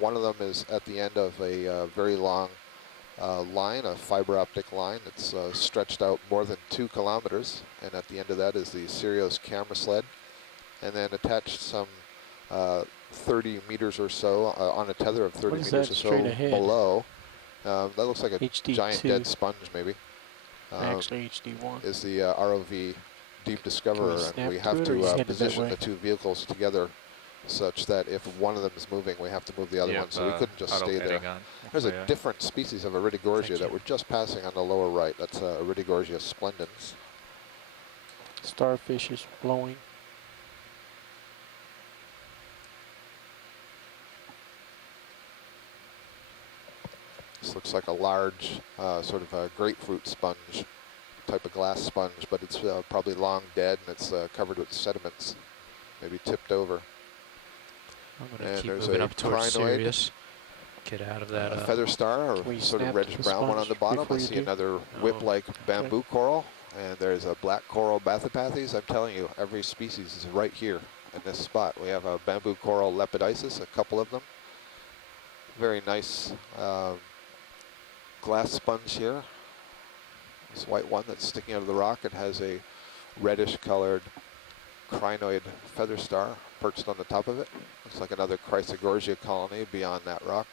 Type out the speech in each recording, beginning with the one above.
One of them is at the end of a very long line, a fiber optic line that's stretched out more than 2 kilometers. And at the end of that is the Sirius camera sled. And then attached some 30 meters or so on a tether of 30 meters or so below. That looks like a HD2. giant dead sponge, maybe. Actually, HD1 is the ROV Deep Discoverer, and we have to position the 2 vehicles together such that if one of them is moving, we have to move the other one. So we couldn't just stay there. There's a different species of Iridogorgia that we're just passing on the lower right. That's Iridogorgia splendens. Starfish is blowing. This looks like a large sort of a grapefruit sponge, type of glass sponge, but it's probably long dead and it's covered with sediments, maybe tipped over. I'm going to keep moving up towards Sirius. Get out of that. Feather star, or sort of reddish brown one on the bottom. I see another whip-like bamboo coral, and there's a black coral Bathypathes. I'm telling you, every species is right here in this spot. We have a bamboo coral lepidisis, a couple of them. Very nice glass sponge here. This white one that's sticking out of the rock, it has a reddish colored crinoid feather star perched on the top of it. Looks like another Chrysogorgia colony beyond that rock.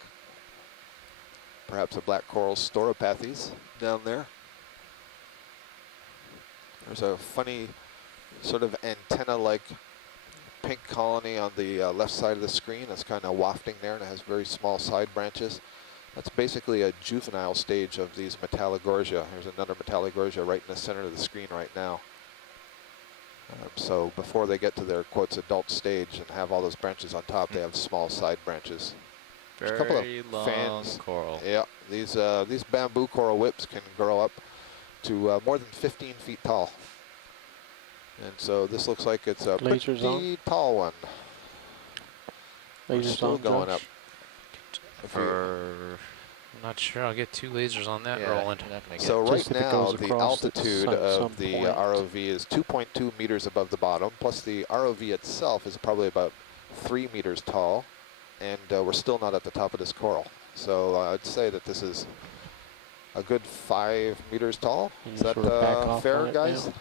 Perhaps a black coral Stauropathes down there. There's a funny sort of antenna-like pink colony on the left side of the screen. That's kind of wafting there, and it has very small side branches. That's basically a juvenile stage of these Metallogorgia. There's another Metallogorgia right in the center of the screen right now. So before they get to their, quotes, adult stage and have all those branches on top, they have small side branches. There's a couple of fans. Coral. Yeah, these bamboo coral whips can grow up to more than 15 feet tall. And so this looks like it's a pretty tall one. Lasers still going up. I'm not sure. I'll get 2 lasers on that rolling. So right now, the altitude of the ROV is 2.2 meters above the bottom, plus the ROV itself is probably about 3 meters tall, and we're still not at the top of this coral. So I'd say that this is a good 5 meters tall. Is that fair, guys?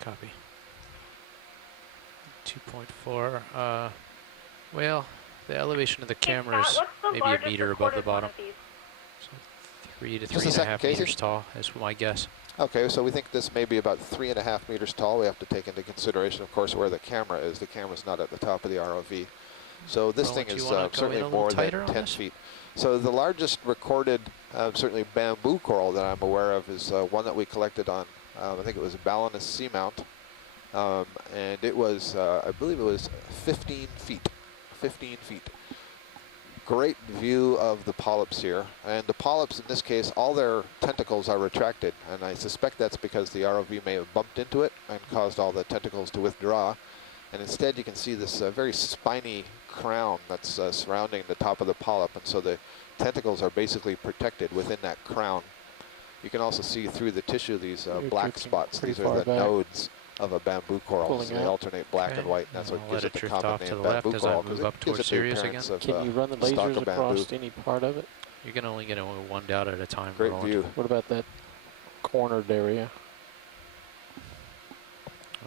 Copy. 2.4. Well, the elevation of the camera is maybe a meter above the bottom. So 3 to 3.5 meters tall is my guess. Okay, so we think this may be about 3.5 meters tall. We have to take into consideration, of course, where the camera is. The camera's not at the top of the ROV. So this thing is certainly more than 10 feet. So the largest recorded, certainly bamboo coral that I'm aware of is one that we collected on, I think it was Balinus Seamount. And it was, I believe it was 15 feet. 15 feet. Great view of the polyps here. And the polyps, in this case, all their tentacles are retracted. And I suspect that's because the ROV may have bumped into it and caused all the tentacles to withdraw. And instead, you can see this very spiny crown that's surrounding the top of the polyp. And so the tentacles are basically protected within that crown. You can also see through the tissue these black spots. These are the nodes of a bamboo coral, so they alternate black and white, and that's what gives it the common name bamboo coral, because it gives it the appearance of Can you run the lasers across any part of it? You can only get one dot at a time. Great view. What about that cornered area?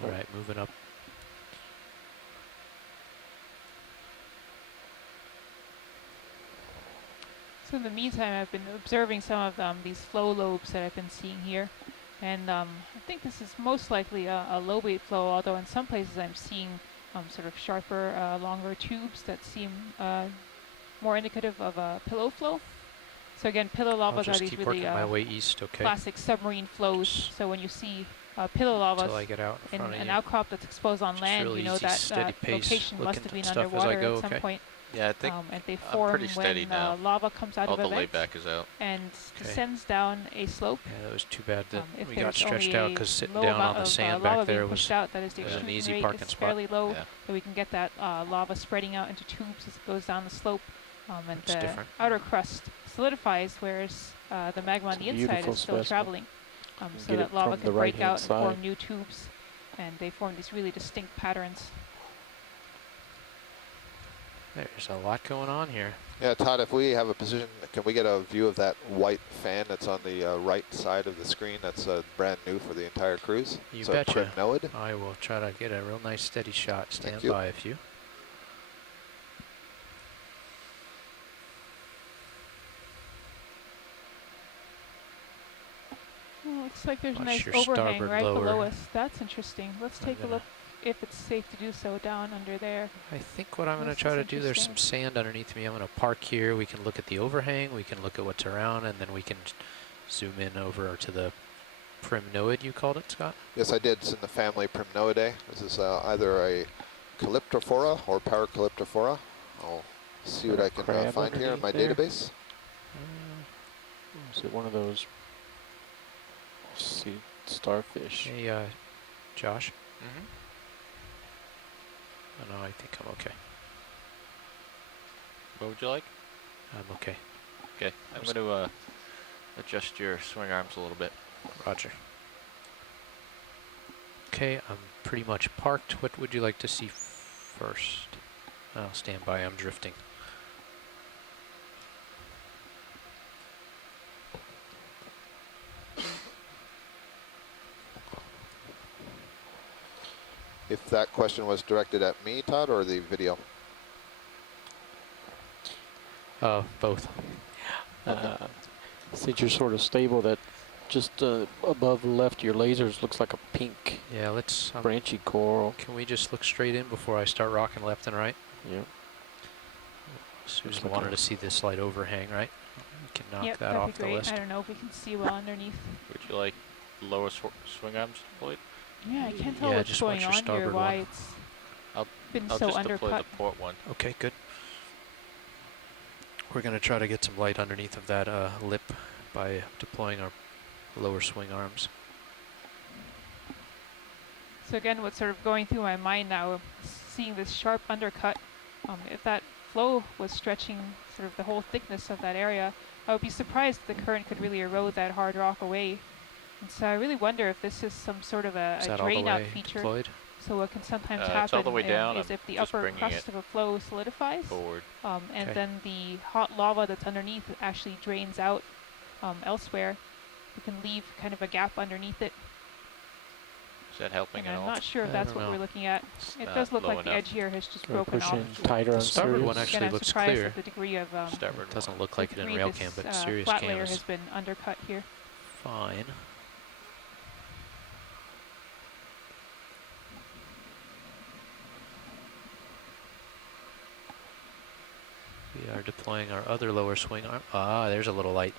All right, moving up. So in the meantime, I've been observing some of these flow lobes that I've been seeing here. And I think this is most likely a lobate flow, although in some places I'm seeing sort of sharper, longer tubes that seem more indicative of a pillow flow. So again, pillow lavas are these really classic submarine flows. So when you see pillow lavas in an outcrop that's exposed on land, really you know that location must have been underwater at some point. Yeah, I think and they form when lava comes out of a vent layback is out and descends down a slope. Yeah, that was too bad that we got stretched out because sitting down on the sand back there was out, that is the an easy parking spot. Fairly low, so we can get that lava spreading out into tubes as it goes down the slope, and the outer crust solidifies, whereas the magma on the inside is still traveling. So that lava can break out and form new tubes, and they form these really distinct patterns. There's a lot going on here. Yeah, Todd, if we have a position, can we get a view of that white fan that's on the right side of the screen? That's brand new for the entire cruise. You so betcha. Crinoid. I will try to get a real nice steady shot. Stand you. by a few. Well, looks like there's a Watch nice your overhang starboard right lower. below us. That's interesting. Let's I'm take a gonna- look if it's safe to do so down under there. I think what I'm going to This try is to do, there's some interesting. sand underneath me. I'm going to park here. We can look at the overhang. We can look at what's around, and then we can zoom in over to the Crinoid, you called it, Scott? Yes, I did. It's in the family Primnoidae. This is either a Calyptrophora or Paracalyptrophora. I'll see what I can find here in my database. Is it one of those? See, starfish. Hey, Josh? Mm-hmm. Oh, no, I think I'm okay. What would you like? I'm okay. Okay, I'm going to adjust your swing arms a little bit. Roger. Okay, I'm pretty much parked. What would you like to see first? I'll stand by. I'm drifting. If that question was directed at me, Todd, or the video? Both. Since you're sort of stable, that just above the left, your lasers looks like a pink Yeah, let's... branchy coral. can we just look straight in before I start rocking left and right? Yep. Susan like wanted a- to see this slight overhang, right? We can knock Yep, that that'd off be the great. list. I don't know if we can see well underneath. Would you like lower swing arms deployed? Yeah, I can't tell Yeah, what's just going watch your on here, starboard why one. it's I'll- been I'll so just deploy undercut. the port one. Okay, good. We're going to try to get some light underneath of that lip by deploying our lower swing arms. So again, what's sort of going through my mind now, seeing this sharp undercut, if that flow was stretching sort of the whole thickness of that area, I would be surprised if the current could really erode that hard rock away. And so I really wonder if this is some sort of Is a that all the drain out way feature. deployed? So what can sometimes It's happen all the way down. is I'm if the just upper bringing crust it of a flow solidifies, forward. and Okay. then the hot lava that's underneath actually drains out elsewhere, we can leave kind of a gap underneath it. Is that helping And at I'm all? not sure if I that's don't what know. we're looking at. It's It not does look low like the enough. edge here has just Can we broken push off. in tighter The on starboard Sirius? one actually Again, I'm looks surprised clear. at the degree of Starboard Doesn't one. look like it in rail cam, but serious flat cam layer is has been undercut here. fine. We are deploying our other lower swing arm. Ah, there's a little light.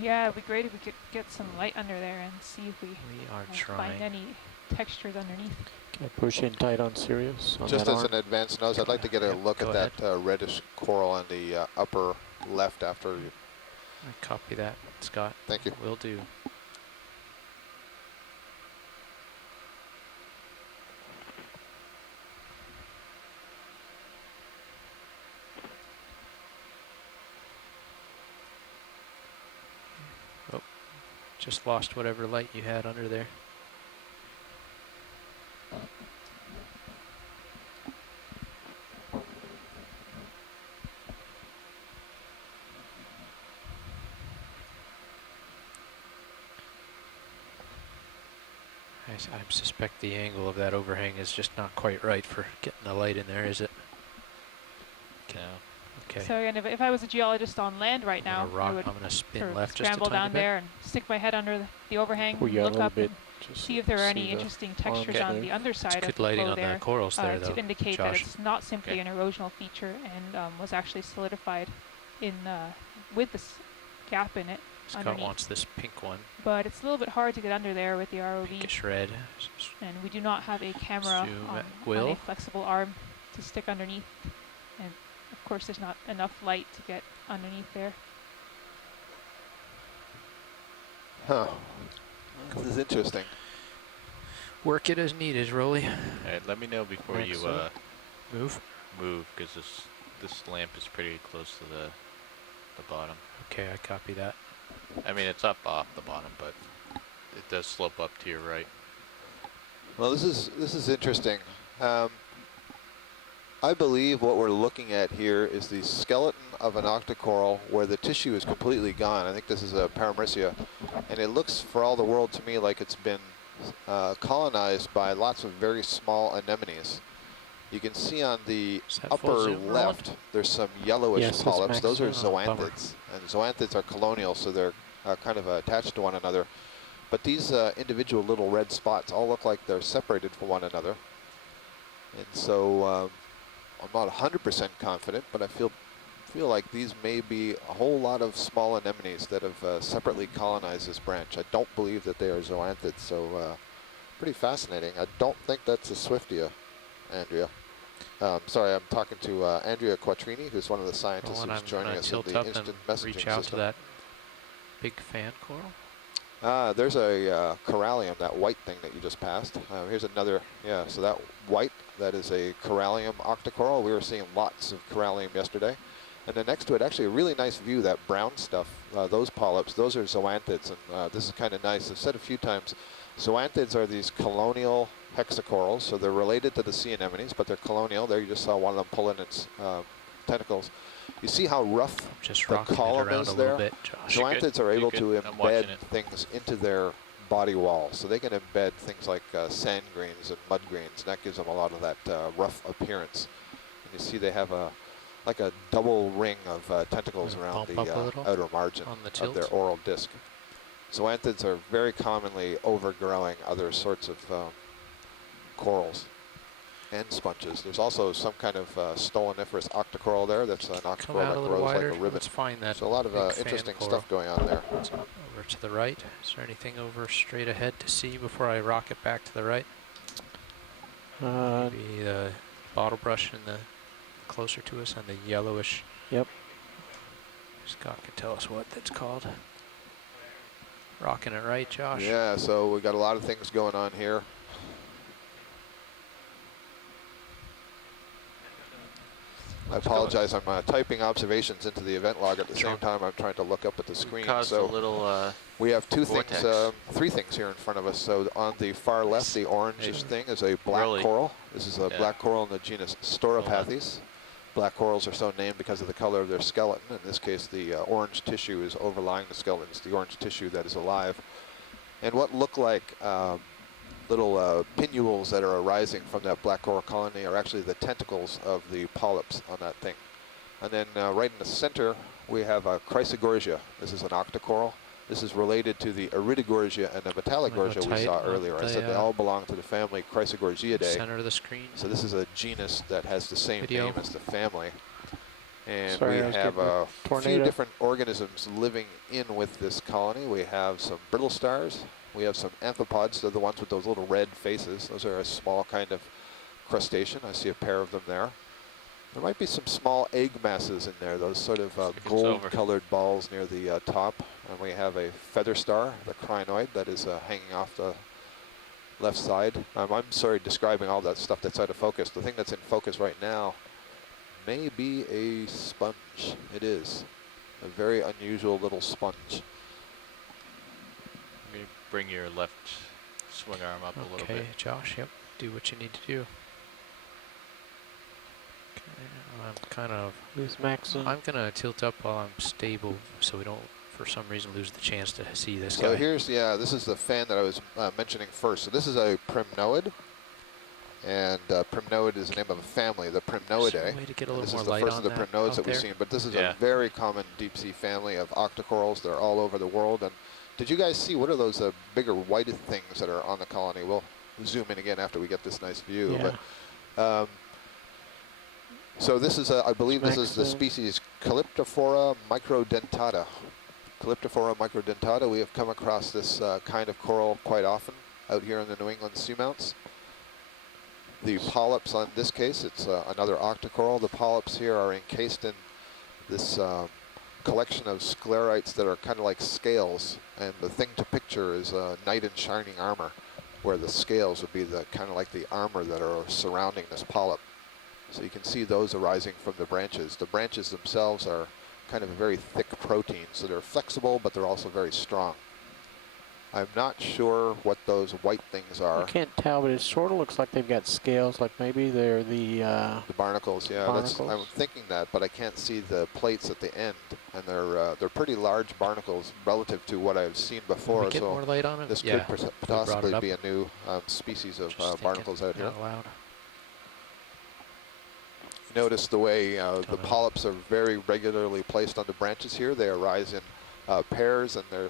Yeah, it'd be great if we could get some light under there and see if we We are find trying. any textures underneath. Can I push in tight on Sirius? On Just that as arm? an advanced nose, I'd like to get a Yep, look go at that reddish coral on the upper left after you. I copy that, Scott. Thank you. Will do. Oh, just lost whatever light you had under there. I suspect the angle of that overhang is just not quite right for getting the light in there, is it? No. Okay. So again, if I was a geologist on land right now, I would I'm gonna spin sort of left just a scramble tiny down bit. there and stick my head under the overhang, Pull you out a look little up bit. and Just see if there are any see the interesting arm textures get on there. the underside It's of good the lighting flow on there the corals there, though. to indicate that Josh. it's not simply an erosional feature and was actually solidified in with this gap in it Scott underneath. wants this pink one, But it's a little bit hard to get under there with the ROV, pinkish red. and we do not have a camera Zoom on at a will. flexible arm to stick underneath. And of course there's not enough light to get underneath there. Huh. This is interesting. Work it as needed, Rolly. Alright, let me know before you Excellent. Move. move, because this lamp is pretty close to the bottom. Okay, I copy that. I mean, it's up off the bottom, but it does slope up to your right. Well, this is interesting. I believe what we're looking at here is the skeleton of an octocoral where the tissue is completely gone. I think this is a Paramecia, and it looks for all the world to me like it's been colonized by lots of very small anemones. You can see on the upper left, there's some yellowish polyps. Those are zoanthids, and zoanthids are colonial, so they're kind of attached to one another. But these individual little red spots all look like they're separated from one another. And so I'm not 100% confident, but I feel like these may be a whole lot of small anemones that have separately colonized this branch. I don't believe that they are zoanthids, so pretty fascinating. I don't think that's a Swiftia, Andrea. Sorry, I'm talking to Andrea Quattrini, who's one of the scientists who's joining us in the instant messaging reach out system. to that big fan coral. There's a corallium, that white thing that you just passed. Here's another, yeah, so that white, that is a corallium octocoral. We were seeing lots of corallium yesterday. And then next to it, actually a really nice view, that brown stuff, those polyps, those are zoanthids. And this is kind of nice. I've said a few times, zoanthids are these colonial hexacorals, so they're related to the sea anemones, but they're colonial. There you just saw one of them pulling its tentacles. You see how rough the column is there? Zoanthids are able to embed things into their body wall, so they can embed things like sand grains and mud grains, and that gives them a lot of that rough appearance. And you see they have like a double ring of tentacles around the outer margin of their oral disc. Zoanthids are very commonly overgrowing other sorts of corals and sponges. There's also some kind of stoloniferous octocoral there. That's an octocoral that grows like a ribbon. Let's find that. So a lot of interesting stuff going on there. Over to the right. Is there anything over straight ahead to see before I rock it back to the right? Maybe the bottle brush and the closer to us and the yellowish. Yep. Scott can tell us what that's called. Rocking it right, Josh? Yeah, so we got a lot of things going on here. I apologize, I'm typing observations into the event log at the same time I'm trying to look up at the screen. So a little, we have three things here in front of us. So on the far left, the orangish thing is a black coral. This is a black coral in the genus Stauropathes. Black corals are so named because of the color of their skeleton. In this case, the orange tissue is overlying the skeleton. It's the orange tissue that is alive. And what look like little pinnules that are arising from that black coral colony are actually the tentacles of the polyps on that thing. And then right in the center, we have a Chrysogoria. This is an octocoral. This is related to the Iridogorgia and the Metallogorgia we saw earlier. I said they all belong to the family Chrysogorgiidae. Center of the screen. So this is a genus that has the same name as the family. And Sorry, we have a few different organisms living in with this colony. We have some brittle stars. We have some amphipods. They're the ones with those little red faces. Those are a small kind of crustacean. I see a pair of them there. There might be some small egg masses in there, those sort of gold-colored balls near the top. And we have a feather star, the crinoid, that is hanging off the left side. I'm sorry describing all that stuff that's out of focus. The thing that's in focus right now may be a sponge. It is. A very unusual little sponge. Maybe bring your left swing arm up a little bit. Okay, Josh, yep. Do what you need to do. I'm kind of... I'm going to tilt up while I'm stable so we don't, for some reason, lose the chance to see this guy. So here's, this is the fan that I was mentioning first. So this is a Primnoid. And Primnoid is the name of a family, the Primnoidae. This is the first of the Primnoids that we've seen. But this is a very common deep-sea family of octocorals. They're all over the world. And did you guys see, what are those bigger whited things that are on the colony? We'll zoom in again after we get this nice view. Yeah. But, so this is, I believe this is the species Calyptophora microdentata. Calyptophora microdentata, we have come across this kind of coral quite often out here in the New England seamounts. The polyps on this case, it's another octocoral. The polyps here are encased in this collection of sclerites that are kind of like scales. And the thing to picture is a knight in shining armor, where the scales would be the kind of like the armor that are surrounding this polyp. So you can see those arising from the branches. The branches themselves are kind of a very thick protein, so they're flexible, but they're also very strong. I'm not sure what those white things are. I can't tell, but it sort of looks like they've got scales, like maybe they're the barnacles, yeah. barnacles. I'm thinking that, but I can't see the plates at the end, and they're pretty large barnacles relative to what I've seen before. Can we get more light on it? This could possibly be a new species of barnacles out here. Loud. Notice the way the polyps are very regularly placed on the branches here. They arise in pairs, and they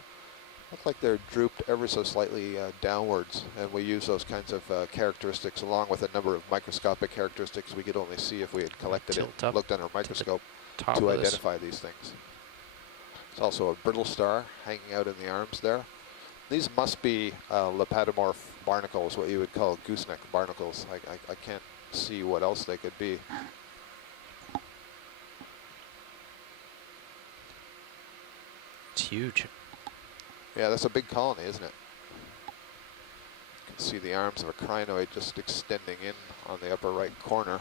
look like they're drooped ever so slightly downwards. And we use those kinds of characteristics along with a number of microscopic characteristics we could only see if we had collected it, looked under a microscope to identify these things. There's also a brittle star hanging out in the arms there. These must be lepatomorph barnacles, what you would call gooseneck barnacles. I can't see what else they could be. It's huge. Yeah, that's a big colony, isn't it? You can see the arms of a crinoid just extending in on the upper right corner.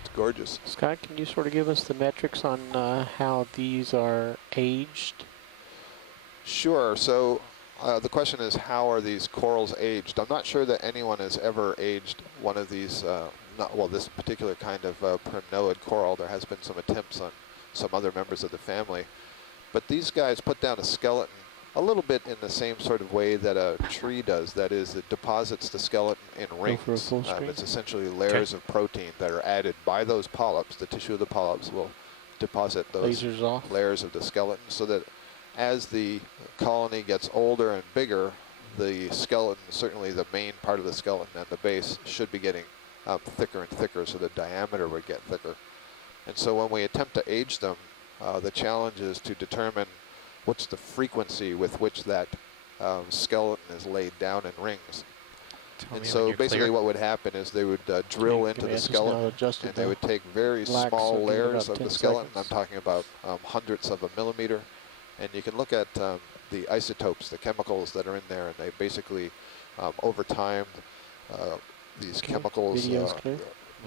It's gorgeous. Scott, can you sort of give us the metrics on how these are aged? Sure. So the question is, how are these corals aged? I'm not sure that anyone has ever aged one of these, this particular kind of primnoid coral. There has been some attempts on some other members of the family. But these guys put down a skeleton a little bit in the same sort of way that a tree does. That is, it deposits the skeleton in rings. It's essentially layers of protein that are added by those polyps. The tissue of the polyps will deposit those layers of the skeleton, so that as the colony gets older and bigger, the skeleton, certainly the main part of the skeleton and the base, should be getting thicker and thicker, so the diameter would get thicker. And so when we attempt to age them, the challenge is to determine what's the frequency with which that skeleton is laid down in rings. And so basically what would happen is they would drill into the skeleton, and they would take very small layers of the skeleton. I'm talking about hundredths of a millimeter. And you can look at the isotopes, the chemicals that are in there, and they basically, over time, these chemicals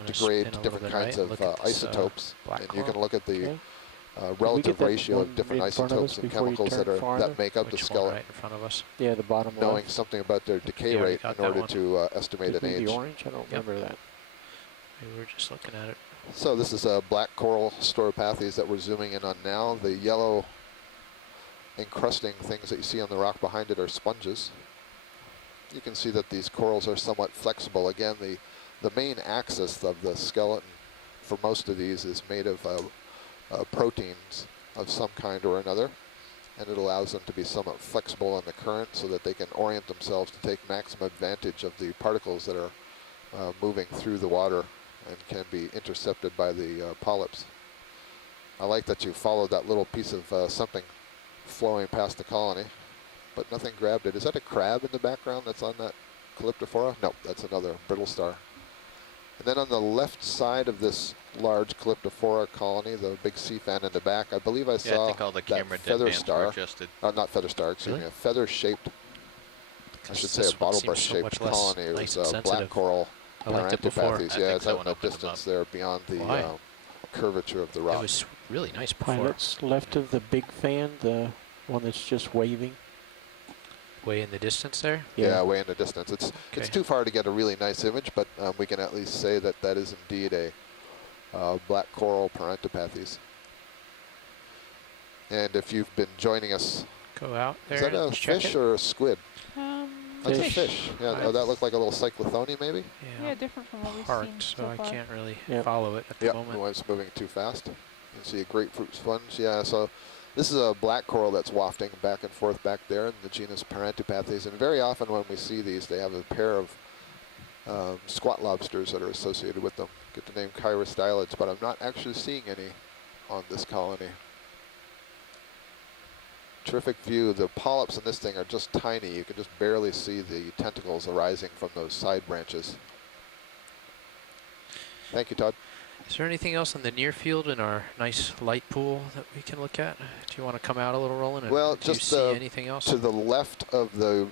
degrade to different kinds of isotopes, and you can look at the relative ratio of different isotopes and chemicals that make up the skeleton, right in front of us. Yeah, the bottom knowing left. something about their decay rate in order to estimate an age. The orange? I don't remember that. We were just looking at it. So this is a black coral Stauropathes that we're zooming in on now. The yellow encrusting things that you see on the rock behind it are sponges. You can see that these corals are somewhat flexible. Again, the main axis of the skeleton for most of these is made of proteins of some kind or another, and it allows them to be somewhat flexible in the current so that they can orient themselves to take maximum advantage of the particles that are moving through the water and can be intercepted by the polyps. I like that you followed that little piece of something flowing past the colony, but nothing grabbed it. Is that a crab in the background that's on that Calyptophora? No, that's another brittle star. And then on the left side of this large Calyptophora colony, the big sea fan in the back, I believe I saw that feather star. Not feather star, excuse me, a feather-shaped, I should say a bottle brush-shaped colony. It was black coral Amphipods. Yeah, it's out in the distance there beyond the curvature of the rock. It was really nice before. Pilots left of the big fan, the one that's just waving. Way in the distance there? Yeah, way in the distance. It's too far to get a really nice image, but we can at least say that that is indeed a black coral Pteropods. And if you've been joining us, go out there. Is that a fish or a squid? That's Fish. a fish. Yeah, oh, that looked like a little cyclothone maybe? Yeah, different from what we've seen so so far. I can't really follow it at the moment. Yeah, it's moving too fast. You can see a grapefruit sponge. Yeah, so this is a black coral that's wafting back and forth back there in the genus Pteropods. And very often when we see these, they have a pair of squat lobsters that are associated with them. Get the name Chrysogoria, but I'm not actually seeing any on this colony. Terrific view. The polyps in this thing are just tiny. You can just barely see the tentacles arising from those side branches. Thank you, Todd. Is there anything else in the near field in our nice light pool that we can look at? Do you want to come out a little, Roland? Well, do you see anything else? To the left of the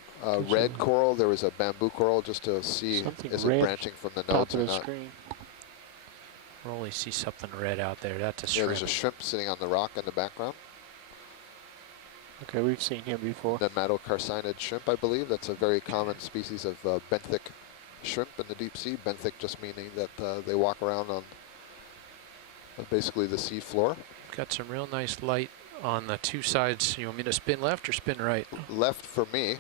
red coral, there was a bamboo coral just to see is it branching from the nodes or not. We'll only see something red out there. That's a shrimp. Yeah, there's a shrimp sitting on the rock in the background. Okay, we've seen him before. Nematocarcinid shrimp, I believe. That's a very common species of benthic shrimp in the deep sea. Benthic just meaning that they walk around on basically the sea floor. Got some real nice light on the two sides. You want me to spin left or spin right? Left for me.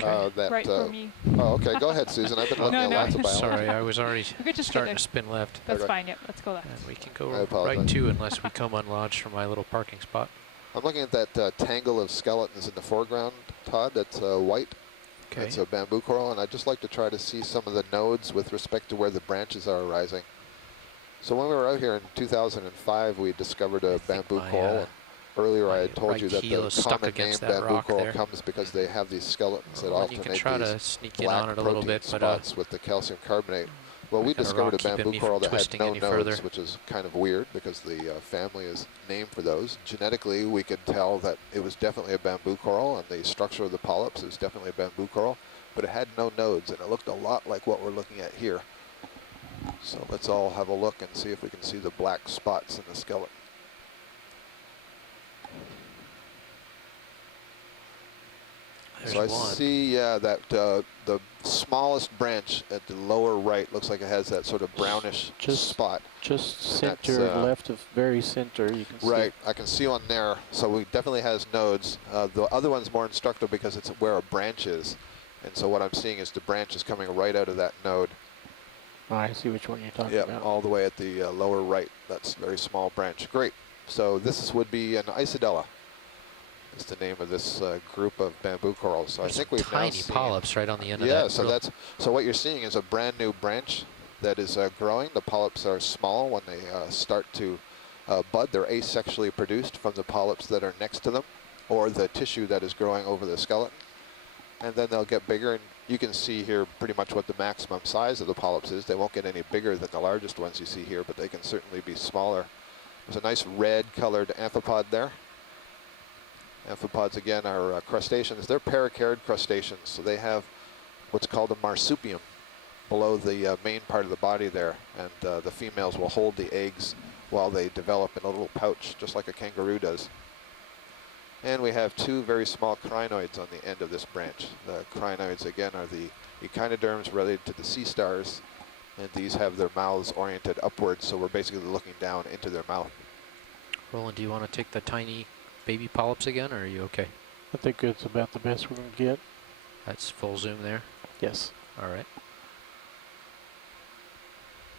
Okay. Right for me. Oh, okay. Go ahead, Susan. I've been looking at lots of biology. Sorry, I was already just starting to spin left. That's fine. Yep, let's go left. And we can go right too, unless we come unlodged from my little parking spot. I'm looking at that tangle of skeletons in the foreground, Todd. That's white. Okay. It's a bamboo coral, and I'd just like to try to see some of the nodes with respect to where the branches are arising. So when we were out here in 2005, we discovered a bamboo coral. And earlier I had told you that the common name bamboo coral comes because they have these skeletons that alternate you can try these to sneak in black on it a little bit, spots with the calcium carbonate. Well, we discovered a bamboo coral that had no nodes, which is kind of weird because the family is named for those. Genetically, we could tell that it was definitely a bamboo coral, and the structure of the polyps is definitely a bamboo coral, but it had no nodes, and it looked a lot like what we're looking at here. So let's all have a look and see if we can see the black spots in the skeleton. So I see, that the smallest branch at the lower right looks like it has that sort of brownish spot. Just center, left of very center, you can see. Right, I can see one there. So it definitely has nodes. The other one's more instructive because it's where a branch is. And so what I'm seeing is the branch is coming right out of that node. Oh, I see which one you're talking about. All the way at the lower right. That's a very small branch. Great. So this would be an Isidella. Is the name of this group of bamboo corals. So I think we've tiny polyps right on the end of that. Yeah, so what you're seeing is a brand new branch that is growing. The polyps are small when they start to bud. They're asexually produced from the polyps that are next to them, or the tissue that is growing over the skeleton. And then they'll get bigger, and you can see here pretty much what the maximum size of the polyps is. They won't get any bigger than the largest ones you see here, but they can certainly be smaller. There's a nice red-colored amphipod there. Amphipods, again, are crustaceans. They're paracarid crustaceans, so they have what's called a marsupium below the main part of the body there, and the females will hold the eggs while they develop in a little pouch, just like a kangaroo does. And we have two very small crinoids on the end of this branch. The crinoids, again, are the echinoderms related to the sea stars, and these have their mouths oriented upwards, so we're basically looking down into their mouth. Roland, do you want to take the tiny baby polyps again, or are you okay? I think it's about the best we're going to get. That's full zoom there? Yes. All right.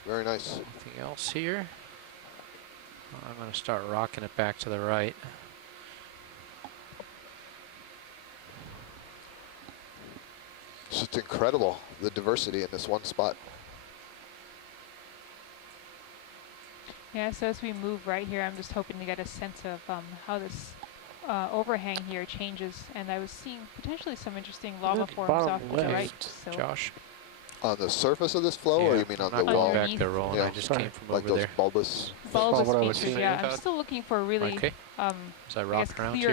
Very nice. Anything else here? Well, I'm going to start rocking it back to the right. It's just incredible, the diversity in this one spot. Yeah, so as we move right here, I'm just hoping to get a sense of how this overhang here changes. And I was seeing potentially some interesting lava forms off to the right. So Josh? On the surface of this flow, or you mean on the wall? Back there, Roland. I just came from like over those there. Bulbous features, yeah. I'm still looking for really clear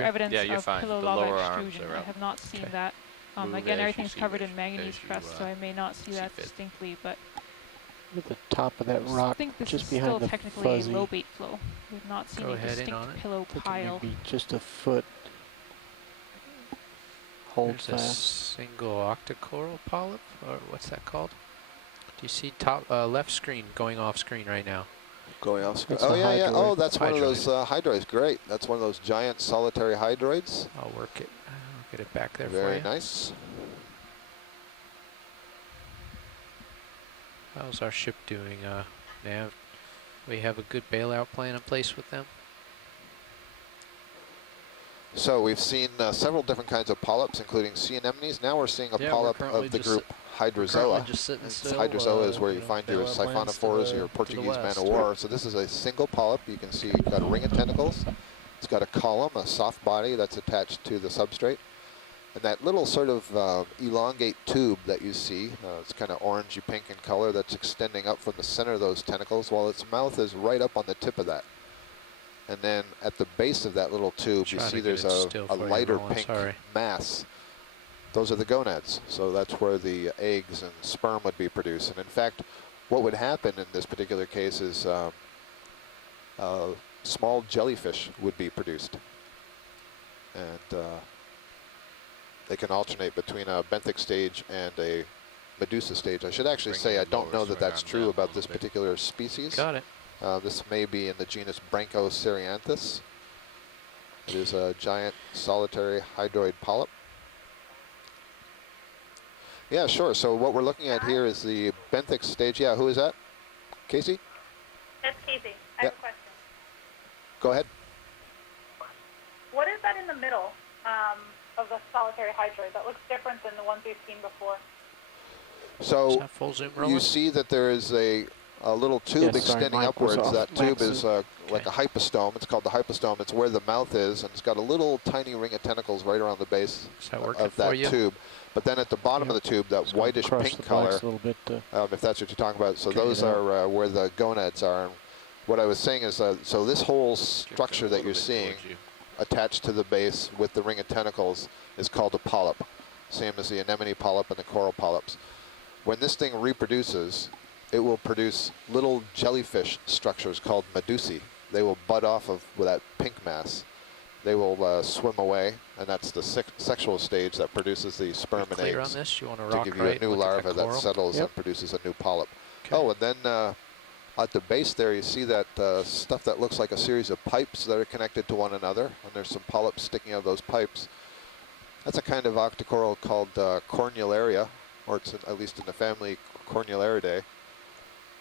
evidence of pillow lava extrusion. I have not seen that. Again, everything's covered in manganese crust, so I may not see that distinctly, but at the top of that rock, I think this just is behind still the technically fuzzy. a lobate flow. We've not seen a distinct pillow pile. Maybe just a foot. Hold There's fast. A single octocoral polyp, or what's that called? Do you see top left screen going off screen right now? Going off screen. Oh yeah, yeah. Oh, that's one of those hydroids. Great. That's one of those giant solitary hydroids. I'll work it. I'll get it back there for you. Very nice. How's our ship doing, Nav? We have a good bailout plan in place with them? So we've seen several different kinds of polyps, including sea anemones. Now we're seeing a polyp of the group Hydrozoa. Hydrozoa is where you find your siphonophores, your Portuguese man of war. So this is a single polyp. You can see it's got a ring of tentacles. It's got a column, a soft body that's attached to the substrate. And that little sort of elongate tube that you see, it's kind of orangey pink in color, that's extending up from the center of those tentacles, while its mouth is right up on the tip of that. And then at the base of that little tube, you see there's a lighter pink mass. Those are the gonads. So that's where the eggs and sperm would be produced. And in fact, what would happen in this particular case is small jellyfish would be produced. and they can alternate between a benthic stage and a Medusa stage. I should actually say I don't know that that's true about this particular species. Got it. This may be in the genus Branchocerianthus. It is a giant solitary hydroid polyp. Yeah, sure. So what we're looking at here is the benthic stage. Yeah, who is that? Casey? That's Casey. I have a question. Go ahead. What is that in the middle of the solitary hydroid that looks different than the ones we've seen before? So full zoom you see that there is a little tube extending upwards. That tube is like a hypostome. It's called the hypostome. It's where the mouth is, and it's got a little tiny ring of tentacles right around the base of that tube. But then at the bottom of the tube, that whitish pink color, if that's what you're talking about, so those are where the gonads are. And what I was saying is, so this whole structure that you're seeing attached to the base with the ring of tentacles is called a polyp, same as the anemone polyp and the coral polyps. When this thing reproduces, it will produce little jellyfish structures called medusae. They will bud off of that pink mass. They will swim away, and that's the sexual stage that produces the sperm and eggs on this? You want to give you a new larva that settles and produces a new polyp. Okay. Oh, and then at the base there, you see that stuff that looks like a series of pipes that are connected to one another, and there's some polyps sticking out of those pipes. That's a kind of octocoral called cornularia, or it's at least in the family Cornularidae.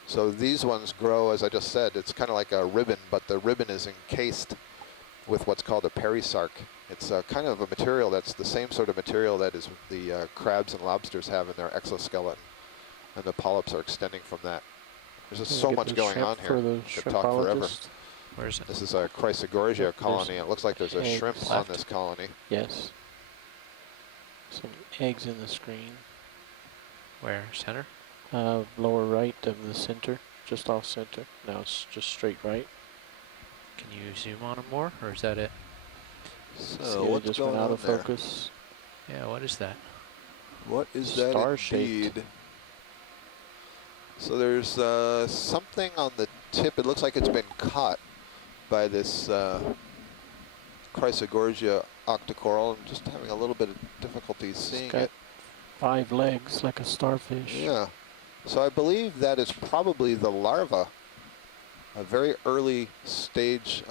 So these ones grow, as I just said, it's kind of like a ribbon, but the ribbon is encased with what's called a perisarc. It's kind of a material that's the same sort of material that is the crabs and lobsters have in their exoskeleton, and the polyps are extending from that. There's just so much going on here. Could talk forever. Where is it? This is a Chrysogoria colony. It looks like there's a shrimp on this colony. Yes. Some eggs in the screen. Where? Center? Lower right of the center, just off center. Now it's just straight right. Can you zoom on them more, or is that it? So what's just going went out on of there? focus. Yeah, what is that? What is that indeed? So there's something on the tip. It looks like it's been caught by this Chrysogoria octocoral. I'm just having a little bit of difficulty seeing it. 5 legs like a starfish. Yeah. So I believe that is probably the larva, a very early stage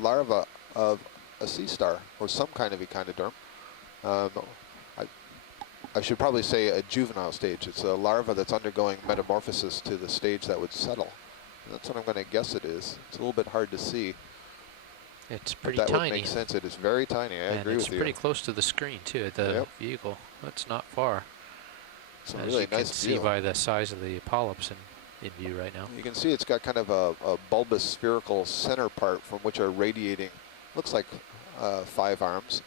larva of a sea star or some kind of echinoderm. I should probably say a juvenile stage. It's a larva that's undergoing metamorphosis to the stage that would settle. And that's what I'm going to guess it is. It's a little bit hard to see. It's pretty tiny. That would tiny. make sense. It is very tiny. I agree with you. It's pretty close to the screen too, at the vehicle. That's not far. It's a As really you can nice see view. By the size of the polyps in view right now. You can see it's got kind of a bulbous spherical center part from which are radiating, looks like 5 arms,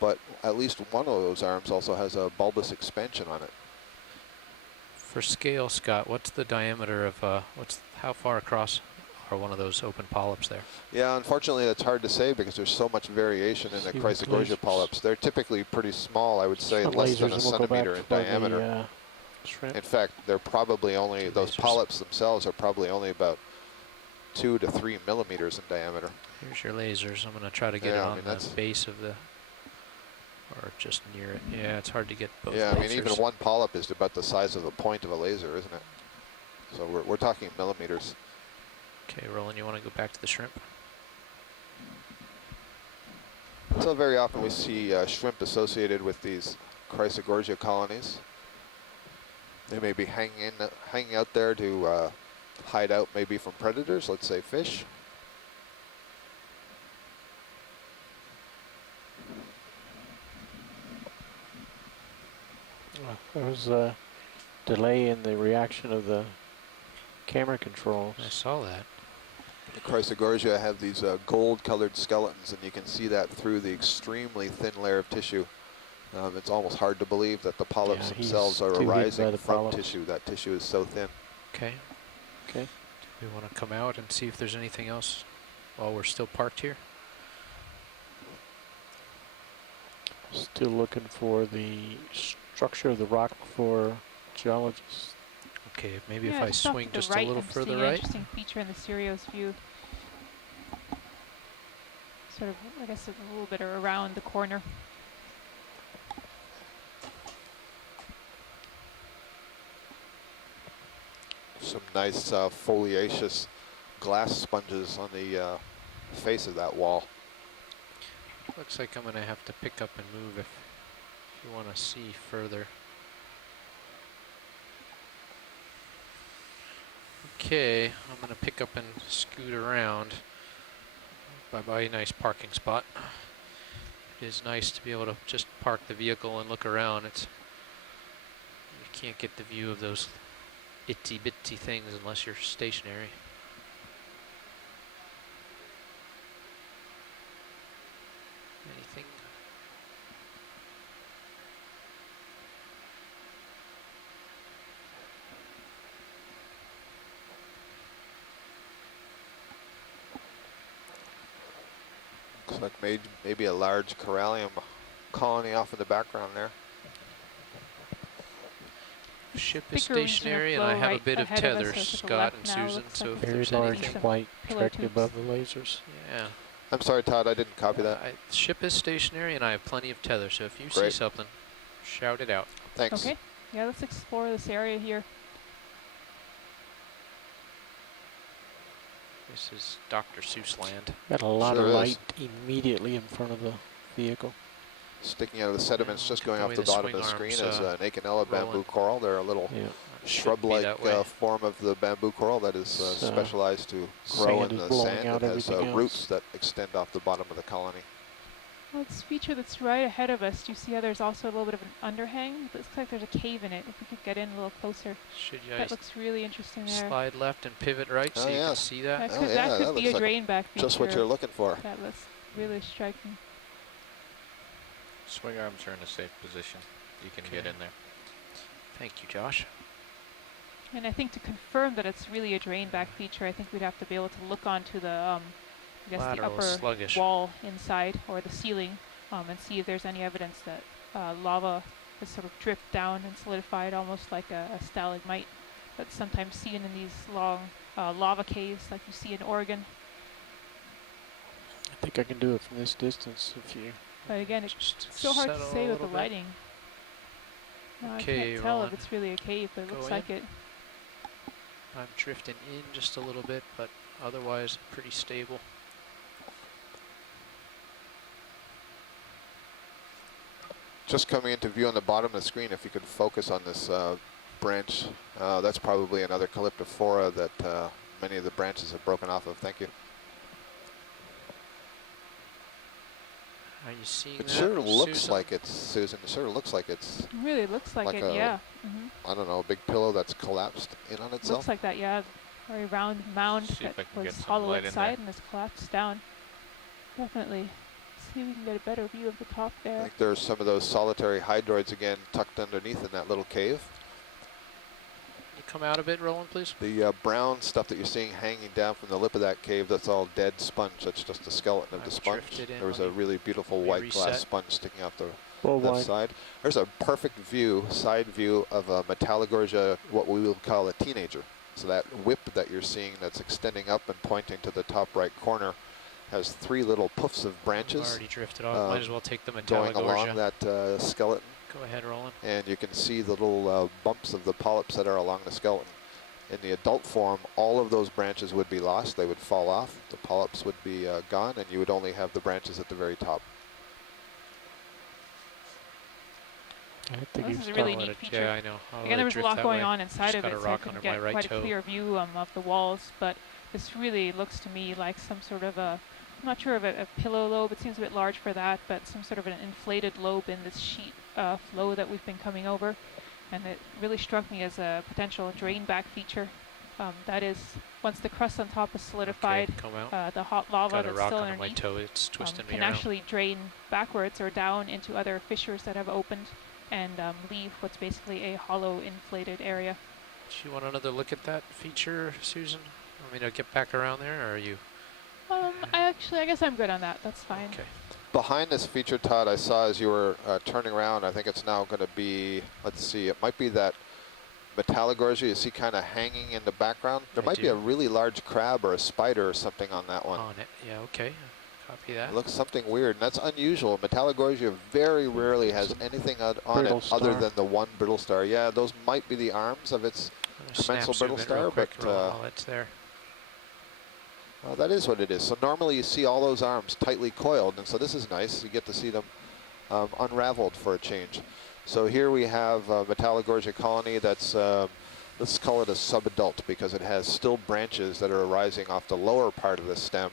but at least one of those arms also has a bulbous expansion on it. For scale, Scott, what's the diameter of, how far across are one of those open polyps there? Yeah, unfortunately that's hard to say because there's so much variation in the Chrysogoria polyps. They're typically pretty small, I would say less than a centimeter in diameter. In fact, they're probably only, those polyps themselves are probably only about 2 to 3 millimeters in diameter. Here's your lasers. I'm going to try to get it on the base of the, or just near it. Yeah, it's hard to get both lasers. I mean, even one polyp is about the size of the point of a laser, isn't it? So we're talking millimeters. Okay, Roland, you want to go back to the shrimp? So very often we see shrimp associated with these Chrysogoria colonies. They may be hanging out there to hide out maybe from predators, let's say fish. There was a delay in the reaction of the camera controls. I saw that. The Chrysogoria have these gold-colored skeletons, and you can see that through the extremely thin layer of tissue. It's almost hard to believe that the polyps themselves are arising from tissue. That tissue is so thin. Okay. Okay. Do we want to come out and see if there's anything else while we're still parked here? Still looking for the structure of the rock for geologists. Okay, maybe if I swing just a little further right. Interesting feature in the Sirius view. sort of, I guess, a little bit around the corner. Some nice foliaceous glass sponges on the face of that wall. Looks like I'm going to have to pick up and move if you want to see further. Okay, I'm going to pick up and scoot around. By a nice parking spot. It is nice to be able to just park the vehicle and look around. You can't get the view of those itsy bitsy things unless you're stationary. Anything? Looks like maybe a large corallium colony off in the background there. Ship is stationary, and I have a bit of tether, Scott and Susan, so if very there's large anything. white directly above the lasers. Yeah. I'm sorry, Todd, I didn't copy that. Ship is stationary, and I have plenty of tether, so if you see Great. something, shout it out. Thanks. Okay, yeah, let's explore this area here. This is Dr. Seuss land. Got a lot Sure of is. light immediately in front of the vehicle. Sticking out of the sediments just going The off way the the bottom of swing the screen arms, is an Aconella bamboo rolling. coral. They're a little Yeah. shrub-like that way. form of the bamboo coral that is So specialized to grow sand in is the blowing sand. out It has everything roots else. that extend off the bottom of the colony. Well, this feature that's right ahead of us, do you see how there's also a little bit of an underhang? It looks like there's a cave in it. If we could get in a little closer. Should you That looks really interesting there. slide left and pivot right so Oh, you yeah. can see that? Oh, yeah, That that could be looks a like drain back feature. Just what you're looking for. That looks really striking. Swing arms are in a safe position. You can Okay. get in there. Thank you, Josh. And I think to confirm that it's really a drain back feature, I think we'd have to be able to look onto the, I guess the Lateral upper sluggish. wall inside or the ceiling, and see if there's any evidence that lava has sort of dripped down and solidified, almost like a stalagmite that's sometimes seen in these long lava caves like you see in Oregon. I think I can do it from this distance if you... But again, it's Just so hard to settle say a with the little bit. lighting. No, Okay, I can't tell Roland. if it's really a cave, but it Go looks in. like it. I'm drifting in just a little bit, but otherwise pretty stable. Just coming into view on the bottom of the screen, if you could focus on this branch, that's probably another Calyptophora that many of the branches have broken off of. Thank you. Are you seeing It that, sure looks Susan? like it's, Susan, it sure looks like it's, It really looks like Like it, a- yeah. I don't know, a big pillow that's collapsed in on itself. Looks like that, yeah. Very round mound See if that I can get was some hollow light in inside and has collapsed down. Definitely. See if we can get a better view of the top I there. think there's some of those solitary hydroids again tucked underneath in that little cave. You come out a bit, Roland, please. The brown stuff that you're seeing hanging down from the lip of that cave, that's all dead sponge. That's just the skeleton of the I've sponge. drifted in. There was Let a me really beautiful let me white glass reset. sponge sticking out the Well, left why? side. There's a perfect view, side view of a Metallogorgia, what we will call a teenager. So that whip that you're seeing that's extending up and pointing to the top right corner has three little puffs of I've branches already drifted off. Might as well take the going along Metallogorgia. that skeleton. Go ahead, Roland. And you can see the little bumps of the polyps that are along the skeleton. In the adult form, all of those branches would be lost. They would fall off. The polyps would be gone, and you would only have the branches at the very top. I think Well, this he's is a really I'll let neat it- feature. Yeah, I know. I'll Again, let there it was a drift lot that going way. on inside Just of got it, a so I rock couldn't under my get right quite toe. a clear view of the walls, but this really looks to me like some sort of a, I'm not sure of a pillow lobe, it seems a bit large for that, but some sort of an inflated lobe in this sheet flow that we've been coming over. And it really struck me as a potential drain back feature. That is, once the crust on top is solidified, Okay, come out. the hot lava Got a that's rock still under my underneath toe. It's twisting me can around. actually drain backwards or down into other fissures that have opened and leave what's basically a hollow inflated area. Do you want another look at that feature, Susan? Want me to get back around there, or are you? I guess I'm good on that. That's fine. Okay. Behind this feature, Todd, I saw as you were turning around, I think it's now going to be, let's see, it might be that Metallogorgia you see kind of hanging in the background. There I might be a do. really large crab or a spider or something on that one. On it. Yeah, okay. Copy that. It looks something weird, and that's unusual. Metallogorgia very rarely has anything on it other than the one brittle star. Yeah, those might be the arms of its commensal brittle star, but it's there. well, that is what it is. So normally you see all those arms tightly coiled, and so this is nice. You get to see them unraveled for a change. So here we have a Metallogorgia colony that's, let's call it a subadult, because it has still branches that are arising off the lower part of the stem,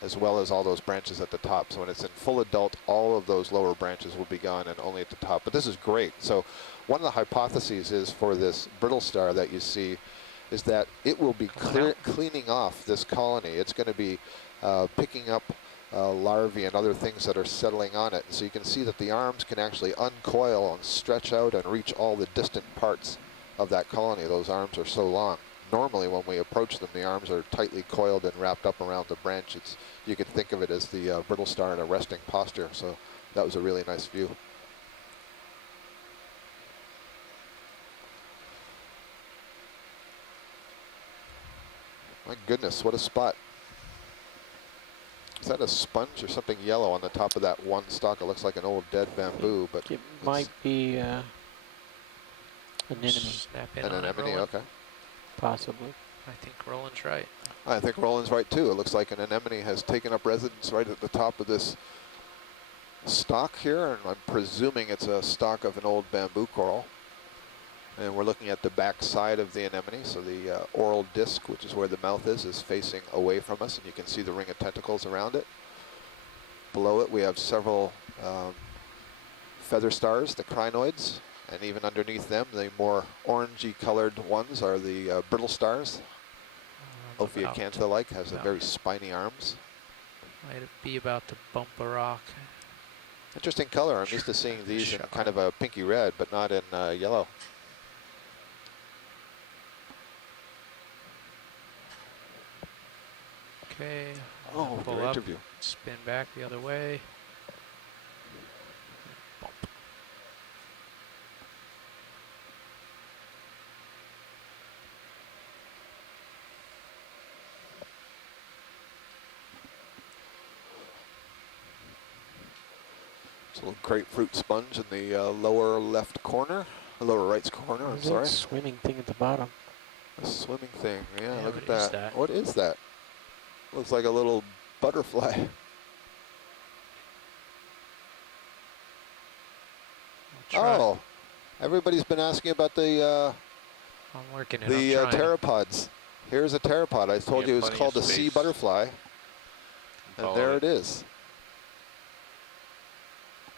as well as all those branches at the top. So when it's in full adult, all of those lower branches will be gone and only at the top. But this is great. So one of the hypotheses is for this brittle star that you see is that it will be cleaning off this colony. It's going to be picking up larvae and other things that are settling on it. So you can see that the arms can actually uncoil and stretch out and reach all the distant parts of that colony. Those arms are so long. Normally when we approach them, the arms are tightly coiled and wrapped up around the branch. You can think of it as the brittle star in a resting posture. So that was a really nice view. My goodness, what a spot. Is that a sponge or something yellow on the top of that one stalk? It looks like an old dead bamboo, but it might be an anemone. Snap in an on anemone, it, okay. Possibly. I think Roland's right. I think Roland's right too. It looks like an anemone has taken up residence right at the top of this stalk here, and I'm presuming it's a stalk of an old bamboo coral. And we're looking at the back side of the anemone, so the oral disc, which is where the mouth is facing away from us, and you can see the ring of tentacles around it. Below it, we have several feather stars, the crinoids, and even underneath them, the more orangey colored ones are the brittle stars. Ophiacantha-like, has a very spiny arms. Might be about to bump a rock. Interesting color. I'm used to seeing these in kind of a pinky red, but not in yellow. Okay. Oh, pull great up, interview. spin back the other way. Bump. It's a little grapefruit sponge in the lower left corner, lower right corner, I'm sorry. Swimming thing at the bottom. A swimming thing, yeah, Yeah, look what at is that. that? What is that? Looks like a little butterfly. Oh, everybody's been asking about the I'm working it. I'm trying. pteropods. Here's a pteropod. I told you it was called the sea butterfly. And there it is.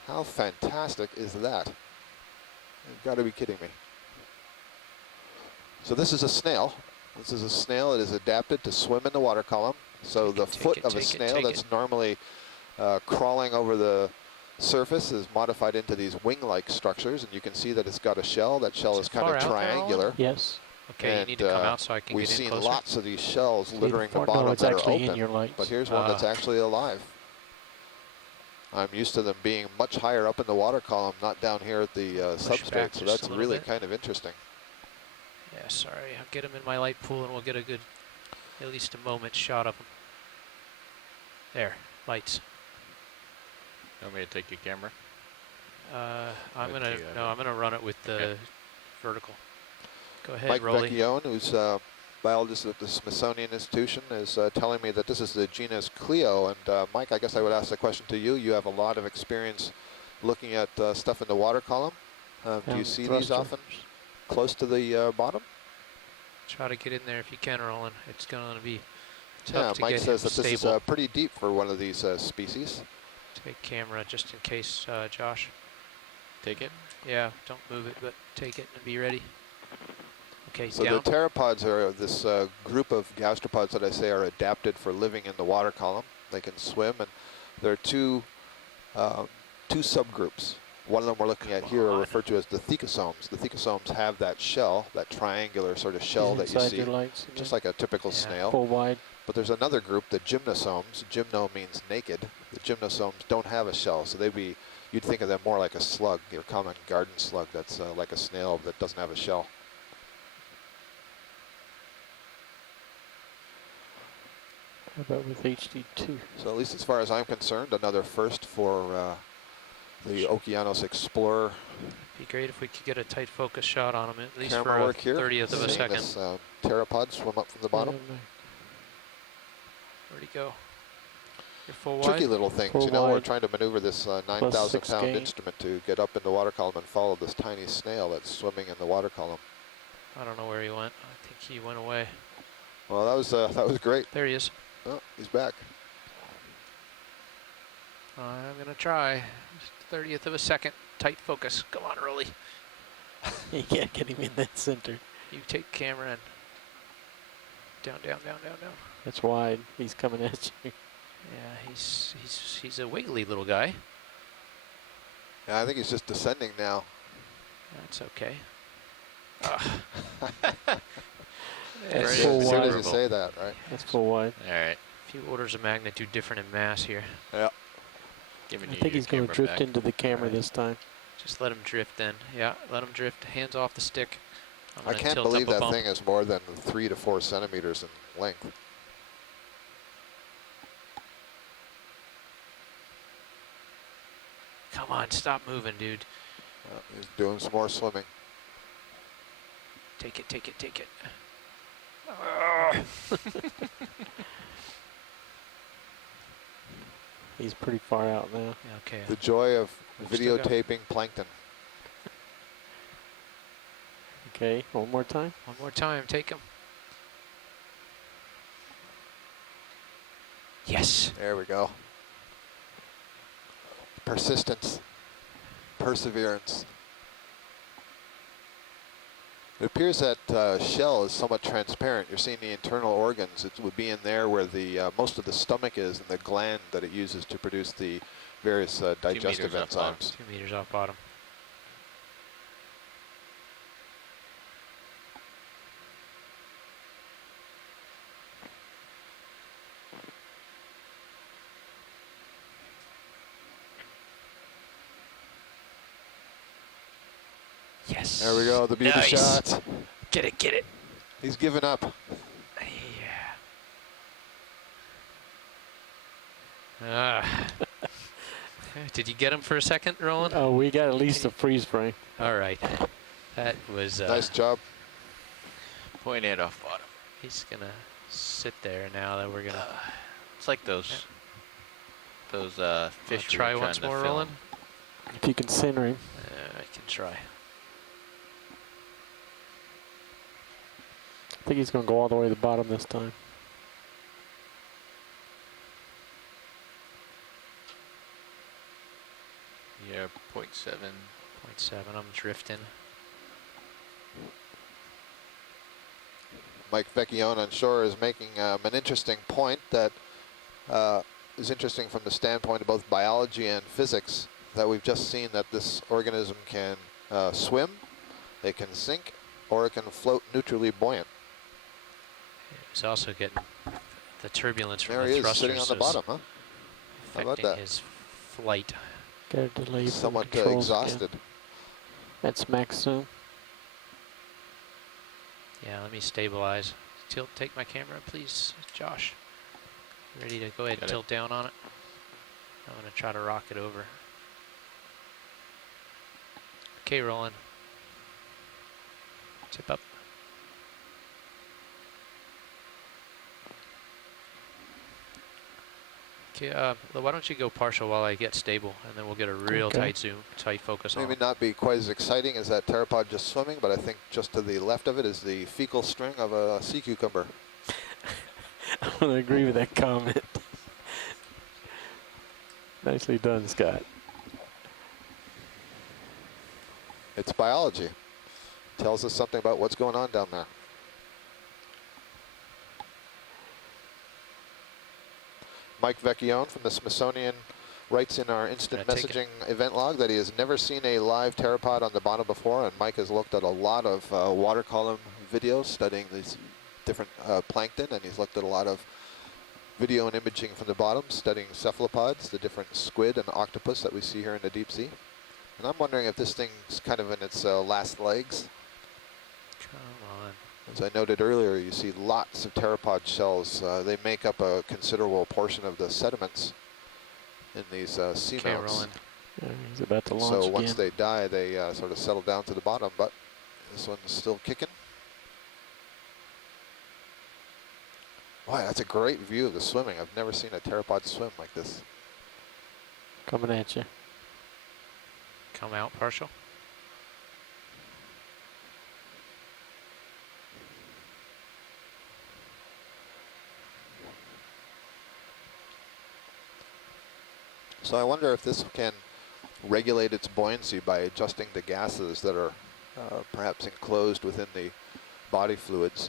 How fantastic is that? You've got to be kidding me. So this is a snail. This is a snail that is adapted to swim in the water column. So the foot of a snail that's normally crawling over the surface is modified into these wing-like structures, and you can see that it's got a shell. That shell is kind of triangular. Yes. Okay, and, you need to come out so I can get in closer. We've seen lots of these shells littering the No, bottom it's that are actually open, in your lights. but here's one that's actually alive. I'm used to them being much higher up in the water column, not down here at the substrate, so that's really kind of interesting. Yeah, sorry, I'll get them in my light pool and we'll get a good, at least a moment shot of them. There, lights. You want me to take your camera? I'm gonna run it with the vertical. Go ahead, Mike Rolly. Vecchione, who's a biologist at the Smithsonian Institution, is telling me that this is the genus Clio. And Mike, I guess I would ask the question to you. You have a lot of experience looking at stuff in the water column. Do you see these often close to the bottom? Try to get in there if you can, Roland. It's going to be tough Yeah, to Mike get says him that this stable. is pretty deep for one of these species. Take camera just in case, Josh. Take it? Yeah, don't move it, but take it and be ready. Okay, So down. the pteropods are this group of gastropods that I say are adapted for living in the water column. They can swim, and there are two subgroups. One of them we're looking at here are referred to as the thecosomes. The thecosomes have that shell, that triangular sort of shell that you see, just like a typical snail. Full wide. But there's another group, the gymnosomes. Gymno means naked. The gymnosomes don't have a shell, so you'd think of them more like a slug, your common garden slug that's like a snail that doesn't have a shell. How about with HD2? So at least as far as I'm concerned, another first for the Okeanos Explorer. Be great if we could get a tight focus shot on him, at least Camera for a work here. 30th of a Seeing second. this Pteropod swim up from the bottom. Where'd he go? You're full Tricky wide? little things. Full You know, we're wide. trying to maneuver this Plus 9,000 6 pound gain. instrument to get up in the water column and follow this tiny snail that's swimming in the water column. I don't know where he went. I think he went away. Well, that was great. There he is. Oh, he's back. I'm going to try. Just 30th of a second. Tight focus. Come on, Rolly. You can't get him in that center. You take camera and down, down, down, down, down. That's wide. He's coming at you. Yeah, he's a wiggly little guy. Yeah, I think he's just descending now. That's okay. That's As full soon as wide. you say that, right? That's full wide. All right. A few orders of magnitude different in mass here. Yeah. Giving I you think your he's going to camera drift back. into the camera Alright. this time. Just let him drift then. Yeah, let him drift. Hands off the stick. I'm I gonna can't tilt believe up a that bump. thing is more than 3 to 4 centimeters in length. Come on, stop moving, dude. He's doing some more swimming. Take it, take it, take it. He's pretty far out now. Yeah, okay. The joy of We've still got- videotaping plankton. Okay, one more time. One more time, take him. Yes. There we go. Persistence. Perseverance. It appears that shell is somewhat transparent. You're seeing the internal organs. It would be in there where the most of the stomach is and the gland that it uses to produce the various digestive meters off bottom. enzymes. 2 meters off bottom. Yes. There we go, the beauty Nice. shot. Get it, get it. He's given up. Yeah. Did you get him for a second, Roland? Oh, we got at least a freeze frame. All right. That was. Nice job. Point it off bottom. He's gonna sit there now that we're gonna. It's like those fish. we were Try trying once to more, film. Roland. If you can center him. I can try. I think he's going to go all the way to the bottom this time. Yeah, 0.7. 0.7. I'm drifting. Mike Vecchione on shore is making an interesting point that is interesting from the standpoint of both biology and physics, that we've just seen that this organism can swim, it can sink, or it can float neutrally buoyant. He's also getting the turbulence from There the he is, thrusters. sitting on the bottom, huh? How about affecting that? his flight. Got a delay from Somewhat controls again. exhausted. That's max zoom. Yeah, let me stabilize. Take my camera, please, Josh. Ready to go ahead and Got it. tilt down on it? I'm gonna try to rock it over. Okay, Roland. Tip up. Okay, why don't you go partial while I get stable, and then we'll get a real Okay. tight zoom, tight focus on Maybe it. not be quite as exciting as that pteropod just swimming, but I think just to the left of it is the fecal string of a sea cucumber. I'm going to agree with that comment. Nicely done, Scott. It's biology. Tells us something about what's going on down there. Mike Vecchione from the Smithsonian writes in our instant Gonna take messaging event log that he has never seen a live pteropod on the bottom before, and Mike has looked at a lot of water column videos studying these different plankton, and he's looked at a lot of video and imaging from the bottom, studying cephalopods, the different squid and octopus that we see here in the deep sea. And I'm wondering if this thing's kind of in its last legs. Come on. As I noted earlier, you see lots of pteropod shells. They make up a considerable portion of the sediments in these seamounts. Okay, rolling. Yeah, he's about to launch So again. once they die, they sort of settle down to the bottom, but this one's still kicking. Wow, that's a great view of the swimming. I've never seen a pteropod swim like this. Coming at you. Come out partial. So I wonder if this can regulate its buoyancy by adjusting the gases that are perhaps enclosed within the body fluids.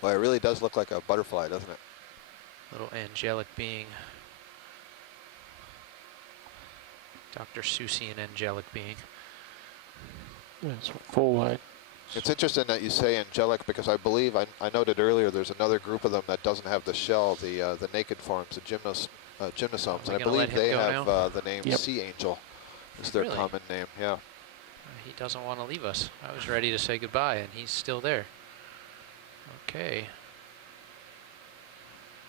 Well, it really does look like a butterfly, doesn't it? Little angelic being. Dr. Seussian angelic being. Yeah, it's full wide. It's interesting that you say angelic because I believe, I noted earlier, there's another group of them that doesn't have the shell, the naked forms, the gymnosomes. And I believe they have the name sea angel is their common name, yeah. He doesn't want to leave us. I was ready to say goodbye, and he's still there. Okay.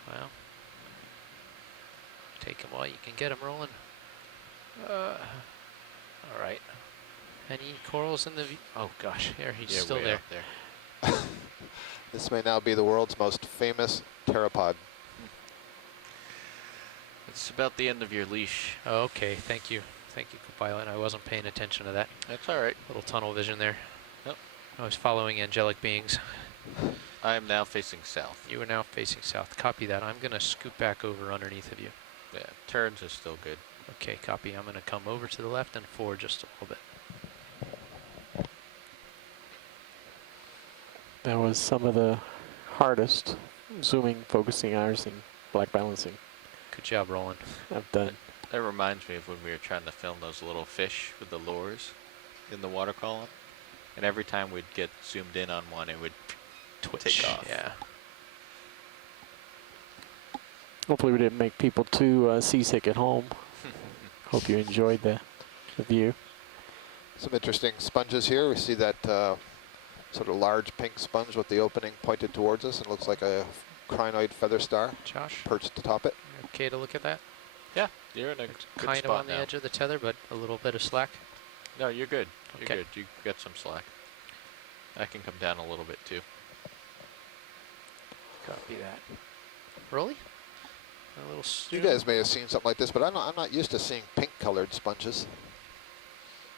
Well, take him while you can get him rolling. All right. Any corals in the view? Oh gosh, here he's still there. This may now be the world's most famous pteropod. It's about the end of your leash. Oh, okay, thank you. Thank you, co-pilot. I wasn't paying attention to that. That's all right. Little tunnel vision there. Yep. I was following angelic beings. I am now facing south. You are now facing south. Copy that. I'm going to scoot back over underneath of you. Yeah, turns are still good. Okay, copy. I'm going to come over to the left and forward just a little bit. That was some of the hardest zooming, focusing hours in black balancing Good job, Roland. I've done. That reminds me of when we were trying to film those little fish with the lures in the water column. And every time we'd get zoomed in on one, it would Twitch. take off. Yeah. Hopefully we didn't make people too seasick at home. Hope you enjoyed the view. Some interesting sponges here. We see that sort of large pink sponge with the opening pointed towards us, and looks like a crinoid feather star Josh, perched atop it. you okay to look at that? Yeah, you're in a It's good kind of spot on the now. edge of the tether, but a little bit of slack. No, you're good. You're Okay. good. You got some slack. I can come down a little bit too. Copy that. Really? A little You guys may have seen something like this, but I'm not used to seeing pink-colored sponges.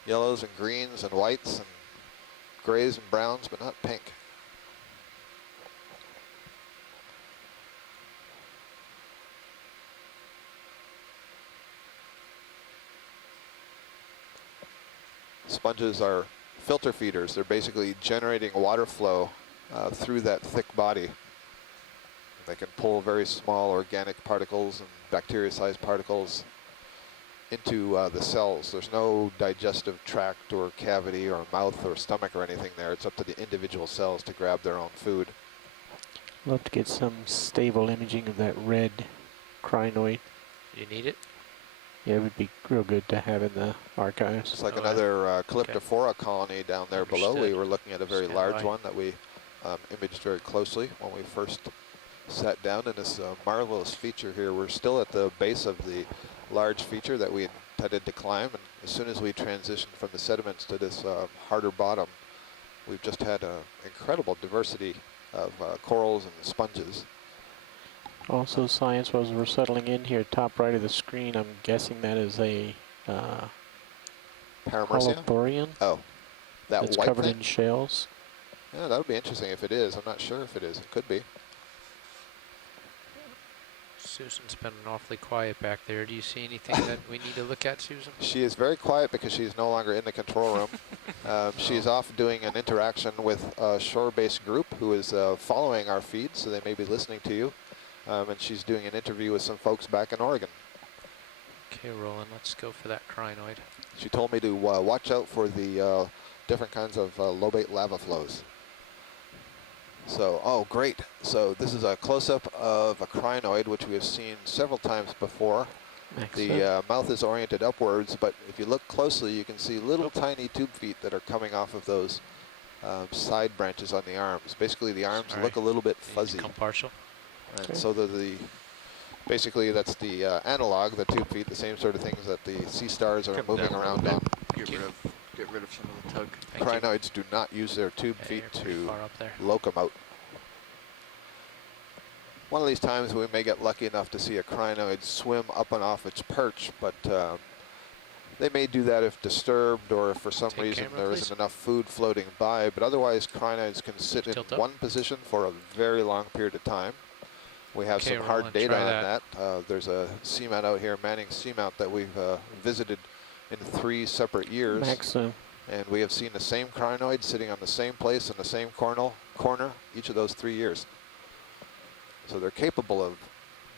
Yellows and greens and whites and grays and browns, but not pink. Sponges are filter feeders. They're basically generating water flow through that thick body. They can pull very small organic particles and bacteria-sized particles into the cells. There's no digestive tract or cavity or mouth or stomach or anything there. It's up to the individual cells to grab their own food. Love to get some stable imaging of that red crinoid. You need it? Yeah, it would be real good to have in the archives. It's like Oh, another Calyptophora colony down there below. We Understood. were looking at a very Stand large by. one that we imaged very closely when we first sat down in this marvelous feature here. We're still at the base of the large feature that we intended to climb, and as soon as we transitioned from the sediments to this harder bottom, we've just had an incredible diversity of corals and sponges. Also, science, as we're settling in here, top right of the screen, I'm guessing that is a Paramercia? holothurian Oh, that that's white covered thing? in shells. Yeah, that would be interesting if it is. I'm not sure if it is. It could be. Susan's been awfully quiet back there. Do you see anything that we need to look at, Susan? She is very quiet because she's no longer in the control room. She's off doing an interaction with a shore-based group who is following our feed, so they may be listening to you. And she's doing an interview with some folks back in Oregon. Okay, Roland, let's go for that crinoid. She told me to watch out for the different kinds of lobate lava flows. So, oh, great. So this is a close-up of a crinoid, which we have seen several times before. The mouth is oriented upwards, but if you look closely, you can see little tiny tube feet that are coming off of those side branches on the arms. Basically, the arms look a little bit fuzzy. Come partial. And so basically that's the analog, the tube feet, the same sort of things that the sea stars are moving around on. Get rid of some of the tug. Crinoids do not use their tube feet to locomote. One of these times we may get lucky enough to see a crinoid swim up and off its perch, but they may do that if disturbed or if for some reason there isn't enough food floating by, but otherwise crinoids can sit in one position for a very long period of time. We have some hard data on that. There's a seamount out here, Manning Seamount, that we've visited in 3 separate years. And we have seen the same crinoid sitting on the same place in the same corner each of those 3 years. So they're capable of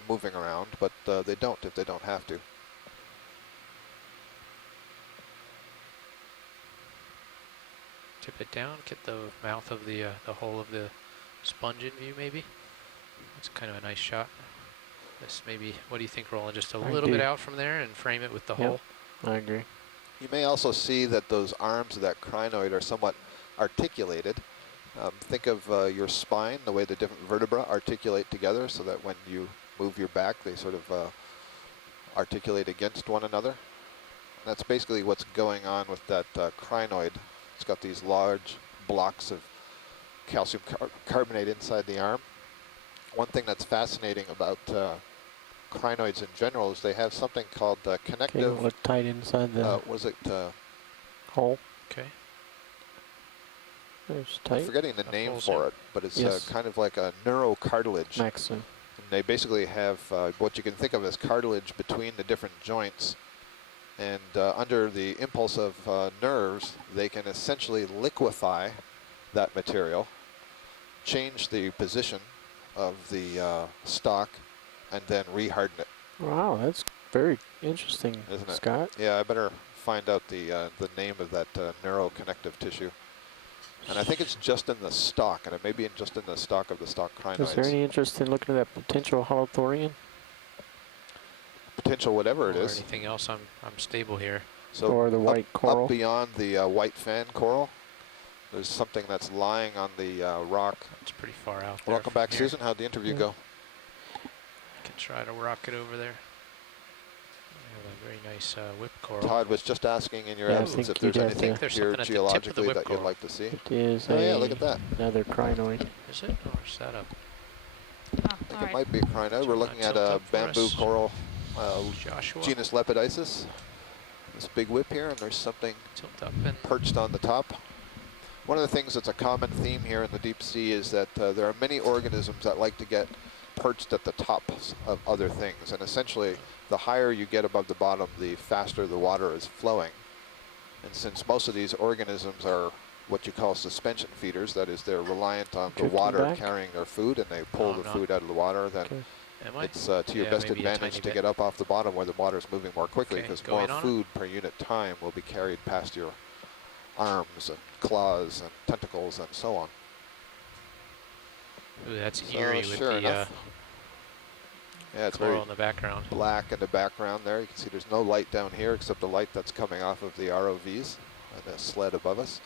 moving around, but they don't if they don't have to. Tip it down, get the mouth of the hole of the sponge in view maybe. It's kind of a nice shot. This maybe, what do you think, Roland? Just a little bit out from there and frame it with the hole? I agree. You may also see that those arms of that crinoid are somewhat articulated. Think of your spine, the way the different vertebrae articulate together so that when you move your back, they sort of articulate against one another. And that's basically what's going on with that crinoid. It's got these large blocks of calcium carbonate inside the arm. One thing that's fascinating about crinoids in general is they have something called connective. Look tight inside the hole. Okay. There's tight. I'm forgetting the name for it, but it's kind of like a neurocartilage. And they basically have what you can think of as cartilage between the different joints. And under the impulse of nerves, they can essentially liquefy that material, change the position of the stalk, and then reharden it. Wow, that's very interesting, isn't it, Scott? Yeah, I better find out the name of that neuroconnective tissue. And I think it's just in the stalk, and it may be just in the stalk of the stalk crinoids. Is there any interest in looking at that potential holothorian? Potential whatever it is. Anything else? I'm stable here. So or the white coral. Up beyond the white fan coral, there's something that's lying on the rock. It's pretty far out there. Welcome back, Susan. How'd the interview go? Can try to rock it over there. We have a very nice whip coral. Todd was just asking in your absence if there's anything here geologically that you'd like to see. It is yeah, look at that. Another crinoid. Is it? Or is that a... I think it might be a crinoid. We're looking at a bamboo coral genus Lepidisis. This big whip here, and there's something perched on the top. One of the things that's a common theme here in the deep sea is that there are many organisms that like to get perched at the tops of other things. And essentially, the higher you get above the bottom, the faster the water is flowing. And since most of these organisms are what you call suspension feeders, that is, they're reliant on the water carrying their food, and they pull the food out of the water, then it's to your best advantage to get up off the bottom where the water is moving more quickly, because more food per unit time will be carried past your arms and claws and tentacles and so on. Ooh, that's eerie with the yeah, it's coral very in the background. Black in the background there. You can see there's no light down here except the light that's coming off of the ROVs and the sled above us.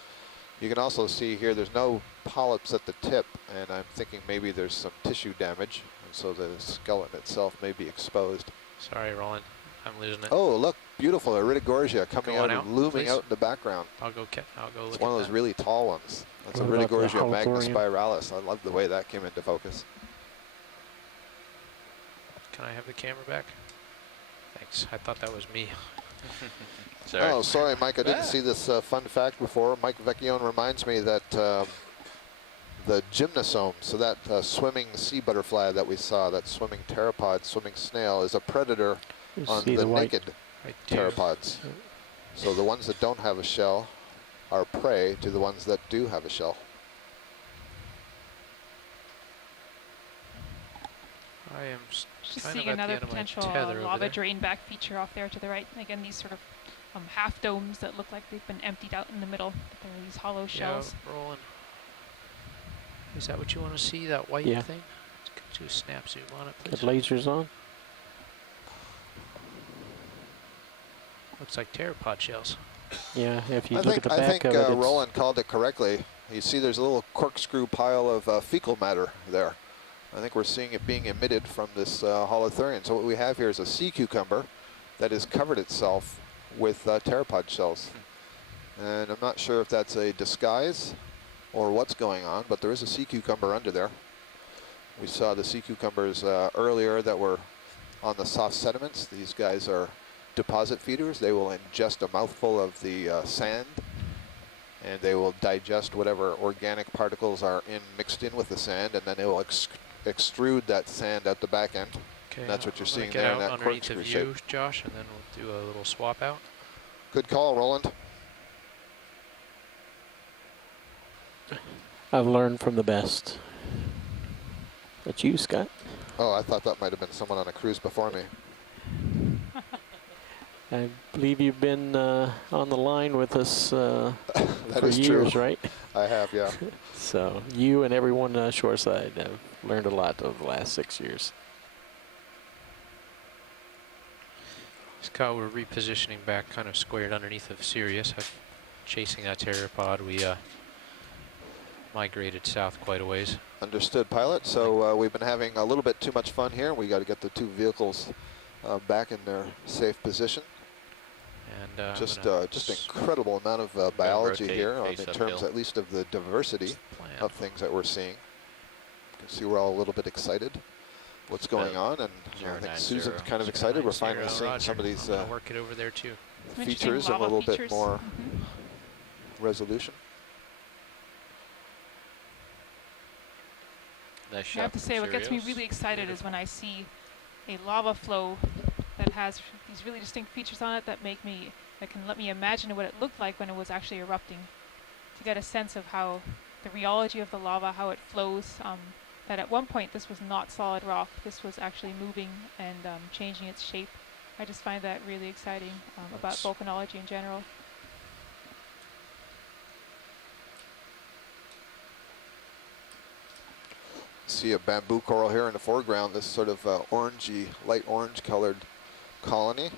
You can also see here there's no polyps at the tip, and I'm thinking maybe there's some tissue damage, and so the skeleton itself may be exposed. Sorry, Roland. I'm losing it. Oh, look, beautiful Iridogorgia coming out and looming out in the background. I'll go look at It's one of those really tall ones. That's a Iridogorgia magnispiralis. I love the way that came into focus. Can I have the camera back? Thanks. I thought that was me. Sorry. Oh, sorry, Mike. I didn't see this fun fact before. Mike Vecchione reminds me that the gymnosome, so that swimming sea butterfly that we saw, that swimming pteropod, swimming snail, is a predator on the naked pteropods. So the ones that don't have a shell are prey to the ones that do have a shell. I am just seeing another potential lava drain back feature off there to the right. Again, these sort of half domes that look like they've been emptied out in the middle. But there are these hollow shells. Yeah, Roland. Is that what you want to see? That white thing? Let's do a snap zoom on it, please. Get lasers on. Looks like pteropod shells. Yeah, if you look at the back I think of it, Roland called it correctly. You see there's a little corkscrew pile of fecal matter there. I think we're seeing it being emitted from this holothurian. So what we have here is a sea cucumber that has covered itself with pteropod shells. And I'm not sure if that's a disguise or what's going on, but there is a sea cucumber under there. We saw the sea cucumbers earlier that were on the soft sediments. These guys are deposit feeders. They will ingest a mouthful of the sand, and they will digest whatever organic particles are mixed in with the sand, and then they will extrude that sand out the back end. Okay, And that's what you're seeing get there out in that underneath corkscrew of you, shape. Josh, and then we'll do a little swap out. Good call, Roland. I've learned from the best. But you, Scott? Oh, I thought that might have been someone on a cruise before me. I believe you've been on the line with us for is years, true. right? I have, yeah. So you and everyone shoreside have learned a lot over the last 6 years. Scott, we're repositioning back kind of squared underneath of Sirius. Chasing that pteropod, we migrated south quite a ways. Understood, pilot. So we've been having a little bit too much fun here. We got to get the two vehicles back in their safe position. And just incredible amount of biology here in terms at least of the diversity of things that we're seeing. You can see we're all a little bit excited what's going on, and I think Susan's kind of excited. We're finally seeing some of these work it over there too. features in a little bit more resolution. I have to say, what gets me really excited is when I see a lava flow that has these really distinct features on it that can let me imagine what it looked like when it was actually erupting. To get a sense of how the rheology of the lava, how it flows, that at one point this was not solid rock. This was actually moving and changing its shape. I just find that really exciting about volcanology in general. See a bamboo coral here in the foreground, this sort of orangey, light orange colored colony.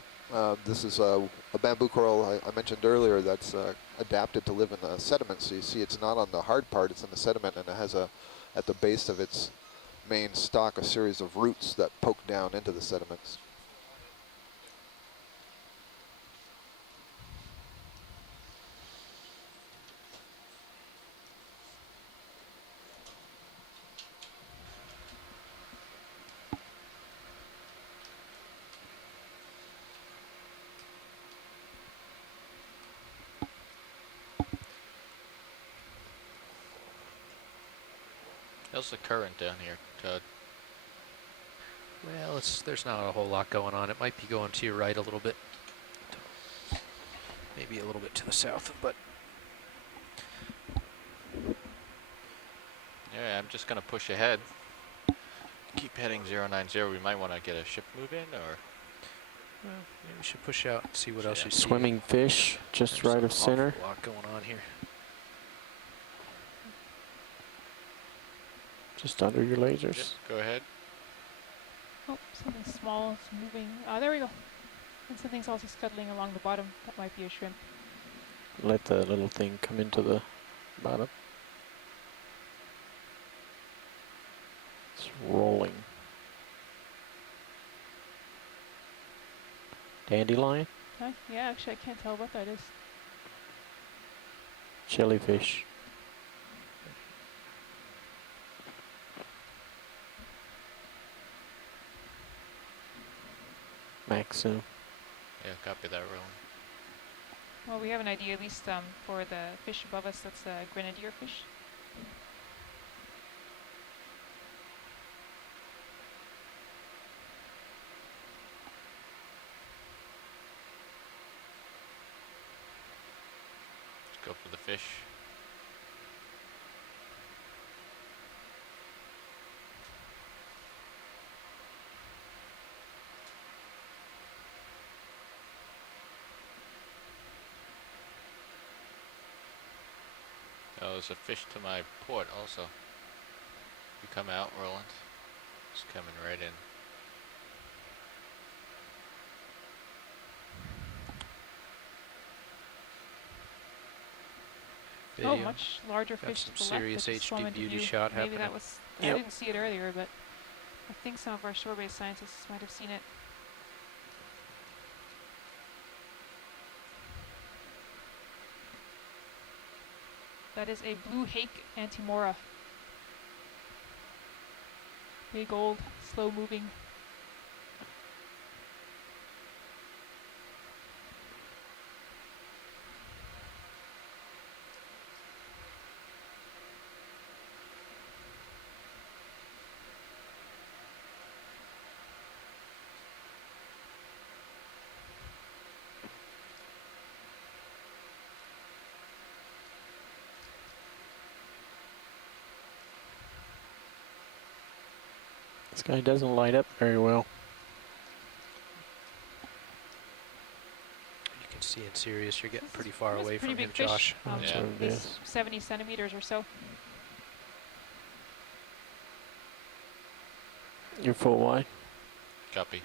This is a bamboo coral I mentioned earlier that's adapted to live in the sediment. So you see it's not on the hard part, it's in the sediment, and it has at the base of its main stalk a series of roots that poke down into the sediments. How's the current down here, Todd? Well, there's not a whole lot going on. It might be going to your right a little bit. Maybe a little bit to the south, but... Yeah, I'm just going to push ahead. Keep heading 090. We might want to get a ship move in, or... Well, maybe we should push out and see what else you see. Swimming fish just There's right of center. There's a lot going on here. Just under your lasers. Yep, go ahead. Oh, something small is moving. There we go. And something's also scuttling along the bottom. That might be a shrimp. Let the little thing come into the bottom. It's rolling. Dandelion? Yeah, actually I can't tell what that is. Jellyfish. Maxim. Yeah, copy that, Rowan. Well, we have an idea, at least for the fish above us. That's a grenadier fish. Let's go for the fish. Oh, there's a fish to my port also. You come out, Roland. It's coming right in. video. Oh, much larger Got fish some to the left. serious that just swam HD into beauty view. shot Maybe happening. that was. I Yep. didn't see it earlier, but I think some of our shore-based scientists might have seen it. That is a blue hake antimora. Big old, slow-moving. This guy doesn't light up very well. You can see in Sirius, you're getting This pretty is- far this is away pretty from him, big fish. Josh. That's Yeah. what it At least is. 70 centimeters or so. You're full wide. Copy.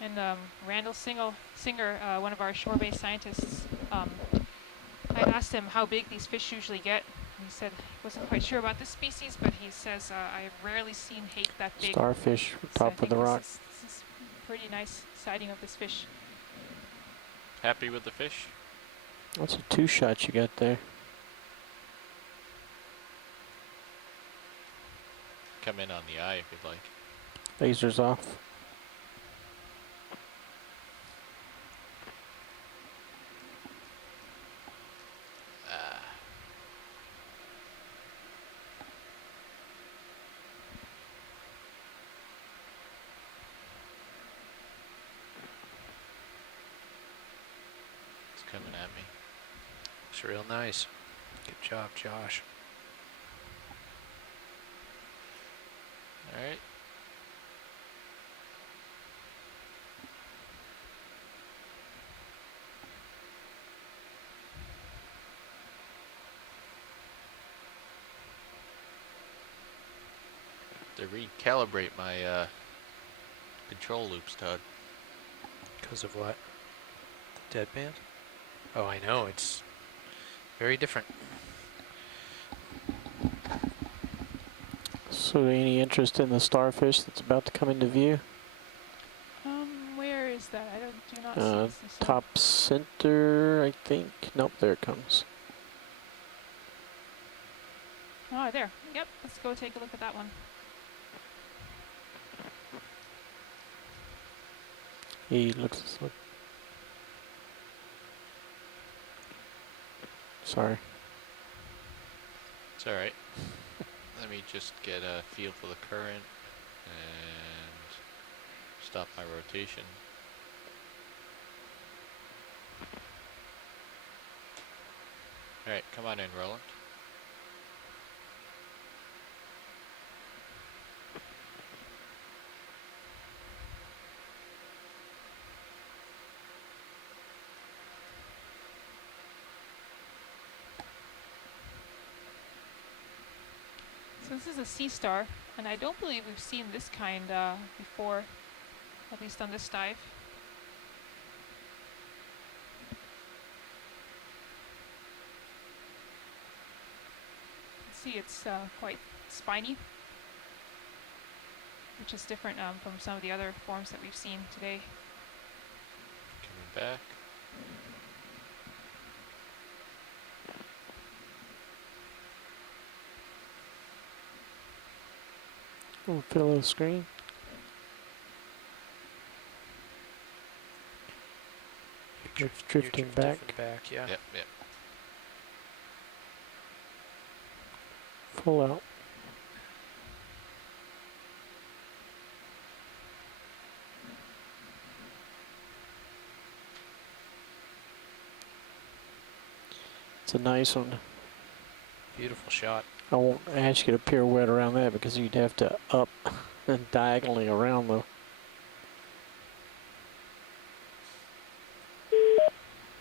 And Randall Singer, one of our shore-based scientists, I asked him how big these fish usually get. He said he wasn't quite sure about this species, but he says I've rarely seen hake that big. Starfish, So I top of think the this rock. This is pretty nice sighting of this fish. Happy with the fish? That's a 2-shot you got there. Come in on the eye if you'd like. Lasers off. It's coming at me. Looks real nice. Good job, Josh. All right. To recalibrate my control loops, Todd. Because of what? The dead band? Oh, I know. It's very different. So any interest in the starfish that's about to come into view? Where is that? I do not see this. Top center, I think. Nope, there it comes. Oh, there. Yep. Let's go take a look at that one. He looks like. Sorry. It's all right. Let me just get a feel for the current and stop my rotation. All right, come on in, Roland. So this is a sea star, and I don't believe we've seen this kind before, at least on this dive. You can see it's quite spiny, which is different from some of the other forms that we've seen today. Coming back. We'll fill the screen. It's drifting back. Yeah. Yep, yep. Full out. It's a nice one. Beautiful shot. I won't ask you to pirouette around that because you'd have to up and diagonally around though.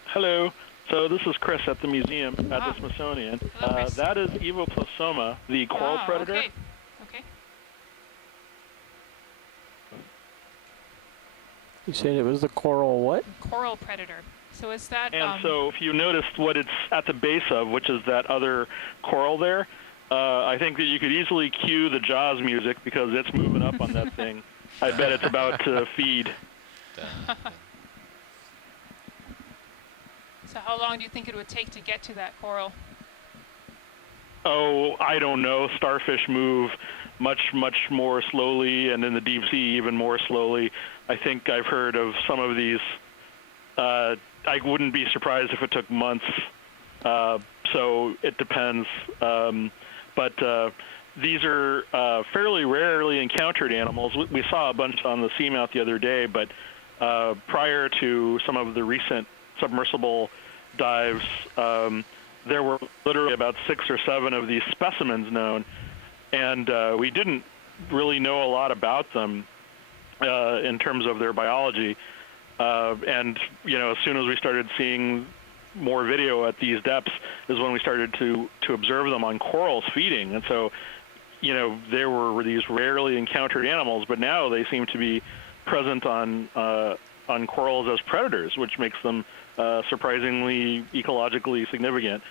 Hello. So this is Chris at the museum at Ah. the Smithsonian. Hello, Chris. That is Evoplasoma, the coral predator. Okay. Okay. You said it was the coral what? Coral predator. So is that... And so if you noticed what it's at the base of, which is that other coral there, I think that you could easily cue the Jaws music because it's moving up on that thing. I bet it's about to feed. So how long do you think it would take to get to that coral? Oh, I don't know. Starfish move much more slowly, and in the deep sea even more slowly. I think I've heard of some of these. I wouldn't be surprised if it took months. So it depends. But these are fairly rarely encountered animals. We saw a bunch on the Seamount the other day, but prior to some of the recent submersible dives, there were literally about 6 or 7 of these specimens known, and we didn't really know a lot about them in terms of their biology. And as soon as we started seeing more video at these depths is when we started to observe them on corals feeding. And so, there were these rarely encountered animals, but now they seem to be present on corals as predators, which makes them surprisingly ecologically significant.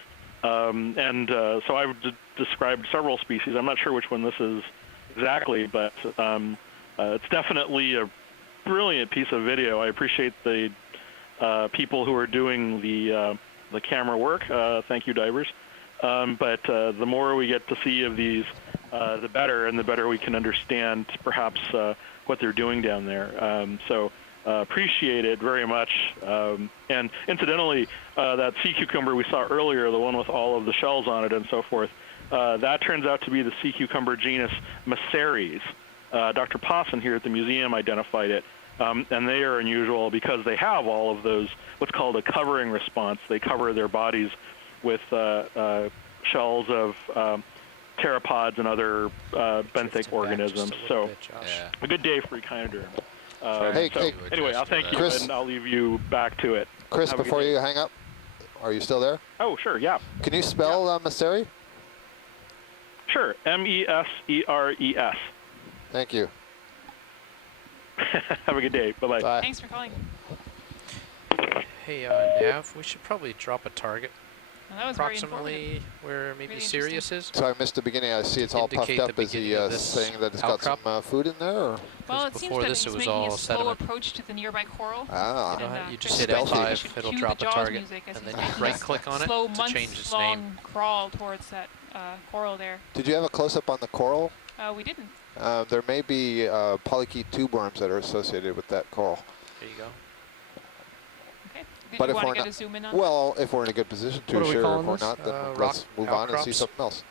So I've described several species. I'm not sure which one this is exactly, but it's definitely a brilliant piece of video. I appreciate the people who are doing the camera work. Thank you, divers. But the more we get to see of these, the better, and the better we can understand perhaps what they're doing down there. So appreciate it very much. And incidentally, that sea cucumber we saw earlier, the one with all of the shells on it and so forth, that turns out to be the sea cucumber genus Maceres. Dr. Pawson here at the museum identified it. And they are unusual because they have all of those, what's called a covering response. They cover their bodies with shells of pteropods and other benthic organisms. So a good day for echinoderms. Anyway, I'll thank you, Chris, and I'll leave you back to it. Chris, before you hang up, are you still there? Oh, sure, yeah. Can you spell Maceri? Sure, Meseres. Thank you. Have a good day. Bye-bye. Bye. Thanks for calling. Hey, Nav, we should probably drop a target Well, that was approximately where maybe Really Sirius is. So I missed the beginning. I see it's all puffed Indicate up. the Is he beginning of this saying that it's got outcrop? some food in there? Or? Well, it seems before that this, he's it was making all a slow sediment. approach to the nearby coral. Ah. You know how And, you Chris just hit stealthy. Spencer F5, should it'll cue drop the a Jaws target, music as and he's then you making right-click on it slow, to change its months-long name. crawl towards that coral there. Did you have a close-up on the coral? We didn't. There may be polychaete tube worms that are associated with that coral. There you go. Okay. Did But you if want we're to get not- a zoom in on it? Well, if we're in a good position to, What are we sure. If calling we're this? not, then Rock let's move on and see outcrops? something else.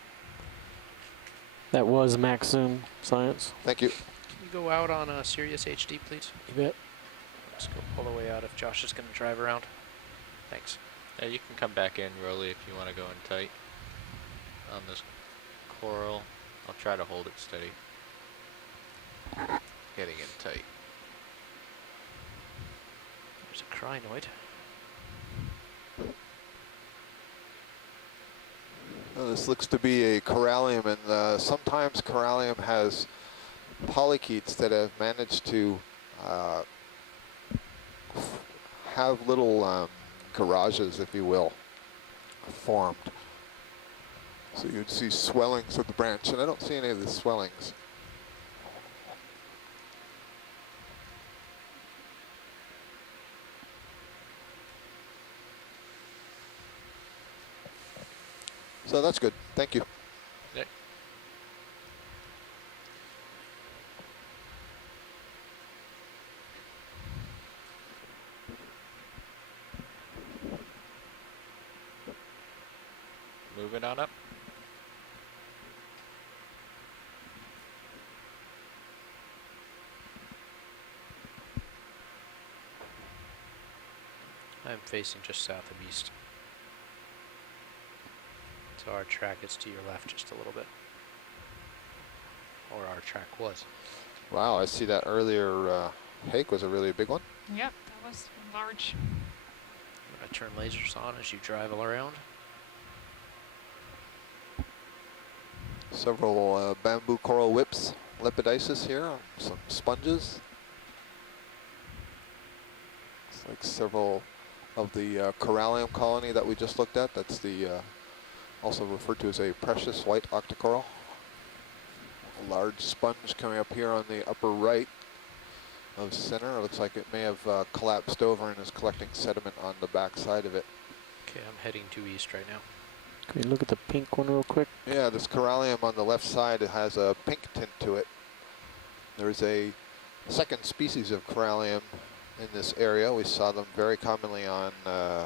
That was max zoom science. Thank you. Can you go out on Sirius HD, please? You bet. Let's go all the way out if Josh is going to drive around. Thanks. Yeah, you can come back in, Rolly, if you want to go in tight on this coral. I'll try to hold it steady. Getting in tight. There's a crinoid. This looks to be a corallium, and sometimes corallium has polychaetes that have managed to have little garages, if you will, formed. So you'd see swellings of the branch, and I don't see any of the swellings. So that's good. Thank you. Yeah. Moving on up. I'm facing just south of east. So our track is to your left just a little bit. Or our track was. Wow, I see that earlier hake was a really big one. Yep, that was large. I'm going to turn lasers on as you drive all around. Several bamboo coral whips, lepidisis here, some sponges. like several of the corallium colony that we just looked at. That's the also referred to as a precious white octocoral. A large sponge coming up here on the upper right of center. It looks like it may have collapsed over and is collecting sediment on the back side of it. Okay, I'm heading due east right now. Can we look at the pink one real quick? Yeah, this corallium on the left side, it has a pink tint to it. There's a second species of corallium in this area. We saw them very commonly on, I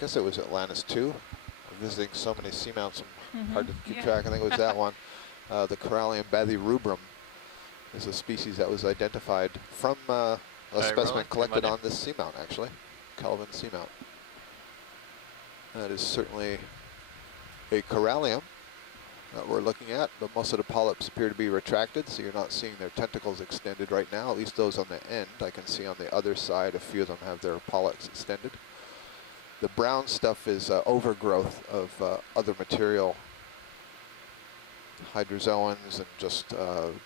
guess it was Atlantis 2. Visiting so many seamounts, hard to keep track. I think it was that one. The corallium bathyrubrum is a species that was identified from a specimen collected on this seamount, actually, Kelvin seamount. That is certainly a corallium that we're looking at, but most of the polyps appear to be retracted, so you're not seeing their tentacles extended right now, at least those on the end. I can see on the other side a few of them have their polyps extended. The brown stuff is overgrowth of other material, hydrozoans, and just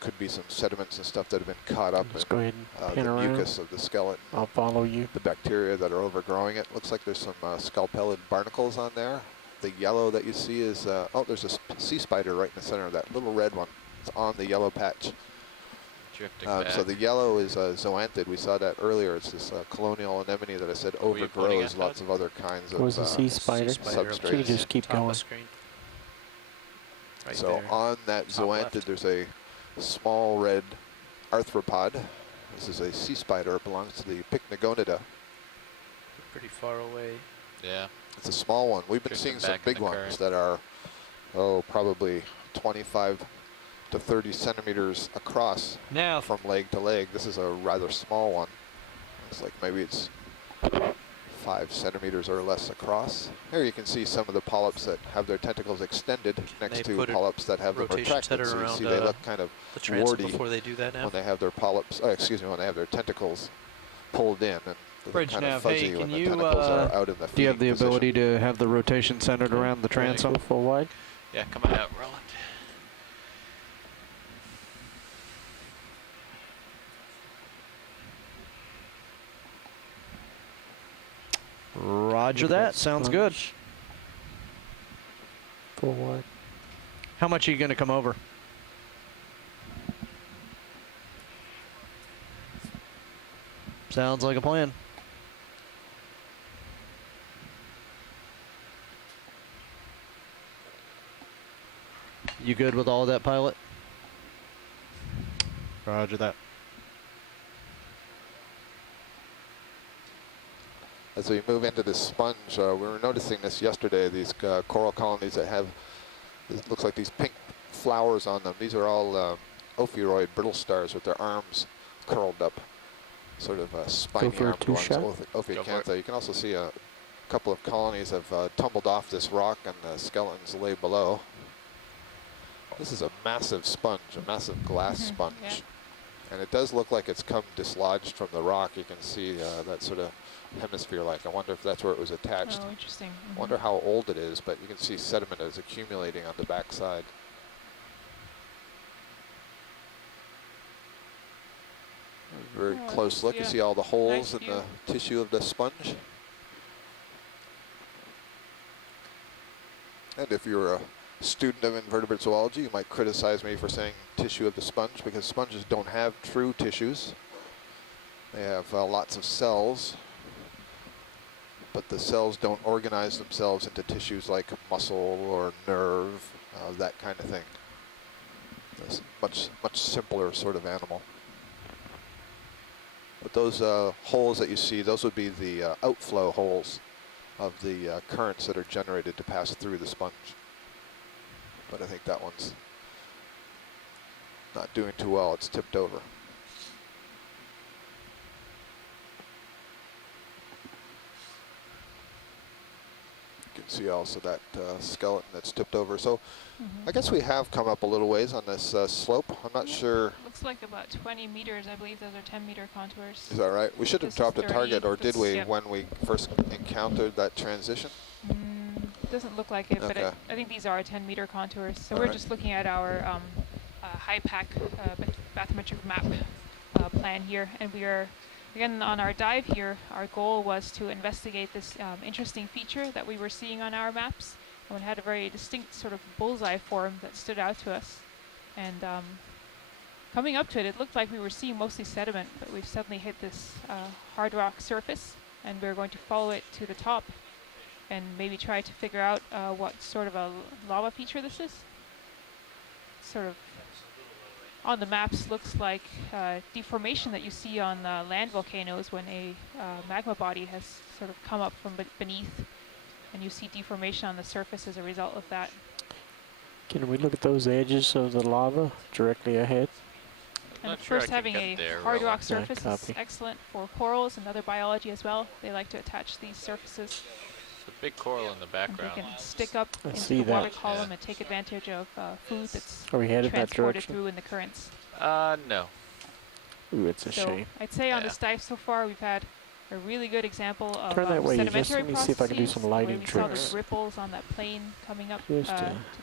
could be some sediments and stuff that have been caught up Go ahead and in the around. mucus of the skeleton. I'll follow you. The bacteria that are overgrowing it. Looks like there's some scalpellid barnacles on there. The yellow that you see is, oh, there's a sea spider right in the center of that little red one. It's on the yellow patch. Drifting back. So the yellow is Zoanthid. We saw that earlier. It's this colonial anemone that I said Were you pointing overgrows at lots of other kinds of Was the sea spider? substrates. You can just keep Top of going. screen. Right So there. on that Top Zoanthid, left. there's a small red arthropod. This is a sea spider. It belongs to the Pycnogonida. Pretty far away. Yeah. It's a small one. We've been Drifting seeing some back in big the ones current. that are, oh, probably 25 to 30 centimeters across Now, from leg to leg. This is a rather small one. Looks like maybe it's 5 centimeters or less across. Here you can see some of the polyps that have their tentacles extended next they to put a polyps that have them rotation retracted. setter So you around, see they look kind of The transom warty before they do that now. when they have their polyps, when they have their tentacles pulled in, and they're Bridge kind nav, of fuzzy hey, when can the you, tentacles are out in the do you have the feeding position. ability to have the rotation centered around the transom? Go full wide. Yeah, coming out, Roland. Roger that. Sounds good. Full wide. How much are you going to come over? Sounds like a plan. You good with all of that, pilot? Roger that. As we move into this sponge, we were noticing this yesterday, these coral colonies that have, it looks like these pink flowers on them. These are all ophiuroid brittle stars with their arms curled up, sort of spiny for a armed ones, two-shot. Ophiacantha. You can also see a couple of colonies have tumbled off this rock and the skeletons lay below. This is a massive sponge, a massive glass sponge. Yeah. And it does look like it's come dislodged from the rock. You can see that sort of hemisphere-like. I wonder if that's where it was attached. Oh, interesting. I wonder how old it is, but you can see sediment is accumulating on the backside. Very Oh, close look. You yeah. see all the holes Nice in view. the tissue of the sponge. And if you're a student of invertebrate zoology, you might criticize me for saying tissue of the sponge, because sponges don't have true tissues. They have lots of cells, but the cells don't organize themselves into tissues like muscle or nerve, that kind of thing. It's much simpler sort of animal. But those holes that you see, those would be the outflow holes of the currents that are generated to pass through the sponge. But I think that one's not doing too well. It's tipped over. You can see also that skeleton that's tipped over. So I guess we have come up a little ways on this slope. I'm not Yeah. sure. Looks like about 20 meters. I believe those are 10-meter contours. Is that right? We should have This is dropped a 30. target, or did we, Yep. when we first encountered that transition? Doesn't look like it, but Okay. I think these are 10-meter contours. So All we're right. just looking at our high pack bathymetric map plan here, and we are again, on our dive here, our goal was to investigate this interesting feature that we were seeing on our maps. And it had a very distinct sort of bullseye form that stood out to us. And coming up to it, it looked like we were seeing mostly sediment, but we've suddenly hit this hard rock surface, and we're going to follow it to the top and maybe try to figure out what sort of a lava feature this is. Sort of on the maps looks like deformation that you see on land volcanoes when a magma body has sort of come up from beneath, and you see deformation on the surface as a result of that. Can we look at those edges of the lava directly ahead? And of course, having a hard rock surface is excellent for corals and other biology as well. They like to attach these surfaces. It's a big coral in the background. And they can stick up into the water column and take advantage of food that's transported through in the currents. No. Ooh, it's a shame. I'd say on this dive so far, we've had a really good example of Turn that way, sedimentary let me see if I can do some lighting tricks. We saw tricks. the ripples on that plane coming up to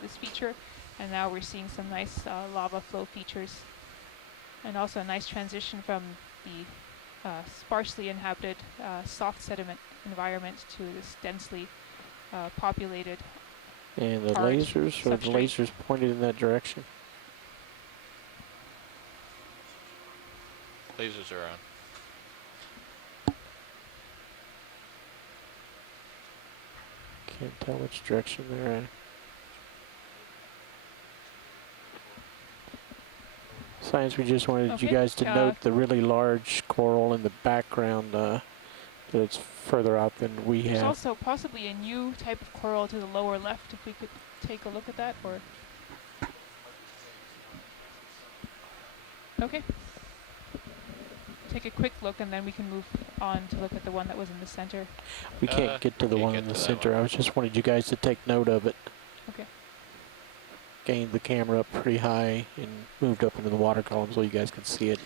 this feature, and now we're seeing some nice lava flow features, and also a nice transition from the sparsely inhabited soft sediment environment to this densely populated. And the lasers, or the lasers pointed in that direction? Lasers are on. Can't tell which direction they're in. Science, we just wanted you guys to note the really large coral in the background that's further out than we have. There's also possibly a new type of coral to the lower left, if we could take a look at that, or... Okay. Take a quick look, and then we can move on to look at the one that was in the center. We can't get to the one in the center. I was just wanted you guys to take note of it. Okay. Gained the camera up pretty high and moved up into the water column so you guys could see it.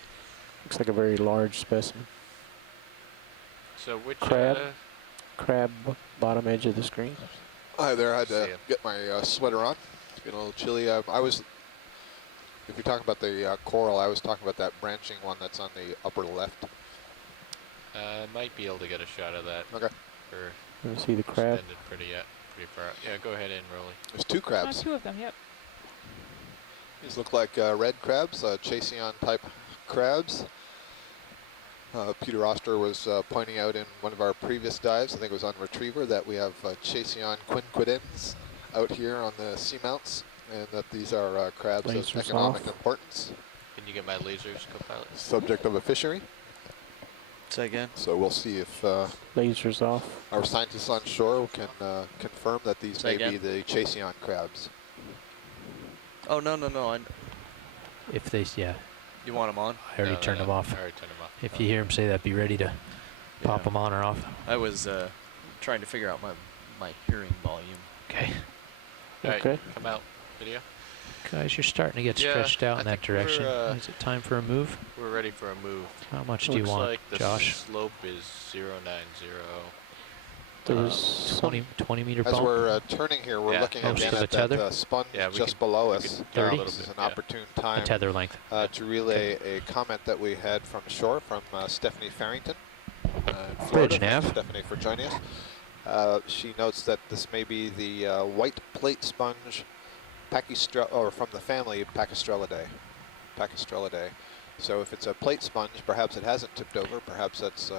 Looks like a very large specimen. So which crab bottom edge of the screen. Hi there. I had to get my sweater on. It's getting a little chilly. If you're talking about the coral, I was talking about that branching one that's on the upper left. Might be able to get a shot of that. Okay. Let me see the crab. Extended pretty far out. Yeah, go ahead and Rolly. There's two crabs. Two of them, yep. These look like red crabs, Chasion type crabs. Peter Oster was pointing out in one of our previous dives, I think it was on Retriever, that we have Chasion quinquidens out here on the seamounts, and that these are crabs of economic importance. Can you get my lasers, co-pilot? Subject of a fishery. Say again. So we'll see if lasers off. Our scientists on shore can confirm that these may be the Chasion crabs. Oh, no. If they, You want them on? I already turned them off. I already turned them off. If you hear them say that, be ready to pop them on or off. I was trying to figure out my hearing volume. Okay. All right, come out, video. Guys, you're starting to get stretched out in that direction. Is it time for a move? We're ready for a move. How much do you want, like the Josh? Slope is 090. There's 20 meter bump. As we're turning here, we're looking again at that sponge just below us. 30? This is an opportune time tether length. to relay a comment that we had from shore from Stephanie Farrington. Bridge nav. Stephanie for joining us. She notes that this may be the white plate sponge or from the family Pakistrellidae. So if it's a plate sponge, perhaps it hasn't tipped over. Perhaps that's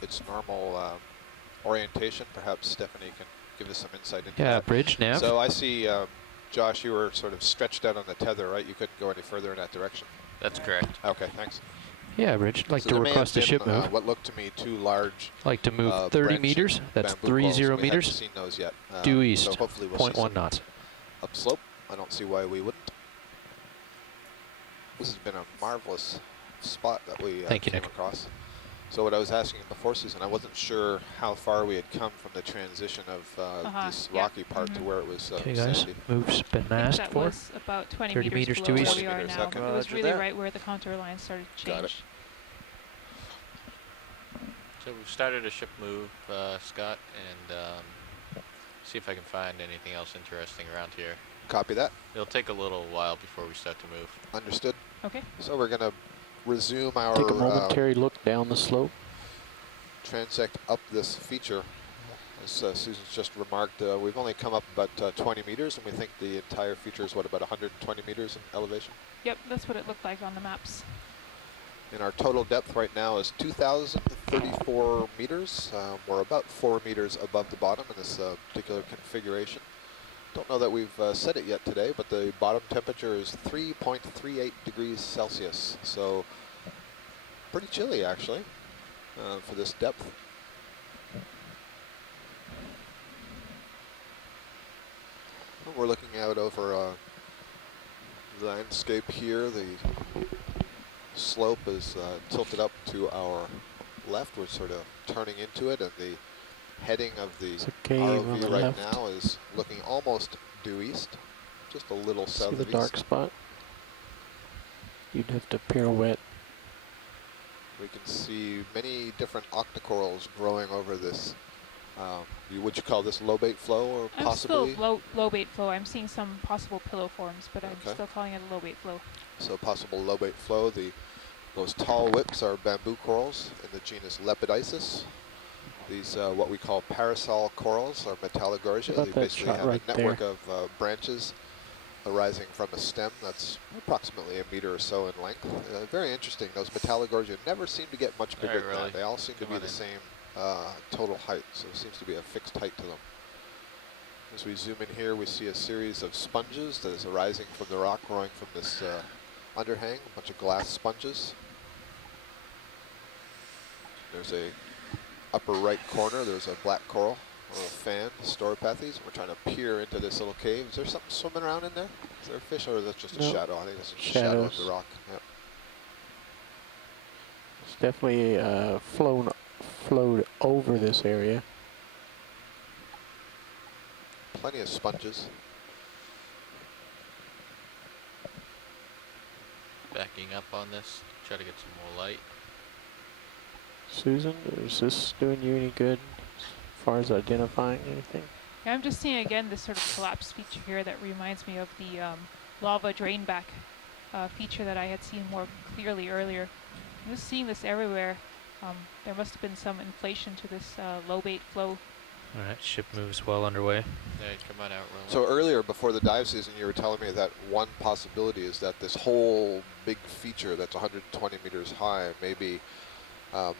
its normal orientation. Perhaps Stephanie can give us some insight into that. Bridge nav. So I see, Josh, you were sort of stretched out on the tether, right? You couldn't go any further in that direction. That's correct. Okay, thanks. Yeah, Bridge. Like to request a ship move. What looked to me too large. Like to move 30 meters. That's 30 meters. We haven't seen those yet. Due east. So hopefully we'll 0.1 knots. Upslope. I don't see why we wouldn't. This has been a marvelous spot that we came across. So what I was asking before, Susan, I wasn't sure how far we had come from the transition of this rocky part to where it was okay, guys. sandy. Move's been masked that for. was about 20 30 meters below due east. where we are now. Okay. It was really right where the contour line started to change. Got it. So we've started a ship move, Scott, and see if I can find anything else interesting around here. Copy that. It'll take a little while before we start to move. Understood. Okay. So we're going to resume our... Take a momentary look down the slope. transect up this feature. As Susan's just remarked, we've only come up about 20 meters, and we think the entire feature is, what, about 120 meters in elevation? Yep, that's what it looked like on the maps. And our total depth right now is 2,034 meters. We're about 4 meters above the bottom in this particular configuration. Don't know that we've set it yet today, but the bottom temperature is 3.38 degrees Celsius. So pretty chilly, actually, for this depth. We're looking out over the landscape here. The slope is tilted up to our left. We're sort of turning into it, and the heading of the ROV right now is looking almost due east, just a little south of east. See the dark spot? You'd have to pirouette. We can see many different octocorals growing over this. Would you call this lobate flow, or possibly? I'm still lobate flow. I'm seeing some possible pillow forms, but I'm still calling it a lobate flow. So possible lobate flow. Those tall whips are bamboo corals in the genus Lepidices. These, what we call parasol corals, are Metallogorgia. They basically have a network of branches arising from a stem that's approximately a meter or so in length. Very interesting. Those Metallogorgia never seem to get much bigger than that. They all seem to be the same total height, so there seems to be a fixed height to them. As we zoom in here, we see a series of sponges that is arising from the rock, growing from this underhang, a bunch of glass sponges. There's a upper right corner, there's a black coral, or a fan, Stauropathes. We're trying to peer into this little cave. Is there something swimming around in there? Is there a fish, or is that just a shadow? I think that's just a shadow of the rock. Yep. It's definitely flowed over this area. Plenty of sponges. Backing up on this, try to get some more light. Susan, is this doing you any good as far as identifying anything? Yeah, I'm just seeing again this sort of collapse feature here that reminds me of the lava drain back feature that I had seen more clearly earlier. I'm just seeing this everywhere. There must have been some inflation to this lobate flow. All right, ship moves well underway. Yeah, come on out, Roland. So earlier, before the dive season, you were telling me that one possibility is that this whole big feature that's 120 meters high may be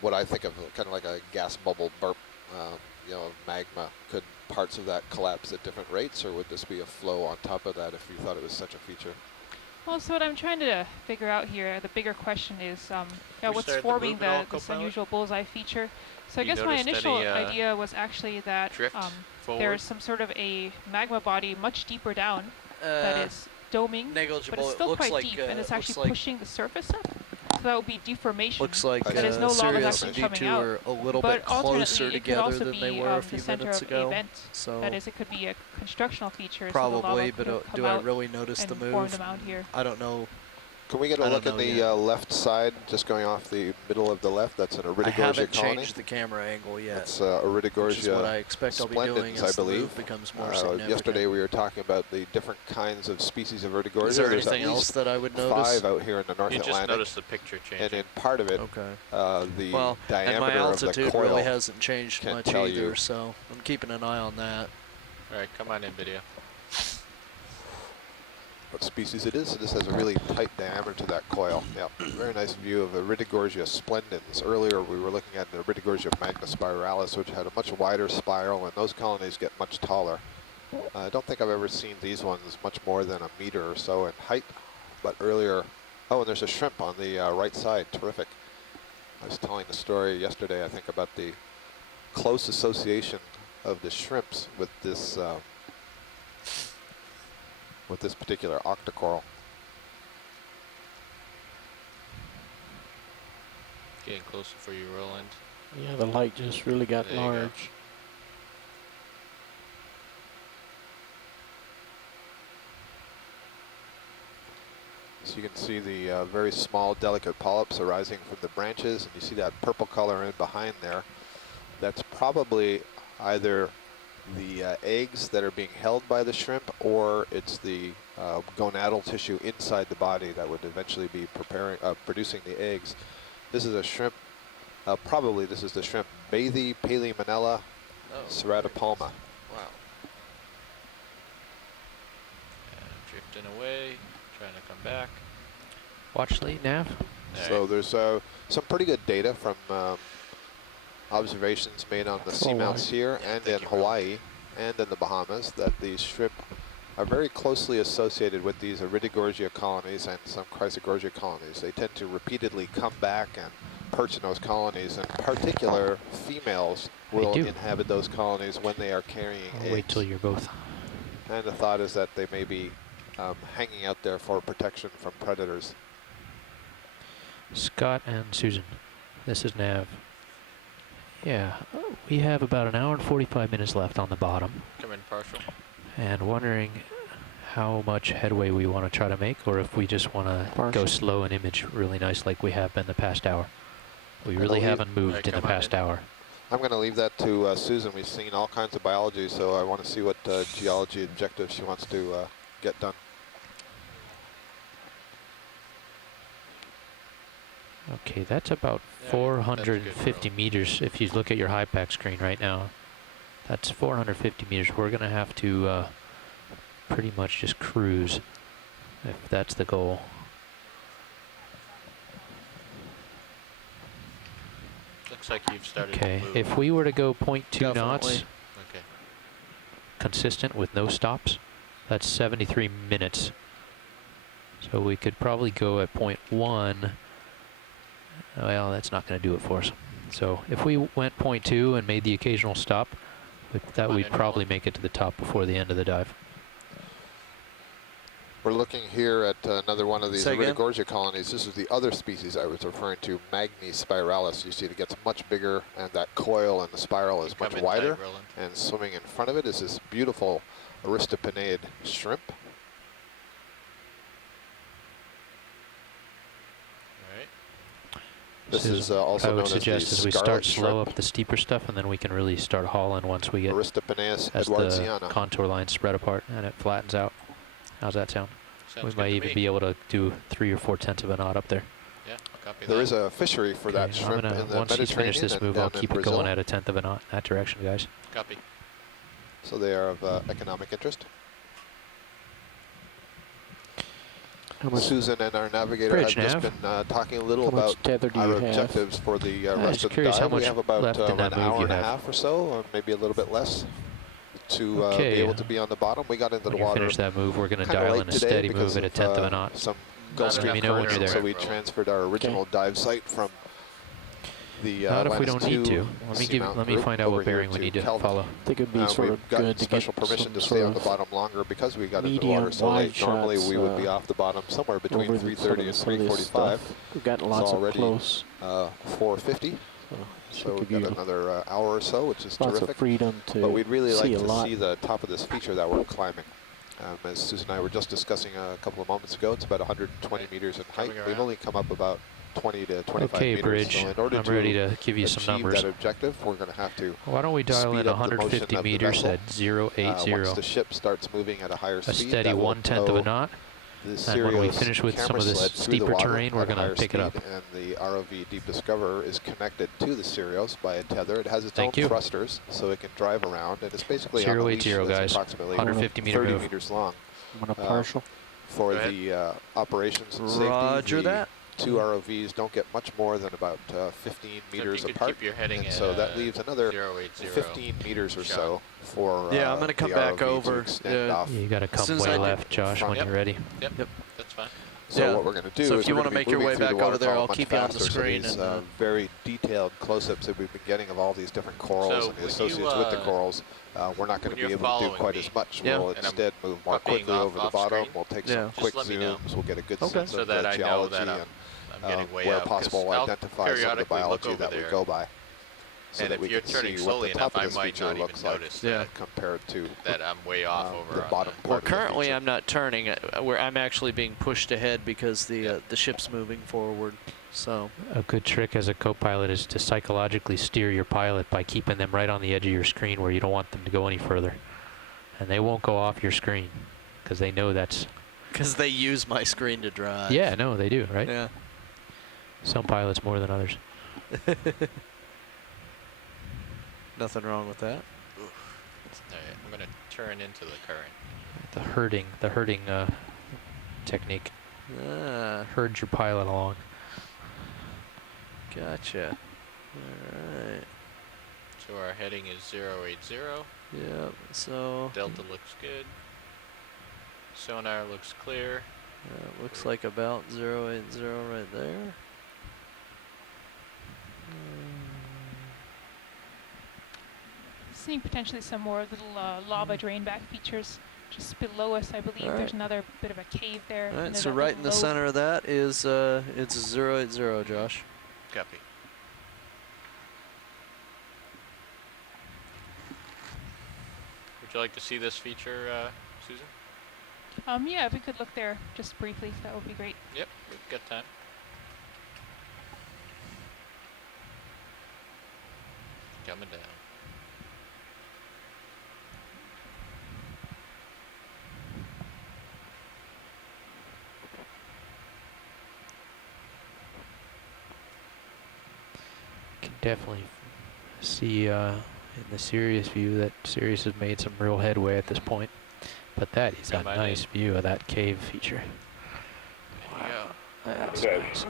what I think of kind of like a gas bubble burp, you know, of magma. Could parts of that collapse at different rates, or would this be a flow on top of that if you thought it was such a feature? Well, so what I'm trying to figure out here, the bigger question is, what's forming this unusual bullseye feature? So I guess my initial idea was actually that there's some sort of a magma body much deeper down that is doming, but it's still quite deep, and it's actually pushing the surface up. So that would be deformation. Looks like that is no lava actually Sirius coming D2 out. are a little bit closer together than they were a few minutes ago. So that is, it could be a constructional feature. Probably, so but do I really notice the move? I don't know. Can we get a look at the left side, just going off the middle of the left? That's an Iridogorgia colony. I haven't changed the camera angle yet. It's Iridogorgia which is what I expect I'll be doing as the move becomes more significant. Yesterday we were talking about the different kinds of species of Iridogorgia. Is there anything else that I would notice? 5 out here in the North Atlantic. You just noticed the picture changing. And in part of it, the diameter and my altitude of the coil really hasn't changed much either, so I'm keeping an eye on that. All right, come on in, video. What species it is. So this has a really tight diameter to that coil. Yep, very nice view of Iridogorgia splendens. Earlier we were looking at the Iridogorgia magnospiralis, which had a much wider spiral, and those colonies get much taller. I don't think I've ever seen these ones much more than a meter or so in height, but earlier, oh, and there's a shrimp on the right side, terrific. I was telling the story yesterday, I think, about the close association of the shrimps with this particular octocoral. Getting closer for you, Roland. Yeah, the light just really got large. So you can see the very small, delicate polyps arising from the branches, and you see that purple color in behind there. That's probably either the eggs that are being held by the shrimp, or it's the gonadal tissue inside the body that would eventually be producing the eggs. This is a shrimp Probably this is the shrimp Bathy paleomanella ceratopalma. Wow. And drifting away, trying to come back. Watch lead nav. So there's some pretty good data from observations made on the seamounts here and in Hawaii and in the Bahamas that these shrimp are very closely associated with these Iridogorgia colonies and some Chrysogoria colonies. They tend to repeatedly come back and perch in those colonies, and particular females will inhabit those colonies when they are carrying eggs. Wait till you're both. And the thought is that they may be hanging out there for protection from predators. Scott and Susan, this is nav. Yeah, we have about an hour and 45 minutes left on the bottom. Come in partial. And wondering how much headway we want to try to make, or if we just want to go slow and image really nice like we have been the past hour. We really haven't moved in the past hour. I'm going to leave that to Susan. We've seen all kinds of biology, so I want to see what geology objectives she wants to get done. Okay, that's about 450 meters. If you look at your high-pack screen right now, that's 450 meters. We're going to have to pretty much just cruise if that's the goal. Looks like you've started Okay, to move. if we were to go 0.2 knots, okay, consistent with no stops, that's 73 minutes. So we could probably go at 0.1. Well, that's not going to do it for us. So if we went 0.2 and made the occasional stop, we'd probably make it to the top before the end of the dive. We're looking here at another one of these Iridogorgia colonies. This is the other species I was referring to, Magni spiralis. You see it gets much bigger, and that coil and the spiral is much wider. And swimming in front of it is this beautiful Aristopenaid shrimp. This is also I would known suggest as as we start slow up the steeper stuff, and then we can really start hauling once we get as the contour lines spread apart and it flattens out. How's that sound? We might even be able to do 3 or 4/10 of a knot up there. Yeah, copy there is a fishery for that shrimp in the Mediterranean. Once he's finished this move, I'll keep it going at a 1/10 of a knot in that direction, guys. Copy. So they are of economic interest. Susan and our navigator have just been talking a little about our objectives for the rest of the dive. We have about an hour and a half or so, or maybe a little bit less, to be able to be on the bottom. We got into the water. Finish that move. We're going to dial in a steady move at a 1/10 of a knot. Some Gulf Stream currents, so we transferred our original dive site from the not if we don't need to. Let me find out what bearing we need to follow. I think it'd be sort of good to special permission to stay on the bottom longer because we got into the water so late. Normally we would be off the bottom somewhere between 3:30 and 3:45. We've gotten lots of close. 4:50. So we've got another hour or so, which is lots terrific. Of freedom to but we'd really like to see the top of this feature that we're climbing. As Susan and I were just discussing a couple of moments ago, it's about 120 meters in height. We've only come up about 20 to 25 meters. Okay, Bridge, so in order I'm ready to give you some numbers. That objective, we're going to have to why don't we dial in 150 meters at 080. Once the ship starts moving at a higher speed, a steady 1/10 of a knot. And when we finish with some of this steeper terrain, we're going to pick it up. And the ROV Deep Discoverer is connected to the Sirios by a tether. It has its own thrusters, so it can drive around. And it's basically 080, guys. Approximately 150 meter 30 meters long. I'm going to partial. For the operations and safety. Roger that. Two ROVs don't get much more than about 15 meters apart, and so that leaves another 15 meters or so for I'm going to come back over. You got to come way left, Josh, when you're ready. Yep, that's fine. So what we're going to do so is if you want to make your way back over there, I'll keep you on the screen. These very detailed close-ups that we've been getting of all these different corals and the associates with the corals. We're not going to be able to do quite as much. We'll instead move more quickly over the bottom. We'll take some quick zooms. We'll get a good sense of the geology and where possible identify some of the biology that we go by. So that we can see what the top of this feature looks like compared to that I'm way off over the bottom part. Well, currently I'm not turning. I'm actually being pushed ahead because the ship's moving forward. So a good trick as a co-pilot is to psychologically steer your pilot by keeping them right on the edge of your screen where you don't want them to go any further. And they won't go off your screen because they know that's... Because they use my screen to drive. Yeah, no, they do, right? Yeah. Some pilots more than others. Nothing wrong with that. Alright, I'm gonna turn into the current. The herding technique. Ah, Herd your pilot along. gotcha. Alright. So our heading is 080. Yep, so Delta looks good. Sonar looks clear. looks like about 080 right there. Seeing potentially some more little lava drain back features just below us. I believe there's another bit of a cave there. All right, and so there's right in the lobe. center of that is it's 080, Josh. Copy. Would you like to see this feature, Susan? Yeah, if we could look there just briefly, that would be great. Yep, we've got time. Coming down. Can definitely see in the Sirius view that Sirius has made some real headway at this point. But that is a nice view of that cave feature. There you go. That's nice.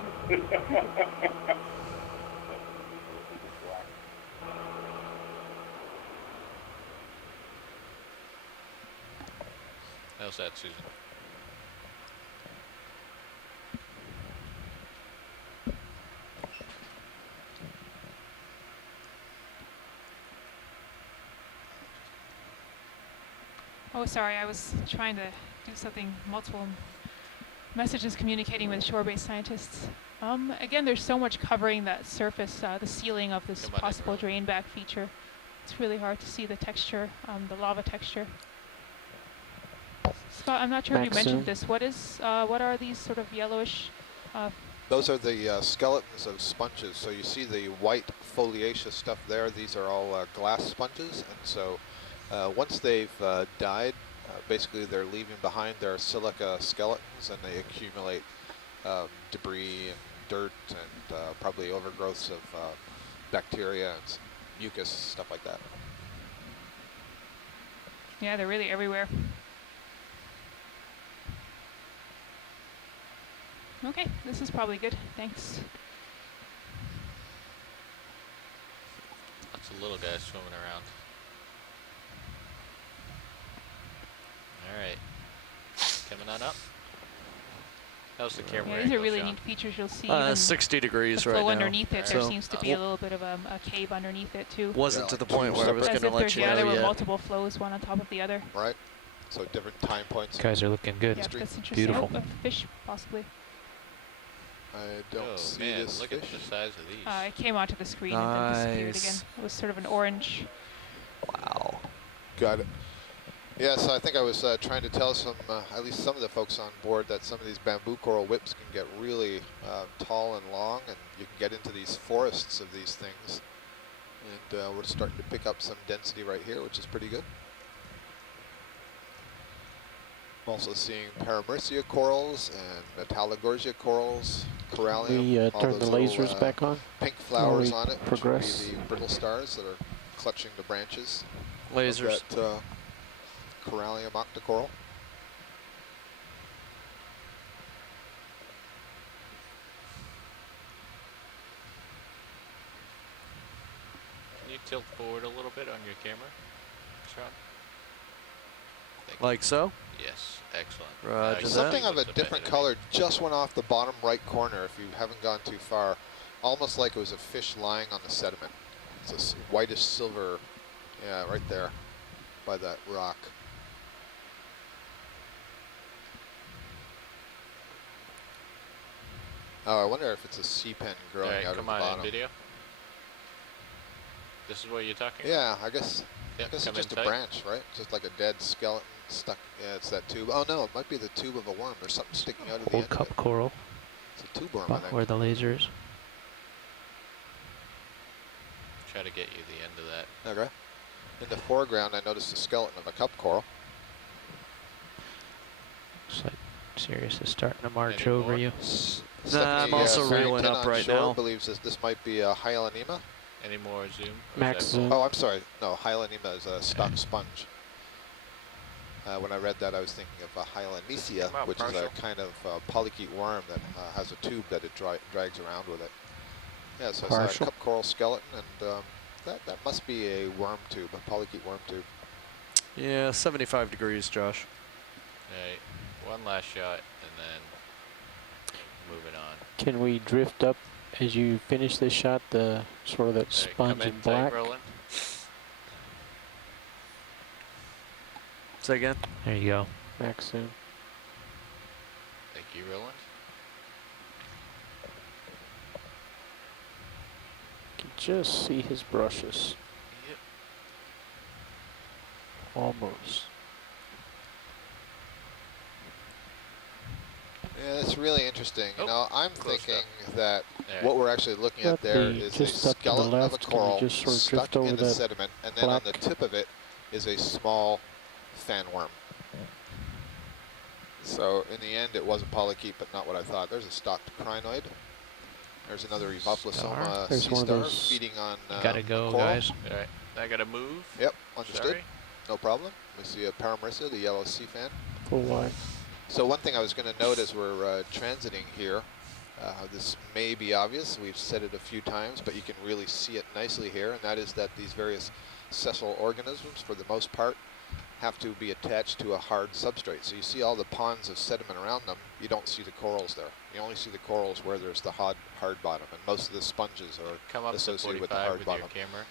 How's that, Susan? Oh, sorry, I was trying to do something, multiple messages communicating with shore-based scientists. Again, there's so much covering that surface, the ceiling of this possible drain back feature. It's really hard to see the texture, the lava texture. Scott, I'm not sure if you mentioned this. What are these sort of yellowish? Those are the skeletons of sponges. So you see the white foliaceous stuff there. These are all glass sponges, and so once they've died, basically they're leaving behind their silica skeletons, and they accumulate debris and dirt and probably overgrowths of bacteria and mucus, stuff like that. Yeah, they're really everywhere. Okay, this is probably good. Thanks. Lots of little guys swimming around. Alright. Coming on up. How's the camera? Yeah, these are really neat features. You'll see 60 degrees right flow now. underneath it. There seems to be a little bit of a cave underneath it too. Wasn't to the point where I was going to let you know there were yet. multiple flows, one on top of the other. Right. So different time points. Guys are looking good. Yeah, that's interesting. Beautiful. Oh, a fish, possibly. I don't see man, this look fish. at the size of these. It came onto the screen and then disappeared again. It was sort of an orange. Wow. Got it. Yeah, so I think I was trying to tell some, at least some of the folks on board, that some of these bamboo coral whips can get really tall and long, and you can get into these forests of these things. And we're starting to pick up some density right here, which is pretty good. I'm also seeing paramercia corals and metallogorgia corals, corallium. We all turn the those little, lasers back on. Pink flowers on it, Progress. which would be the brittle stars that are clutching the branches. Lasers. Of that, corallium octocoral. Can you tilt forward a little bit on your camera, Sean? Like so? Yes, excellent. Roger that. Something of a different color just went off the bottom right corner if you haven't gone too far. Almost like it was a fish lying on the sediment. It's a whitish silver, yeah, right there by that rock. Oh, I wonder if it's a sea pen growing out of the bottom. Come on, video. This is what you're talking about? Yeah, I guess it's come just in a tight. branch, right? Just like a dead skeleton stuck. Yeah, it's that tube. Oh no, it might be the tube of a worm. There's something sticking out of the Old end cup of it. coral. It's a tube worm, I think. Where the lasers. Try to get you the end of that. Okay. In the foreground, I noticed the skeleton of a cup coral. Looks like Sirius is starting to march Any over more? you. I'm also reeling up right now. Believes this might be a Hyalinema. Any more zoom? Max zoom. Oh, I'm sorry. No, Hyalinema is a stock sponge. When I read that, I was thinking of a Hylanesia, which is a kind of polychaete worm that has a tube that it drags around with it. Yeah, so I saw a cup coral skeleton, and that must be a worm tube, a polychaete worm tube. Yeah, 75 degrees, Josh. Alright, one last shot, and then moving on. Can we drift up as you finish this shot, the sort of that sponge in black? Say again? There you go. Max zoom. Thank you, Roland. You can just see his brushes. Yep. Almost. Yeah, that's really interesting. You know, I'm thinking that There. what we're actually looking at there is a skeleton of a coral stuck in the sediment, and then on the tip of it is a small fan worm. So in the end, it was a polychaete, but not what I thought. There's a stocked crinoid. There's another Evoplosoma sea star feeding on gotta go, coral. guys. All right, I gotta move. Yep, understood. Sorry. No problem. We see a Paramarissa, the yellow sea fan. Full wide. So one thing I was going to note as we're transiting here, this may be obvious, we've said it a few times, but you can really see it nicely here, and that is that these various sessile organisms, for the most part, have to be attached to a hard substrate. So you see all the ponds of sediment around them, you don't see the corals there. You only see the corals where there's the hard bottom, and most of the sponges are associated with the hard bottom.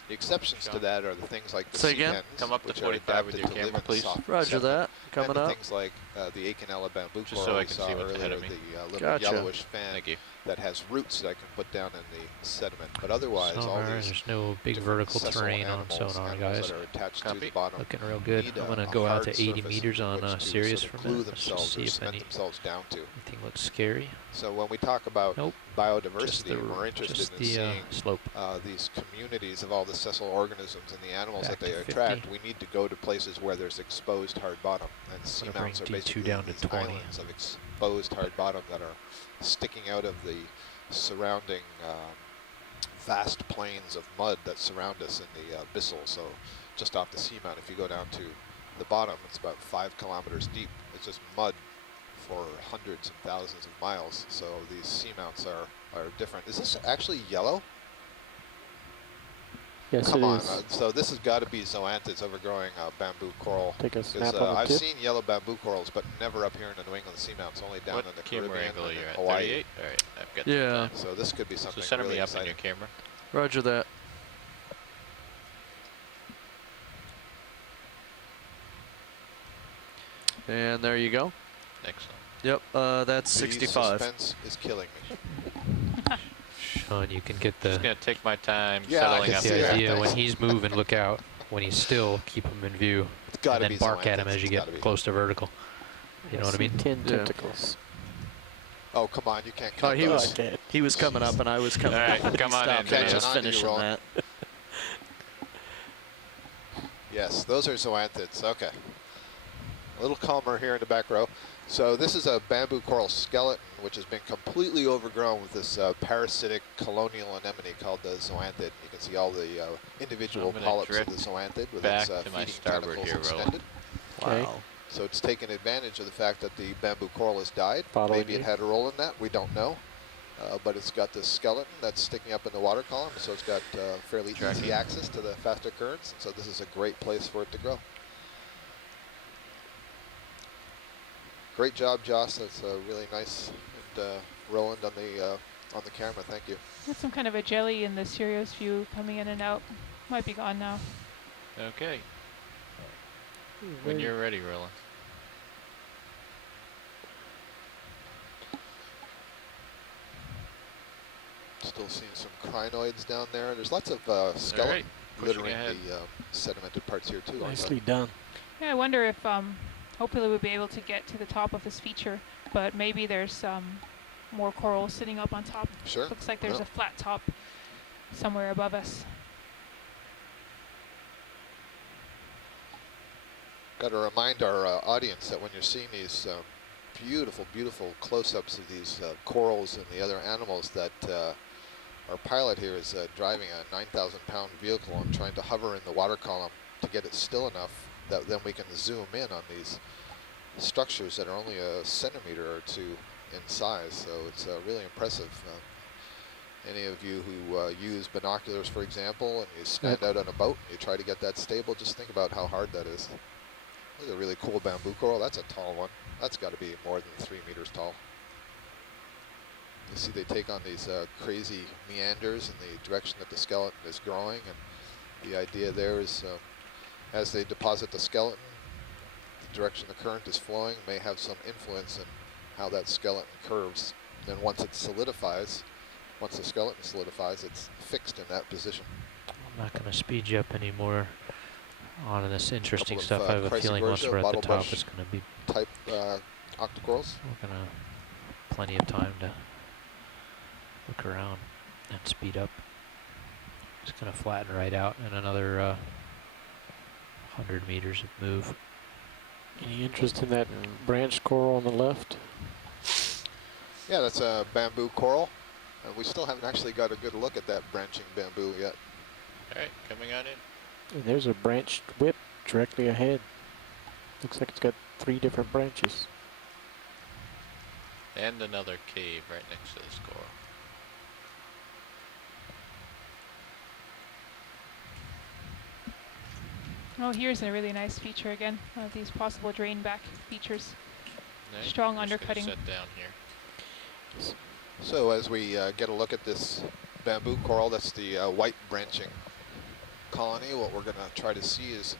The exceptions to that are the things like the sea hens, come up to which 45 are with adapted your to camera, live in please. soft Roger sediment. that. Coming and up. Things like the Acanella bamboo Just coral so I we can saw see what's ahead earlier, of me. the little Gotcha. yellowish fan Thank you. that has roots that I can put down in the sediment. But otherwise, all Sonar, these there's no big different vertical sessile terrain on animals sonar, that guys. are attached to Copy. the bottom Looking real good. need I'm a going to go out hard to 80 surface meters in on which to Sirius sort for of a glue minute. Let's themselves just see or if cement themselves down to. anything looks scary. So when we talk about Nope. biodiversity, we're interested just in the seeing slope. these communities of all the sessile organisms and the animals Back that they to attract. 50. We need to go to places where there's exposed hard bottom, and I'm gonna seamounts are bring D2 basically down to these 20. islands of exposed hard bottom that are sticking out of the surrounding vast plains of mud that surround us in the abyssal. So just off the seamount, if you go down to the bottom, it's about 5 kilometers deep. It's just mud for hundreds and thousands of miles. So these seamounts are different. Is this actually yellow? Yes, Come it on. is. So this has got to be Zoanthids overgrowing bamboo coral. Take a 'Cause, snap on the I've tip. seen yellow bamboo corals, but never up here in the New England seamounts, only down What in the camera Caribbean angle and you're in at? Hawaii. 38? All right, I've got Yeah. some time. So this could be So something center really me up exciting. in your camera. Roger that. And there you go. Excellent. Yep, that's The 65. suspense is killing me. Sean, you can get the, Just gonna take my time Yeah, I settling can up see the that. here. idea. Thanks. When he's moving, look out. When he's still, keep him in view. It's got to And be then bark at him Zoanthids. as you It's get gotta be. close to vertical. You know what I mean? 10 Yeah. tentacles. Oh, come on, you can't Oh, count he those. was Okay. he was coming up and I was coming All right, up. come on in, Stopped and I Catching was on to you, finishing Roland. that. Yes, those are Zoanthids. Okay. A little calmer here in the back row. So this is a bamboo coral skeleton, which has been completely overgrown with this parasitic colonial anemone called the Zoanthid. You can see all the individual I'm gonna polyps of drift the Zoanthid with back its to my feeding starboard tentacles here, Roland. extended. Okay. Wow. So it's taken advantage of the fact that the bamboo coral has died. Following Maybe it you. had a role in that. We don't know. But it's got this skeleton that's sticking up in the water column, so it's got fairly Tracking. easy access to the faster currents. So this is a great place for it to grow. Great job, Joss. That's really nice. And Roland on the camera. Thank you. There's some kind of a jelly in the Sirius view coming in and out. Might be gone now. Okay. When you're ready, Roland. Still seeing some crinoids down there. There's lots of skeleton right, pushing littering ahead. the sedimented parts here too. Nicely done. Yeah, I wonder if hopefully we'll be able to get to the top of this feature, but maybe there's more coral sitting up on top. Sure. Looks like there's Yeah. a flat top somewhere above us. Got to remind our audience that when you're seeing these beautiful, beautiful close-ups of these corals and the other animals that our pilot here is driving a 9,000-pound vehicle and trying to hover in the water column to get it still enough that then we can zoom in on these structures that are only a centimeter or two in size. So it's really impressive. Any of you who use binoculars, for example, and you stand out on a boat and you try to get that stable, just think about how hard that is. This is a really cool bamboo coral. That's a tall one. That's got to be more than 3 meters tall. You see they take on these crazy meanders in the direction that the skeleton is growing, and the idea there is as they deposit the skeleton, the direction the current is flowing may have some influence in how that skeleton curves. Then once it solidifies, once the skeleton solidifies, it's fixed in that position. I'm not going to speed you up anymore on this interesting stuff. I have a feeling Chrysogoria, once we're at the top, it's going to be type octocorals. we're going to plenty of time to look around and speed up. It's going to flatten right out in another 100 meters of move. Any interest in that branch coral on the left? Yeah, that's a bamboo coral. We still haven't actually got a good look at that branching bamboo yet. All right, coming on in. And there's a branched whip directly ahead. Looks like it's got 3 different branches. And another cave right next to this coral. Oh, here's a really nice feature again. One of these possible drain back features. Nice. Strong We're just gonna undercutting. set down here. So as we get a look at this bamboo coral, that's the white branching colony, what we're going to try to see is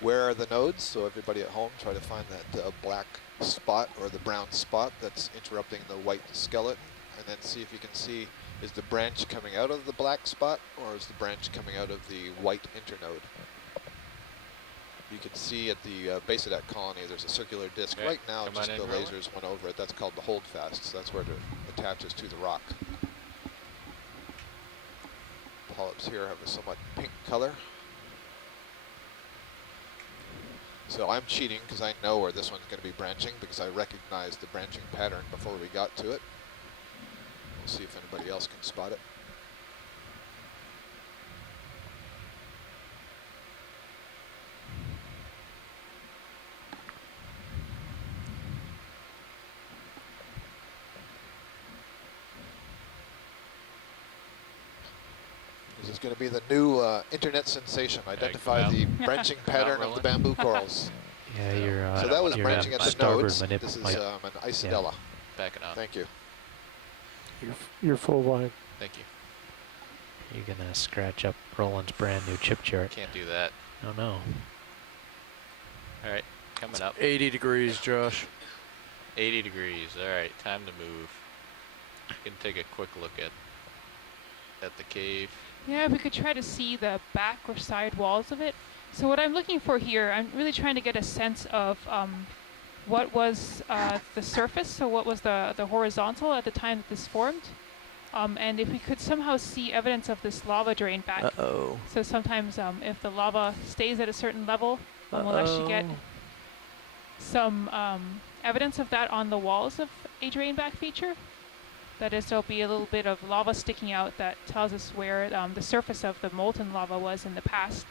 where are the nodes. So everybody at home, try to find that black spot or the brown spot that's interrupting the white skeleton, and then see if you can see, is the branch coming out of the black spot or is the branch coming out of the white internode. You can see at the base of that colony there's a circular disc. Okay, right now, come just on the in, Rowan. lasers went over it. That's called the holdfast. So that's where it attaches to the rock. Polyps here have a somewhat pink color. So I'm cheating because I know where this one's going to be branching because I recognized the branching pattern before we got to it. We'll see if anybody else can spot it. This is going to be the new internet sensation. Identify the branching pattern of the bamboo corals. Yeah, you're. So that was you're branching at the starboard nodes. manip- This is might- an Isidella. Backing up. Thank you. You're full wide. Thank you. You're gonna scratch up Roland's brand new chip chart. Can't do that. Oh no. All right, coming up. 80 degrees, Josh. 80 degrees. All right, time to move. You can take a quick look at the cave. Yeah, we could try to see the back or side walls of it. So what I'm looking for here, I'm really trying to get a sense of what was the surface, so what was the horizontal at the time that this formed. And if we could somehow see evidence of this lava drain back. Uh-oh. So sometimes if the lava stays at a certain level, we'll actually get some evidence of that on the walls of a drain back feature. That is, there'll be a little bit of lava sticking out that tells us where the surface of the molten lava was in the past.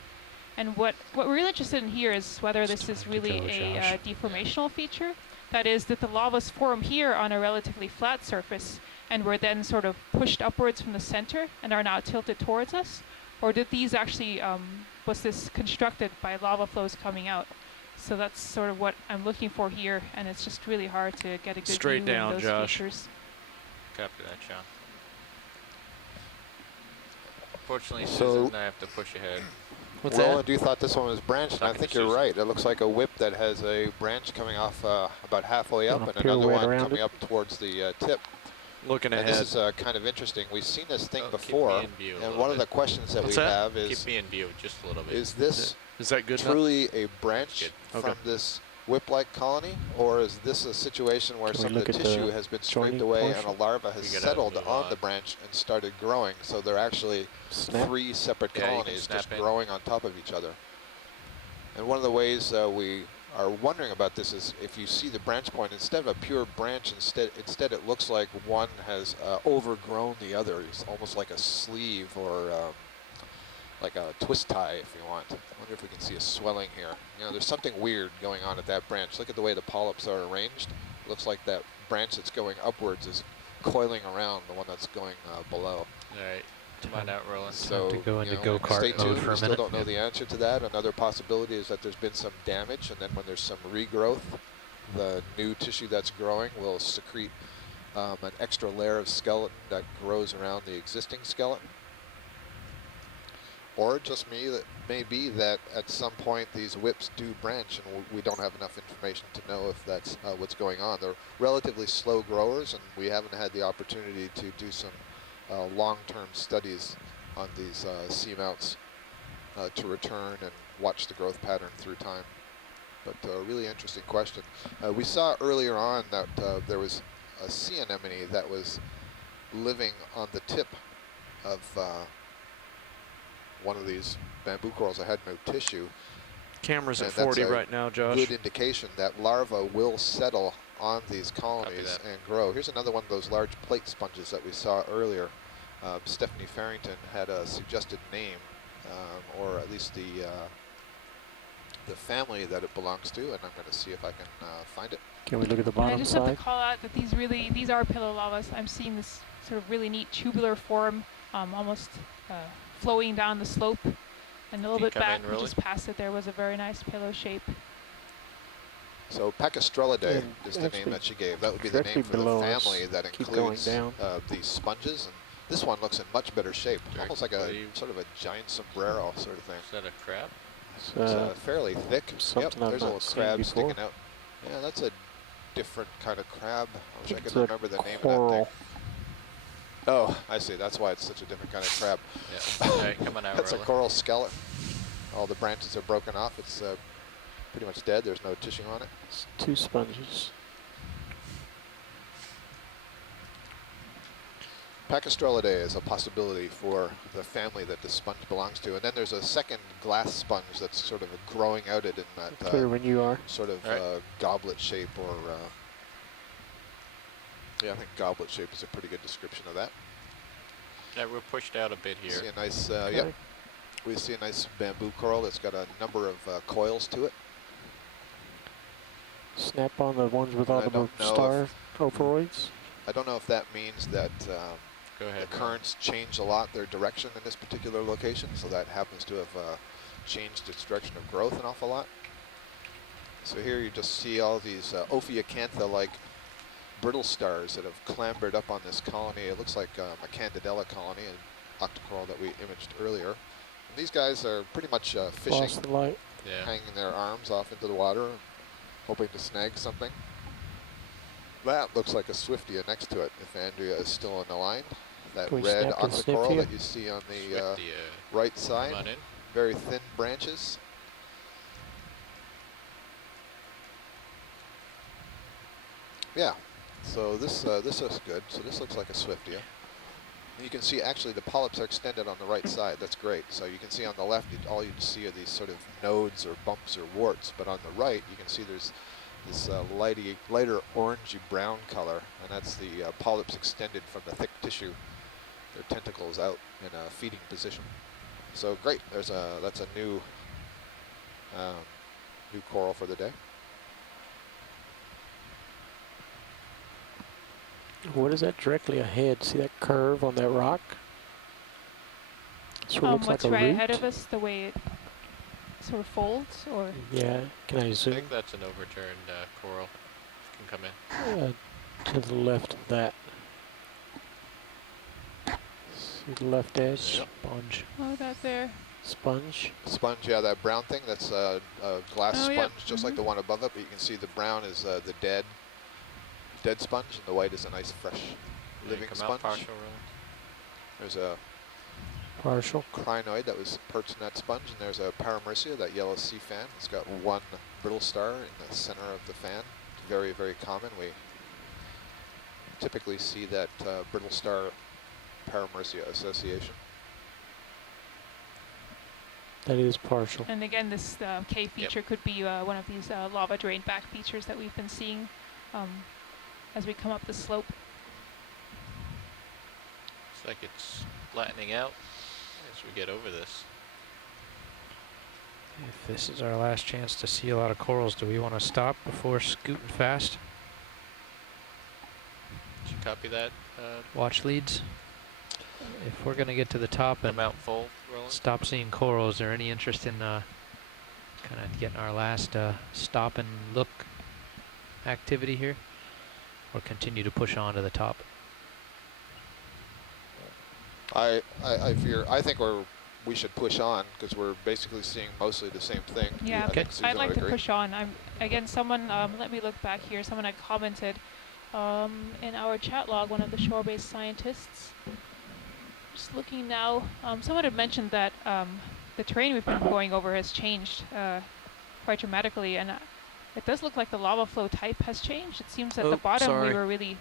And what we're really interested in here is whether this is really a deformational feature. That is, that the lavas form here on a relatively flat surface and were then sort of pushed upwards from the center and are now tilted towards us? Or did these actually, was this constructed by lava flows coming out? So that's sort of what I'm looking for here, and it's just really hard to get a good Straight view down, in those Josh. features. Copy that, Sean. Fortunately, So- Susan, I have to push ahead. What's Roland, you thought this one was branched, and I Talking think to you're Susan. right. It looks like a whip that has a branch coming off about halfway up And a and another pirouette one around coming it. up towards the tip. Looking And ahead. this is kind of interesting. We've seen this thing Oh, keep me before, in view a and little one of the bit. questions that What's we that? have Keep is me in view just a little bit. this Is that good enough? truly a branch Good. from Okay. this whip-like colony, or is this a situation where Can we some of look the at the tissue has been scraped joining away and a portion? larva has We gotta settled move on on. the branch and started growing? So they're actually Snap. 3 separate Yeah, you can colonies snap just in. growing on top of each other. And one of the ways we are wondering about this is if you see the branch point, instead of a pure branch, instead it looks like one has overgrown the other. It's almost like a sleeve or like a twist tie, if you want. I wonder if we can see a swelling here. You know, there's something weird going on at that branch. Look at the way the polyps are arranged. It looks like that branch that's going upwards is coiling around the one that's going below. All right, come on out, Roland. So to go into stay go-kart mode tuned. for a We still minute. don't know the answer to that. Another possibility is that there's been some damage, and then when there's some regrowth, the new tissue that's growing will secrete an extra layer of skeleton that grows around the existing skeleton. Or just that may be that at some point these whips do branch, and we don't have enough information to know if that's what's going on. They're relatively slow growers, and we haven't had the opportunity to do some long-term studies on these seamounts to return and watch the growth pattern through time. But a really interesting question. We saw earlier on that there was a sea anemone that was living on the tip of one of these bamboo corals that had no tissue. Camera's at And that's 40 a right now, Josh. good indication that larvae will settle on these colonies and grow. Here's another one of those large plate sponges that we saw earlier. Stephanie Farrington had a suggested name, or at least the family that it belongs to, and I'm going to see if I can find it. Can we look at the I bottom just have side? to call out that these are pillow lavas. I'm seeing this sort of really neat tubular form, almost flowing down the slope. And a little bit back, we just passed it, there was a very nice pillow shape. So Pacastrellidae And is the name that she gave. That would be the directly name for the below us. family that Keep going includes down. these sponges. And this one looks in much better shape, almost like a Directly- sort of a giant sombrero sort of thing. Is that a crab? It's It's, fairly thick. Yep, something I've there's a not little seen crab before. sticking out. Yeah, that's a different kind of crab. I wish I It's could a remember the name of coral. that thing. Oh, I see. That's why it's such a different kind of crab. Yeah. All right, come on out, That's a Roland. coral skeleton. All the branches are broken off. It's pretty much dead. There's no tissue on it. It's two sponges. Pacastrellidae is a possibility for the family that this sponge belongs to. And then there's a second glass sponge that's sort of growing out it in that Clear when you are. sort of Right. goblet shape, or yeah, I think goblet shape is a pretty good description of that. Yeah, we're pushed out a bit here. See a nice, yep. We see a nice bamboo coral that's got a number of coils to it. Snap on the ones with all I the don't know star oporoids. I don't know if that means that Go the ahead. Roland. currents change a lot their direction in this particular location, so that happens to have changed its direction of growth an awful lot. So here you just see all these Ophiacantha-like brittle stars that have clambered up on this colony. It looks like a Candidella colony, an octocoral that we imaged earlier. And these guys are pretty much fishing, Lost the light. Yeah. hanging their arms off into the water, hoping to snag something. That looks like a Swiftia next to it, if Andrea is still on the line. That Can we red snap and sniff octocoral here? that you see on the Swifty, right come side. on in. Very thin branches. Yeah, so this looks good. So this looks like a Swiftia. And you can see actually the polyps are extended on the right side. That's great. So you can see on the left, all you see are these sort of nodes or bumps or warts. But on the right, you can see there's this lighter orangey brown color, and that's the polyps extended from the thick tissue, their tentacles out in a feeding position. So great. That's a new new coral for the day. What is that directly ahead? See that curve on that rock? Sort of looks like What's a right root. ahead of us, the way it sort of folds, or? Yeah, can I I zoom think that's an overturned coral. You can come in. to the left of that? See the left edge? Yep. Sponge. Oh, that there. Sponge. Sponge, yeah, that brown thing, that's a glass Oh, sponge, yep. just like the one above it. But you can see the brown is the dead sponge, and the white is a nice, fresh, Yeah, living come sponge. out partial, Roland. There's a Partial. crinoid that was perched in that sponge, and there's a Paramercia, that yellow sea fan. It's got one brittle star in the center of the fan. It's very, very common. We typically see that brittle star Paramercia association. That is partial. And again, this K feature could be one of these lava drain back features that we've been seeing as we come up the slope. Looks like it's flattening out as we get over this. If this is our last chance to see a lot of corals, do we want to stop before scooting fast? Did you copy that? Watch leads. If we're going to get to the top and Mount full, Roland? stop seeing corals, is there any interest in kind of getting our last stop and look activity here? Or continue to push on to the top? I think we should push on because we're basically seeing mostly the same thing. Yeah, Okay. I'd like to push on. Again, someone, let me look back here. Someone had commented in our chat log, one of the shore-based scientists. Just looking now, someone had mentioned that the terrain we've been going over has changed quite dramatically, and it does look like the lava flow type has changed. It seems at the bottom we were really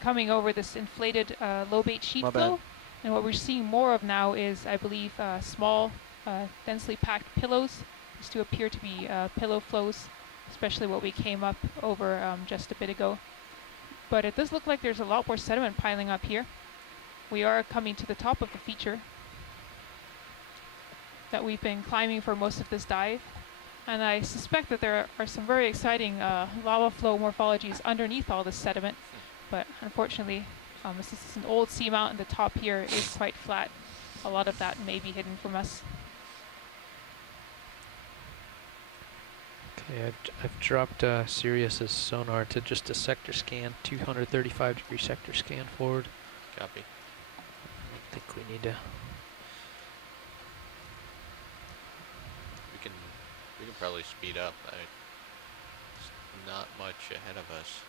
coming over this inflated lobate sheet flow, and what we're seeing more of now is, I believe, small, densely packed pillows. These do appear to be pillow flows, especially what we came up over just a bit ago. But it does look like there's a lot more sediment piling up here. We are coming to the top of the feature that we've been climbing for most of this dive. And I suspect that there are some very exciting lava flow morphologies underneath all this sediment. But unfortunately, this is an old seamount, and the top here is quite flat. A lot of that may be hidden from us. Okay, I've dropped Sirius's sonar to just a sector scan, 235-degree sector scan forward. Copy. I think we need to. We can probably speed up. It's not much ahead of us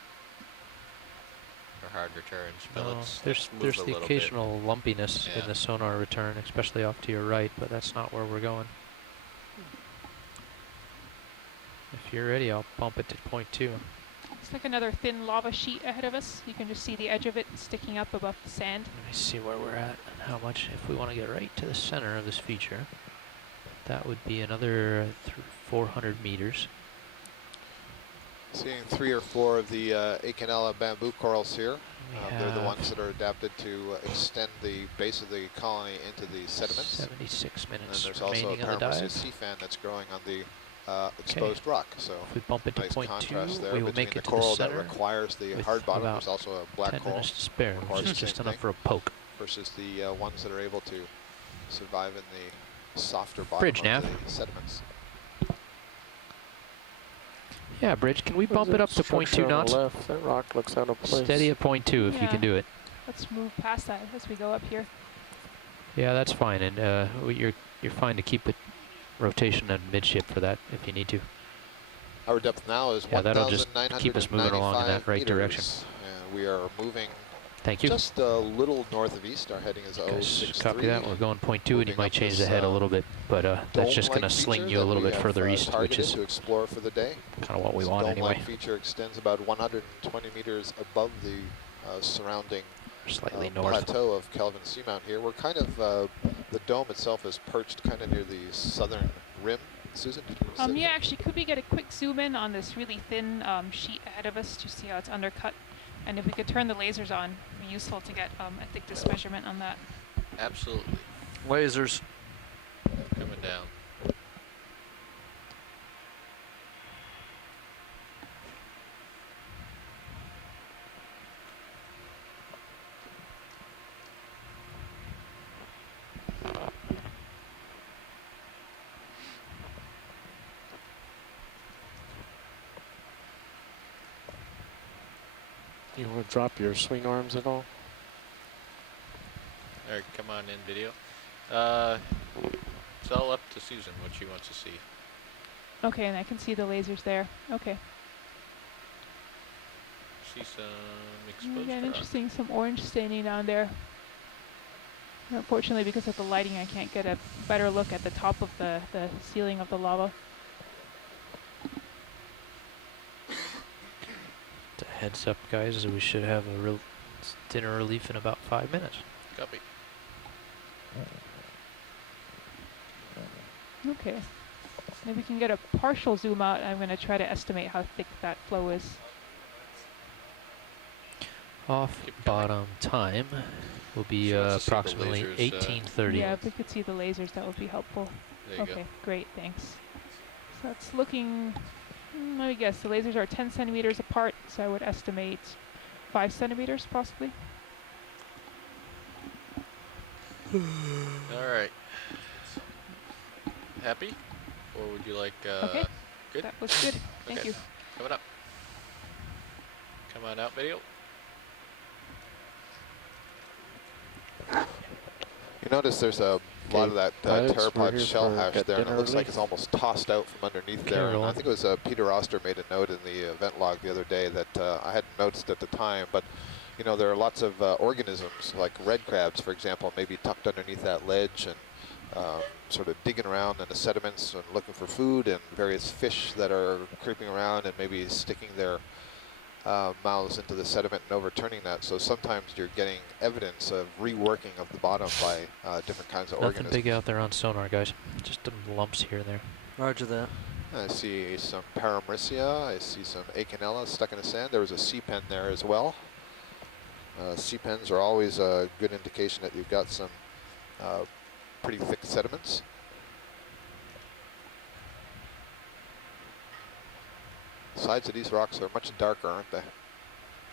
for hard returns, but No, let's there's move a the little occasional lumpiness Yeah. in the sonar return, especially off to your right, but that's not where we're going. If you're ready, I'll bump it to 0.2. It's like another thin lava sheet ahead of us. You can just see the edge of it sticking up above the sand. Let me see where we're at and how much. If we want to get right to the center of this feature, that would be another 400 meters. Seeing 3 or 4 of the Acanella bamboo corals here. They're the have ones that are adapted to extend the base of the colony into the sediments. 76 And minutes there's also a remaining on the Paramecia dive. sea fan that's growing on the exposed rock. So If we bump it to nice contrast 0.2, there we will between make the it to the coral that center requires the with hard bottom. about There's also a black 10 coral minutes to spare, requires which is the just same enough thing. for a poke. versus the ones that are able to survive in the softer bottom Bridge of nav. the sediments. Yeah, Bridge, can we What is bump it that up to structure 0.2 on the knots? left? That rock looks out of place. Steady at 0.2 if you Yeah. can do it. Let's move past that as we go up here. Yeah, that's fine, and you're fine to keep it rotation and midship for that if you need to. Our depth now is Yeah, that'll just keep us moving along in that 1,995 right direction. meters. And we are moving Thank you. just a little north of east. Our heading is Guys, 063. copy that. We're going 0.2, and you Moving might up change this, the head a little bit, but that's just going to dome-like sling feature you a that little we bit have, further east, which targeted is to explore for the day. kind of what we This want dome-like anyway. feature extends about 120 meters above the surrounding Slightly north. plateau of Kelvin Seamount here. We're kind of, the dome itself is perched kind of near the southern rim. Susan, did you want to say Yeah, that? actually, could we get a quick zoom in on this really thin sheet ahead of us to see how it's undercut? And if we could turn the lasers on, it'd be useful to get a thickness measurement on that. Absolutely. Lasers. Coming down. You want to drop your swing arms at all? All right, come on in video. It's all up to Susan what she wants to see. Okay, and I can see the lasers there. Okay. See some Again, exposed rock. interesting, some orange staining down there. Unfortunately, because of the lighting, I can't get a better look at the top of the ceiling of the lava. Heads up, guys, we should have a real dinner relief in about 5 minutes. Copy. Okay. Maybe we can get a partial zoom out. I'm going to try to estimate how thick that flow is. Off bottom time will be She wants to see the approximately lasers, 1830. Yeah, if we could see the lasers, that would be helpful. There you Okay, great, thanks. So that's looking, let me guess, the lasers are 10 centimeters apart, so I would estimate 5 centimeters possibly. go. All right. Happy? Or would you like, Okay, good? that was good. Thank Okay. you. Coming up. Come on out, video. You notice there's a lot of that pteropod shell hash there, and it looks like it's almost tossed out from underneath there. And I think it was Peter Oster made a note in the event log the other day that I hadn't noticed at the time, but you know, there are lots of organisms like red crabs, for example, maybe tucked underneath that ledge and sort of digging around in the sediments and looking for food, and various fish that are creeping around and maybe sticking their mouths into the sediment and overturning that. So sometimes you're getting evidence of reworking of the bottom by different kinds of organisms. Nothing big out there on sonar, guys. Just some lumps here and there. Roger that. I see some Paramycia, I see some Acanella stuck in the sand. There was a sea pen there as well. Sea pens are always a good indication that you've got some pretty thick sediments. Sides of these rocks are much darker, aren't they?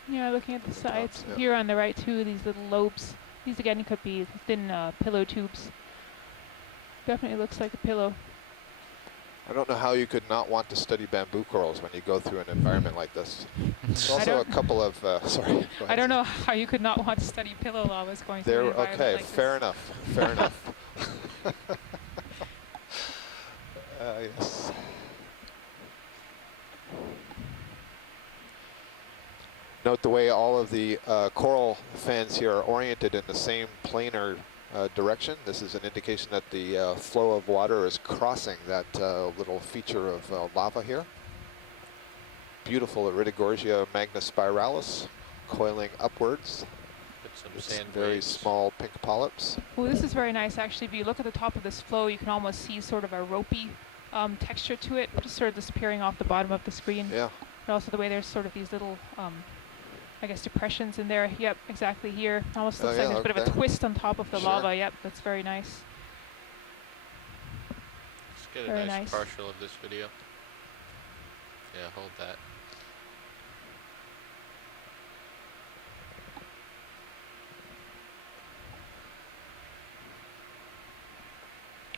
Yeah, looking at the sides yeah. here on the right too, these little lobes. These again could be thin pillow tubes. Definitely looks like a pillow. I don't know how you could not want to study bamboo corals when you go through an environment like this. There's also a couple of, sorry. I don't know how you could not want to study pillow lavas going through an environment okay, like fair this. enough, fair enough. Yes. Note the way all of the coral fans here are oriented in the same planar direction. This is an indication that the flow of water is crossing that little feature of lava here. Beautiful Iridogorgia magnaspiralis coiling upwards. Sand very waves. small pink polyps. Well, this is very nice actually. If you look at the top of this flow, you can almost see sort of a ropey texture to it, just sort of disappearing off the bottom of the screen. Yeah. And also the way there's sort of these little, I guess, depressions in there. Yep, exactly here. Almost looks like there's a bit of a twist on top of the lava. Yep, that's very nice. Let's get Very a nice nice. partial of this video. Yeah, hold that.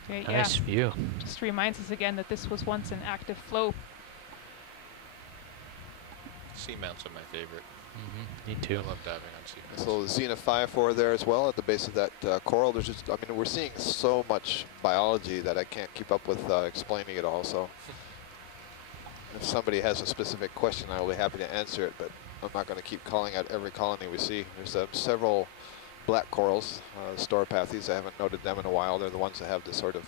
Great, Nice yeah. view. Just reminds us again that this was once an active flow. Seamounts are my favorite. Me too. I love diving on seamounts. This little xenophyophore there as well at the base of that coral. There's just, I mean, we're seeing so much biology that I can't keep up with explaining it all. So if somebody has a specific question, I will be happy to answer it, but I'm not going to keep calling out every colony we see. There's several black corals, Storopathes. I haven't noted them in a while. They're the ones that have this sort of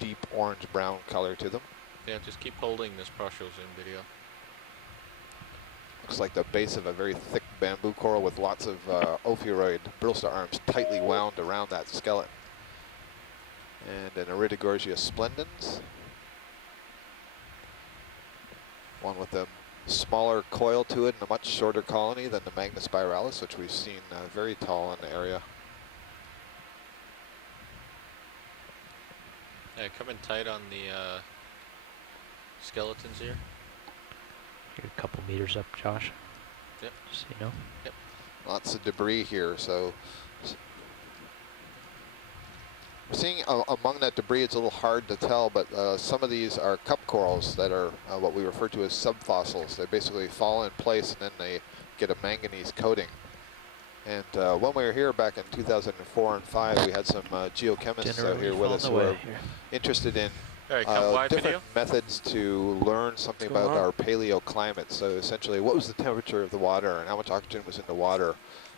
deep orange-brown color to them. Yeah, just keep holding this partial zoom video. Looks like the base of a very thick bamboo coral with lots of ophiuroid brittlestar arms tightly wound around that skeleton. And an Iridogorgia splendens. One with a smaller coil to it and a much shorter colony than the magnaspiralis, which we've seen very tall in the area. Yeah, coming tight on the skeletons here. You're a couple meters up, Josh. Yep. Just so you know. Yep. Lots of debris here, so we're seeing among that debris, it's a little hard to tell, but some of these are cup corals that are what we refer to as subfossils. They basically fall in place and then they get a manganese coating. And when we were here back in 2004 and 5, we had some geochemists out here with us who were interested in different methods to learn something about our paleoclimate. So essentially, what was the temperature of the water and how much oxygen was in the water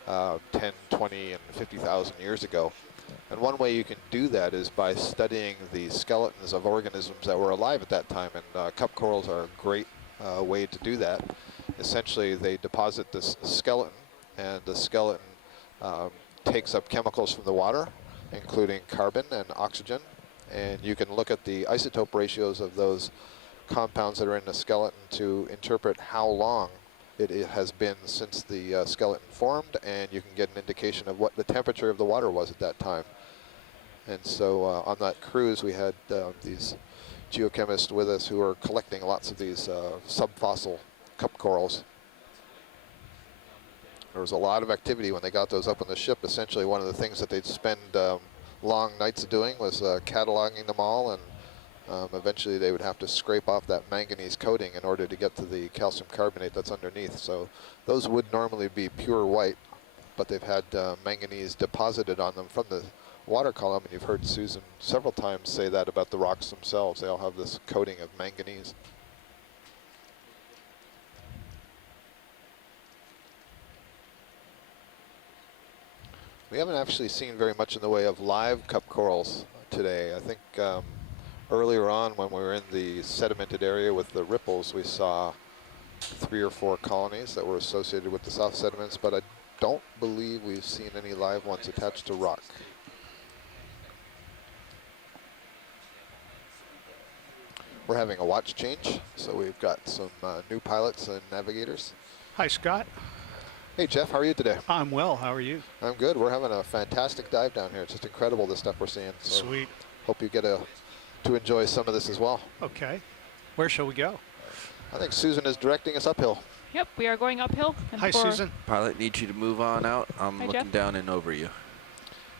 10, 20, and 50,000 years ago. And one way you can do that is by studying the skeletons of organisms that were alive at that time. And cup corals are a great way to do that. Essentially, they deposit this skeleton, and the skeleton takes up chemicals from the water, including carbon and oxygen, and you can look at the isotope ratios of those compounds that are in the skeleton to interpret how long it has been since the skeleton formed, and you can get an indication of what the temperature of the water was at that time. And so on that cruise, we had these geochemists with us who are collecting lots of these subfossil cup corals. There was a lot of activity when they got those up on the ship. Essentially, one of the things that they'd spend long nights doing was cataloging them all, and eventually they would have to scrape off that manganese coating in order to get to the calcium carbonate that's underneath. So those would normally be pure white, but they've had manganese deposited on them from the water column, and you've heard Susan several times say that about the rocks themselves. They all have this coating of manganese. We haven't actually seen very much in the way of live cup corals today. I think earlier on when we were in the sedimented area with the ripples, we saw 3 or 4 colonies that were associated with the soft sediments, but I don't believe we've seen any live ones attached to rock. We're having a watch change, so we've got some new pilots and navigators. Hi, Scott. Hey, Jeff, how are you today? I'm well. How are you? I'm good. We're having a fantastic dive down here. It's just incredible, the stuff we're seeing. So sweet. Hope you get to enjoy some of this as well. Okay. Where shall we go? I think Susan is directing us uphill. Yep, we are going uphill. Hi, Susan. Pilot, need you to move on out. I'm Hi, looking Jeff. down and over you.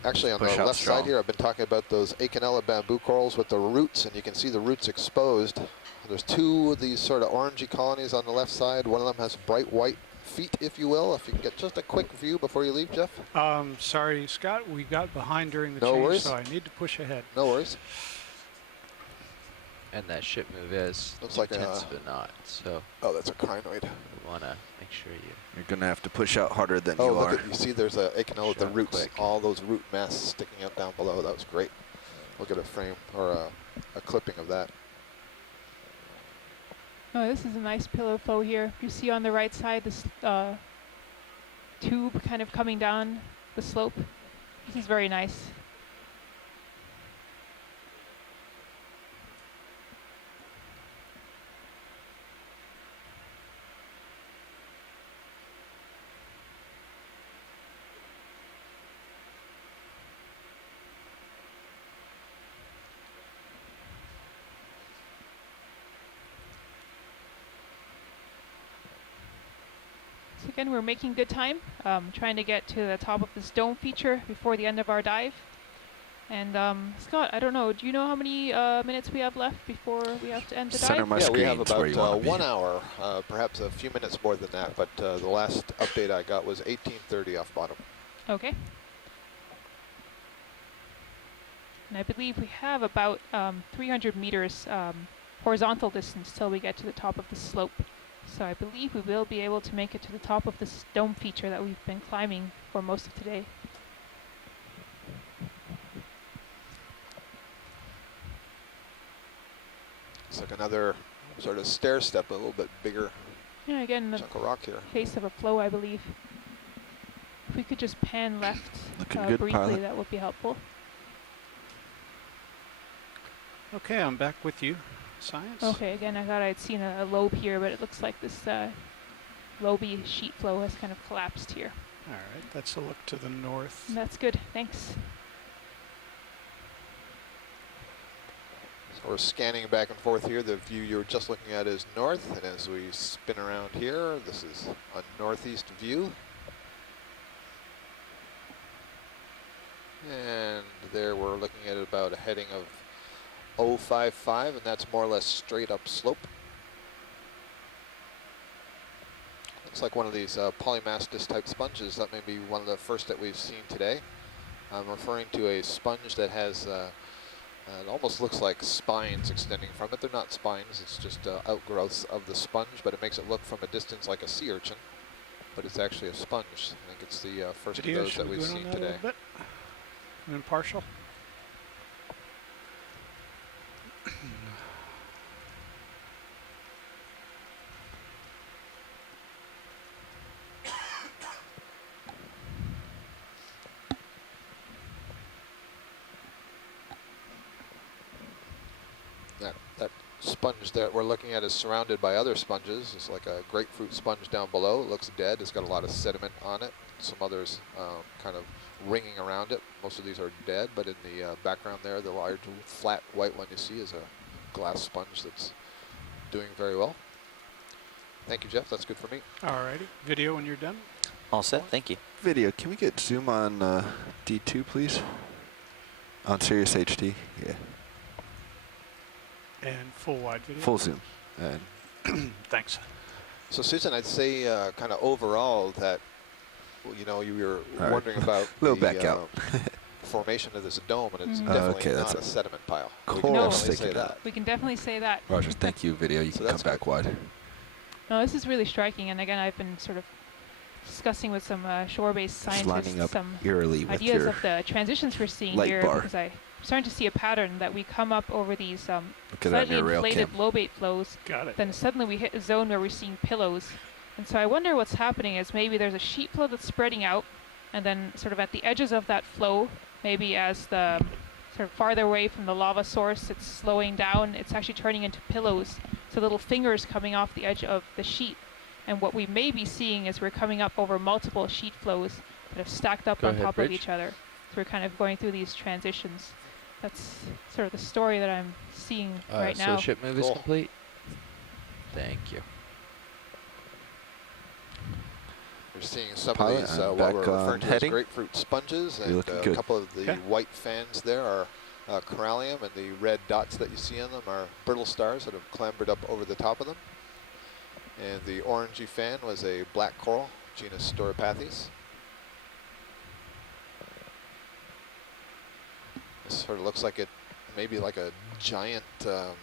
Actually, on the Push out left strong. side here, I've been talking about those Acanella bamboo corals with the roots, and you can see the roots exposed. There's 2 of these sort of orangey colonies on the left side. One of them has bright white feet, if you will. If you can get just a quick view before you leave, Jeff. Sorry, Scott. We got behind during the No change, worries. so I need to push ahead. No worries. And that ship move is Looks like intensive or not, so Oh, that's a crinoid. you want to make sure you... You're going to have to push out harder than Oh, you look are. at, you see there's a Acanella with the Shot roots, quick. all those root masses sticking out down below. That was great. We'll get a frame or a clipping of that. Oh, this is a nice pillar flow here. You see on the right side this tube kind of coming down the slope. This is very nice. So again, we're making good time, trying to get to the top of this dome feature before the end of our dive. And Scott, I don't know, do you know how many minutes we have left before we have to end the Center dive? my Yeah, we have screen's where you wanna about be. 1 hour, perhaps a few minutes more than that, but the last update I got was 18:30 off bottom. Okay. And I believe we have about 300 meters horizontal distance till we get to the top of the slope. So I believe we will be able to make it to the top of this dome feature that we've been climbing for most of today. It's like another sort of stair step, a little bit bigger Yeah, again, the chunk of rock here. case of a flow, I believe. If we could just pan left Looking good, briefly, pilot. that would be helpful. Okay, I'm back with you. Science. Okay, again, I thought I'd seen a lobe here, but it looks like this lobey sheet flow has kind of collapsed here. All right, that's a look to the north. And that's good, thanks. So we're scanning back and forth here. The view you were just looking at is north, and as we spin around here, this is a northeast view. And there we're looking at about a heading of 055, and that's more or less straight up slope. Looks like one of these polymastus type sponges. That may be one of the first that we've seen today. I'm referring to a sponge that has, it almost looks like spines extending from it. They're not spines, it's just outgrowths of the sponge, but it makes it look from a distance like a sea urchin. But it's actually a sponge. I think it's the first of those that we've seen today. I'm impartial. sponge that we're looking at is surrounded by other sponges. It's like a grapefruit sponge down below. It looks dead. It's got a lot of sediment on it. Some others kind of ringing around it. Most of these are dead, but in the background there, the large flat white one you see is a glass sponge that's doing very well. Thank you, Jeff. That's good for me. Alrighty. Video when you're done. All set. Thank you. Video, can we get zoom on D2, please? On Sirius HD, yeah. And full wide video. Full zoom. And Thanks. So, Susan, I'd say kind of overall that, well, you know, you were wondering about little the back out. formation of this dome, and it's definitely not a sediment pile. We can No. definitely say that. We can definitely say that. Roger, thank you, video. You can come back wide. No, this is really striking, and again, I've been sort of discussing with some shore-based scientists some ideas of the transitions we're seeing here, because I'm starting to see a pattern that we come up over these slightly inflated lobate flows. Then suddenly we hit a zone where we're seeing pillows. And so I wonder what's happening is maybe there's a sheet flow that's spreading out, and then sort of at the edges of that flow, maybe as the sort of farther away from the lava source, it's slowing down, it's actually turning into pillows. So little fingers coming off the edge of the sheet. And what we may be seeing is we're coming up over multiple sheet flows that have stacked up on top of each other. So we're kind of going through these transitions. That's sort of the story that I'm seeing right now. So ship move is complete. Thank you. We're seeing some of these, what we're referring to as grapefruit sponges, and a couple of the white fans there are corallium, and the red dots that you see on them are brittle stars that have clambered up over the top of them. And the orangey fan was a black coral, genus Storopathes. This sort of looks like it, maybe like a giant tube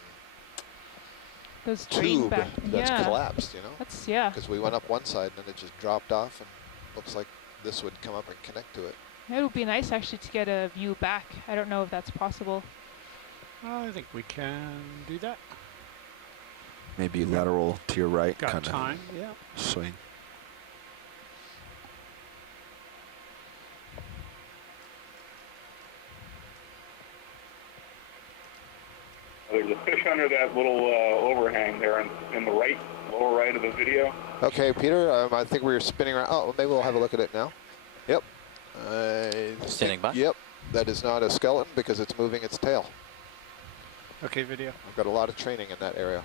that's collapsed, you know? That's, because we went up one side and then it just dropped off, and looks like this would come up and connect to it. It would be nice actually to get a view back. I don't know if that's possible. I think we can do that. Maybe lateral to your right, Got kind time, yeah. of swing. There's a fish under that little overhang there in the right, lower right of the video. Okay, Peter, I think we were spinning around. Oh, maybe we'll have a look at it now. Yep. Standing by? Yep. That is not a skeleton because it's moving its tail. Okay, video. I've got a lot of training in that area.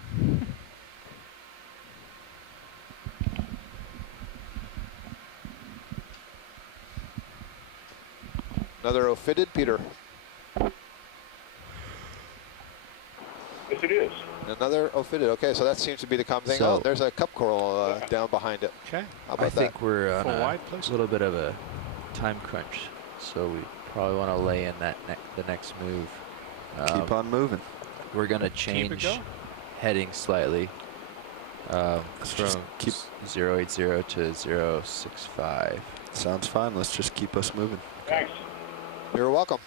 Another ophidid, Peter. Yes, it is. Another ophidid. Okay, so that seems to be the common thing. So there's a cup coral down behind it. Okay. How about I think we're on a please. little bit of a time crunch, so we probably want to lay in that the next move. Keep on moving. We're going to change heading slightly from 080 to 065. Sounds fine. Let's just keep us moving. Thanks. You're welcome.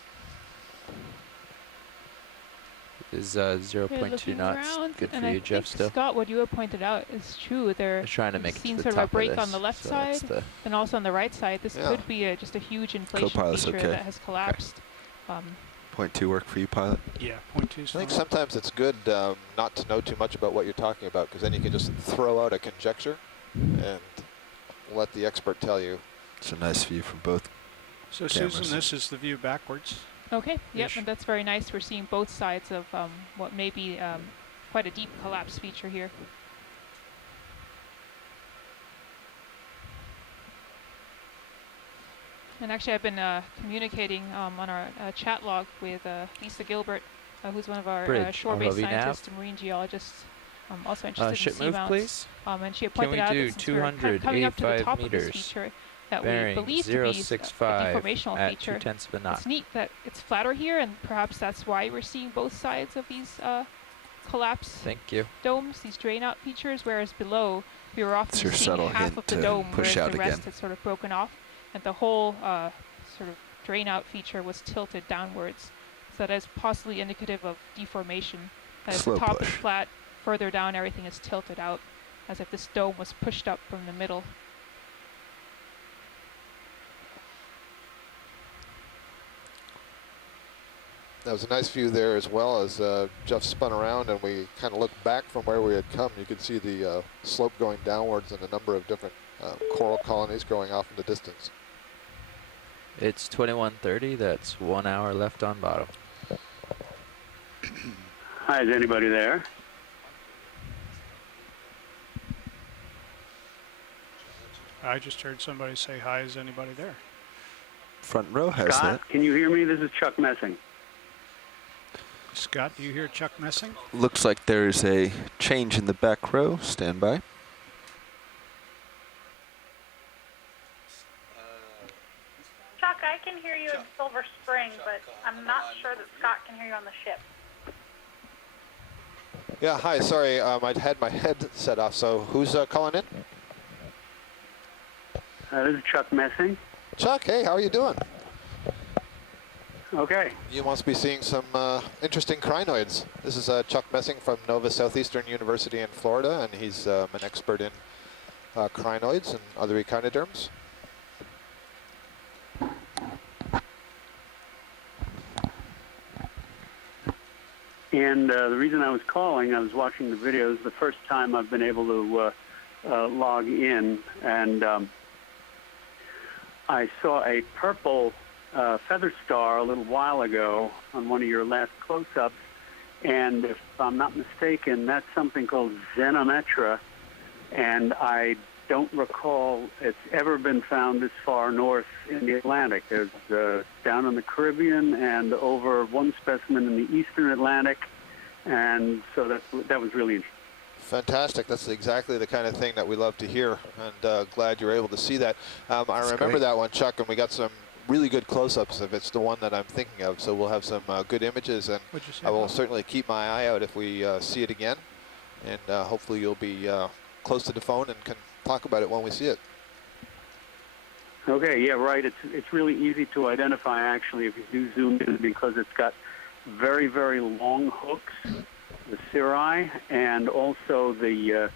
Is 0.2 knots good for you, Jeff, still? Scott, what you have pointed out is true. They're trying to make it seen to the sort of a top break of on the left side, and also on the right side. This could be just a huge inflation feature that has collapsed. 0.2 work for you, pilot? Yeah, 0.2 is I think sometimes it's good not to know too much about what you're talking about, because then you can just throw out a conjecture and let the expert tell you. It's a nice view from both So cameras. Susan, this is the view backwards. Okay, yep, and that's very nice. We're seeing both sides of what may be quite a deep collapse feature here. And actually, I've been communicating on our chat log with Lisa Gilbert, who's one of our shore-based scientists and marine geologists, also interested in seamounts. Please? And she had pointed out that since we're kind of coming up to the top of this feature, that we believe to be a deformational feature. It's neat that it's flatter here, and perhaps that's why we're seeing both sides of these collapse domes, these drain-out features, whereas below we were often seeing half of the dome, whereas the rest had sort of broken off, and the whole sort of drain-out feature was tilted downwards. So that is possibly indicative of deformation. As the top is flat, further down everything is tilted out, as if this dome was pushed up from the middle. That was a nice view there as well as Jeff spun around and we kind of looked back from where we had come. You could see the slope going downwards and a number of different coral colonies growing off in the distance. It's 21:30. That's 1 hour left on bottom. Hi, is anybody there? I just heard somebody say, hi, is anybody there? Front row has Scott, can you hear me? This is Chuck Messing. Scott, do you hear Chuck Messing? Looks like there's a change in the back row. Stand by. Chuck, I can hear you in Silver Spring, but I'm not sure that Scott can hear you on the ship. Yeah, hi, sorry, I'd had my head set off, so who's calling in? This is Chuck Messing. Chuck, hey, how are you doing? Okay. You must be seeing some interesting crinoids. This is Chuck Messing from Nova Southeastern University in Florida, and he's an expert in crinoids and other echinoderms. And the reason I was calling, I was watching the videos, the first time I've been able to log in, and I saw a purple feather star a little while ago on one of your last close-ups, and if I'm not mistaken, that's something called Xenometra, and I don't recall it's ever been found this far north in the Atlantic. There's down in the Caribbean and over one specimen in the eastern Atlantic, and so that was really interesting. Fantastic. That's exactly the kind of thing that we love to hear, and glad you were able to see that. I remember great. that one, Chuck, and we got some really good close-ups if it's the one that I'm thinking of, so we'll have some good images, and I will certainly keep my eye out if we see it again, and hopefully you'll be close to the phone and can talk about it when we see it. Okay, yeah, right. It's really easy to identify, actually, if you do zoom in, because it's got very, very long hooks, the cirri, and also the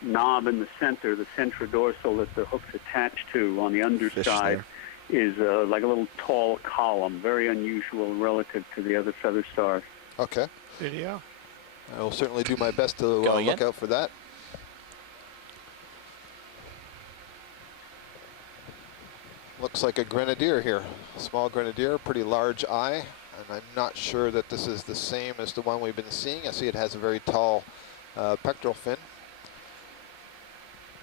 knob in the center, the centrodorsal that the hook's attached to on the underside is like a little tall column, very unusual relative to the other feather stars. Okay. Video. I will certainly do my best to look out for that. Looks like a grenadier here. Small grenadier, pretty large eye, and I'm not sure that this is the same as the one we've been seeing. I see it has a very tall pectoral fin.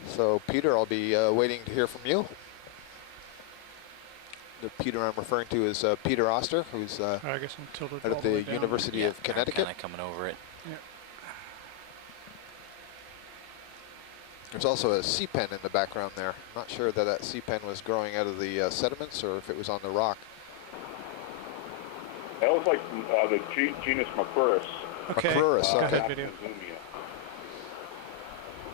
So Peter, I'll be waiting to hear from you. The Peter I'm referring to is Peter Oster, who's I guess I'm tilted out all at the way the down. University of Connecticut. Kind of coming over it. Yeah. There's also a sea pen in the background there. Not sure that that sea pen was growing out of the sediments or if it was on the rock. That was like the genus Macrurus. Okay. Macrurus, Got okay. that video.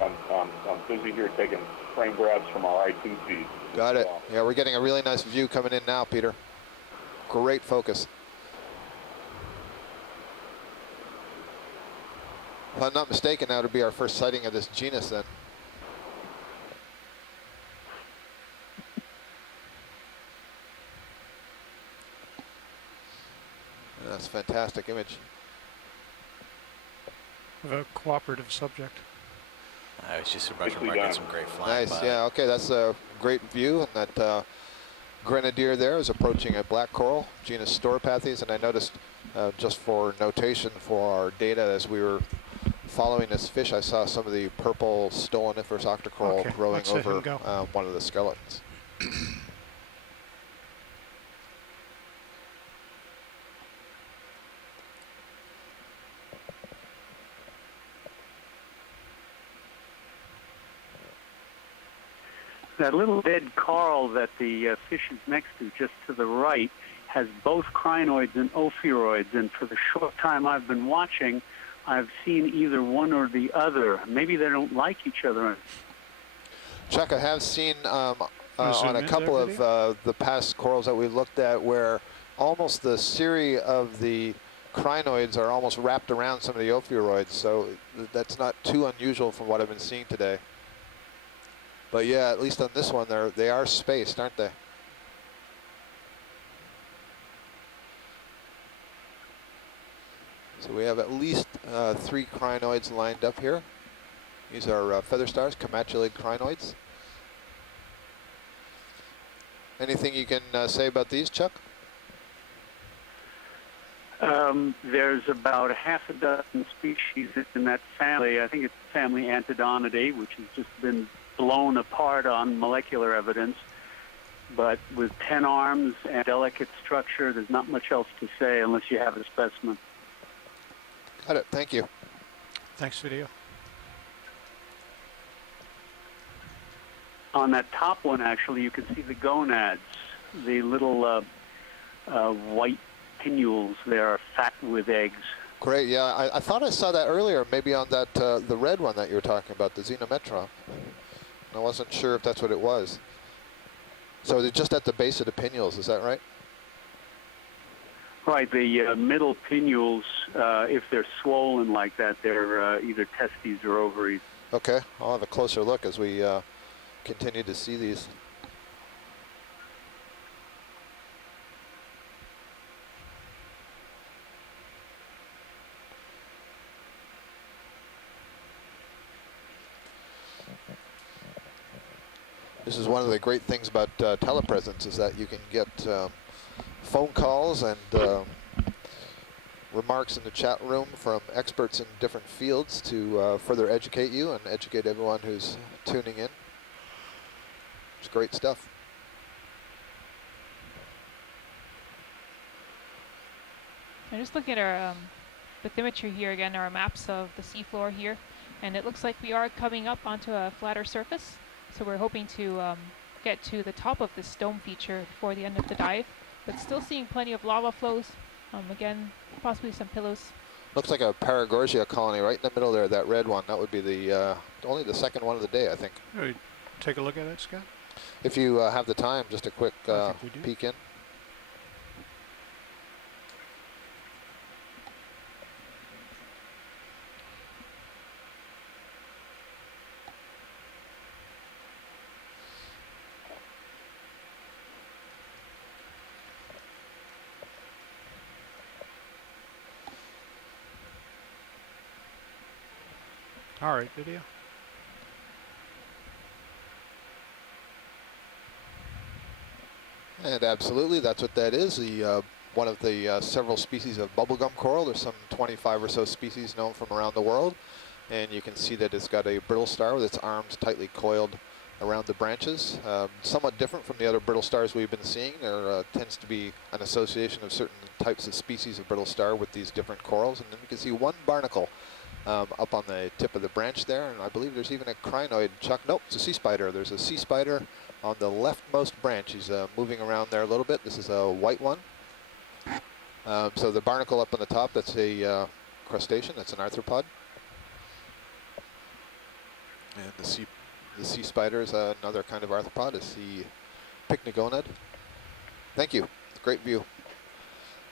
I'm busy here taking frame grabs from our I2 feed. Got it. Yeah, we're getting a really nice view coming in now, Peter. Great focus. If I'm not mistaken, that would be our first sighting of this genus then. That's a fantastic image. A cooperative subject. I was just remarking some great flying. Nice, yeah, okay, that's a great view, and that grenadier there is approaching a black coral, genus Storopathes, and I noticed, just for notation for our data, as we were following this fish, I saw some of the purple stoloniferous octocoral growing over one of the skeletons. That little dead coral that the fish is next to, just to the right, has both crinoids and ophiuroids, and for the short time I've been watching, I've seen either one or the other. Maybe they don't like each other. Chuck, I have seen on a couple of the past corals that we looked at where almost the cirri of the crinoids are almost wrapped around some of the ophiuroids, so that's not too unusual from what I've been seeing today. But yeah, at least on this one, they are spaced, aren't they? So we have at least 3 crinoids lined up here. These are feather stars, comatulate crinoids. Anything you can say about these, Chuck? There's about half a dozen species in that family. I think it's the family Antidonidae, which has just been blown apart on molecular evidence. But with 10 arms and delicate structure, there's not much else to say unless you have a specimen. Got it. Thank you. Thanks, video. On that top one, actually, you can see the gonads, the little white pinnules. They are fat with eggs. Great. Yeah, I thought I saw that earlier, maybe on that the red one that you were talking about, the Xenometra. I wasn't sure if that's what it was. So they're just at the base of the pinnules, is that right? Right. The middle pinnules, if they're swollen like that, they're either testes or ovaries. Okay. I'll have a closer look as we continue to see these. This is one of the great things about telepresence, is that you can get phone calls and remarks in the chat room from experts in different fields to further educate you and educate everyone who's tuning in. It's great stuff. I'm just looking at our bathymetry here again, our maps of the seafloor here, and it looks like we are coming up onto a flatter surface. So we're hoping to get to the top of this dome feature before the end of the dive, but still seeing plenty of lava flows. Again, possibly some pillows. Looks like a Paragorgia colony right in the middle there, that red one. That would be the only the second one of the day, I think. Take a look at it, Scott. If you have the time, just a quick peek in. All right, video. And absolutely, that's what that is. The one of the several species of bubblegum coral. There's some 25 or so species known from around the world. And you can see that it's got a brittle star with its arms tightly coiled around the branches. Somewhat different from the other brittle stars we've been seeing. There tends to be an association of certain types of species of brittle star with these different corals. And then you can see one barnacle up on the tip of the branch there, and I believe there's even a crinoid. Chuck, nope, it's a sea spider. There's a sea spider on the leftmost branch. He's moving around there a little bit. This is a white one. So the barnacle up on the top, that's a crustacean. That's an arthropod. And the sea spider is another kind of arthropod. It's the pycnogonad. Thank you. Great view.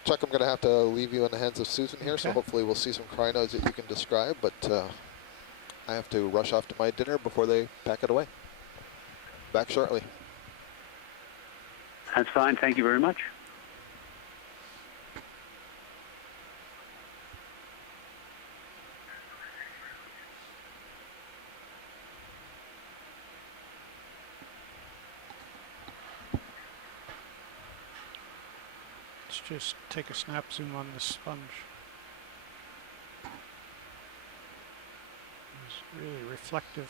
Chuck, I'm going to have to leave you in the hands of Susan here, so hopefully we'll see some crinoids that you can describe, but I have to rush off to my dinner before they pack it away. Back shortly. That's fine. Thank you very much. Let's just take a snap zoom on the sponge. It's really reflective.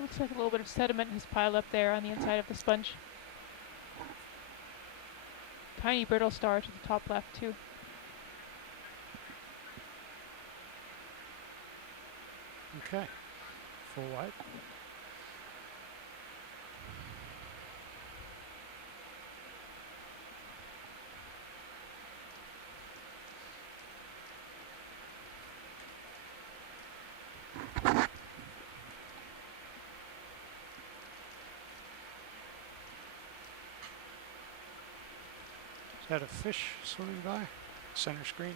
Looks like a little bit of sediment has piled up there on the inside of the sponge. Tiny brittle star to the top left too. Okay. Full wide. Is that a fish swimming by? Center screen.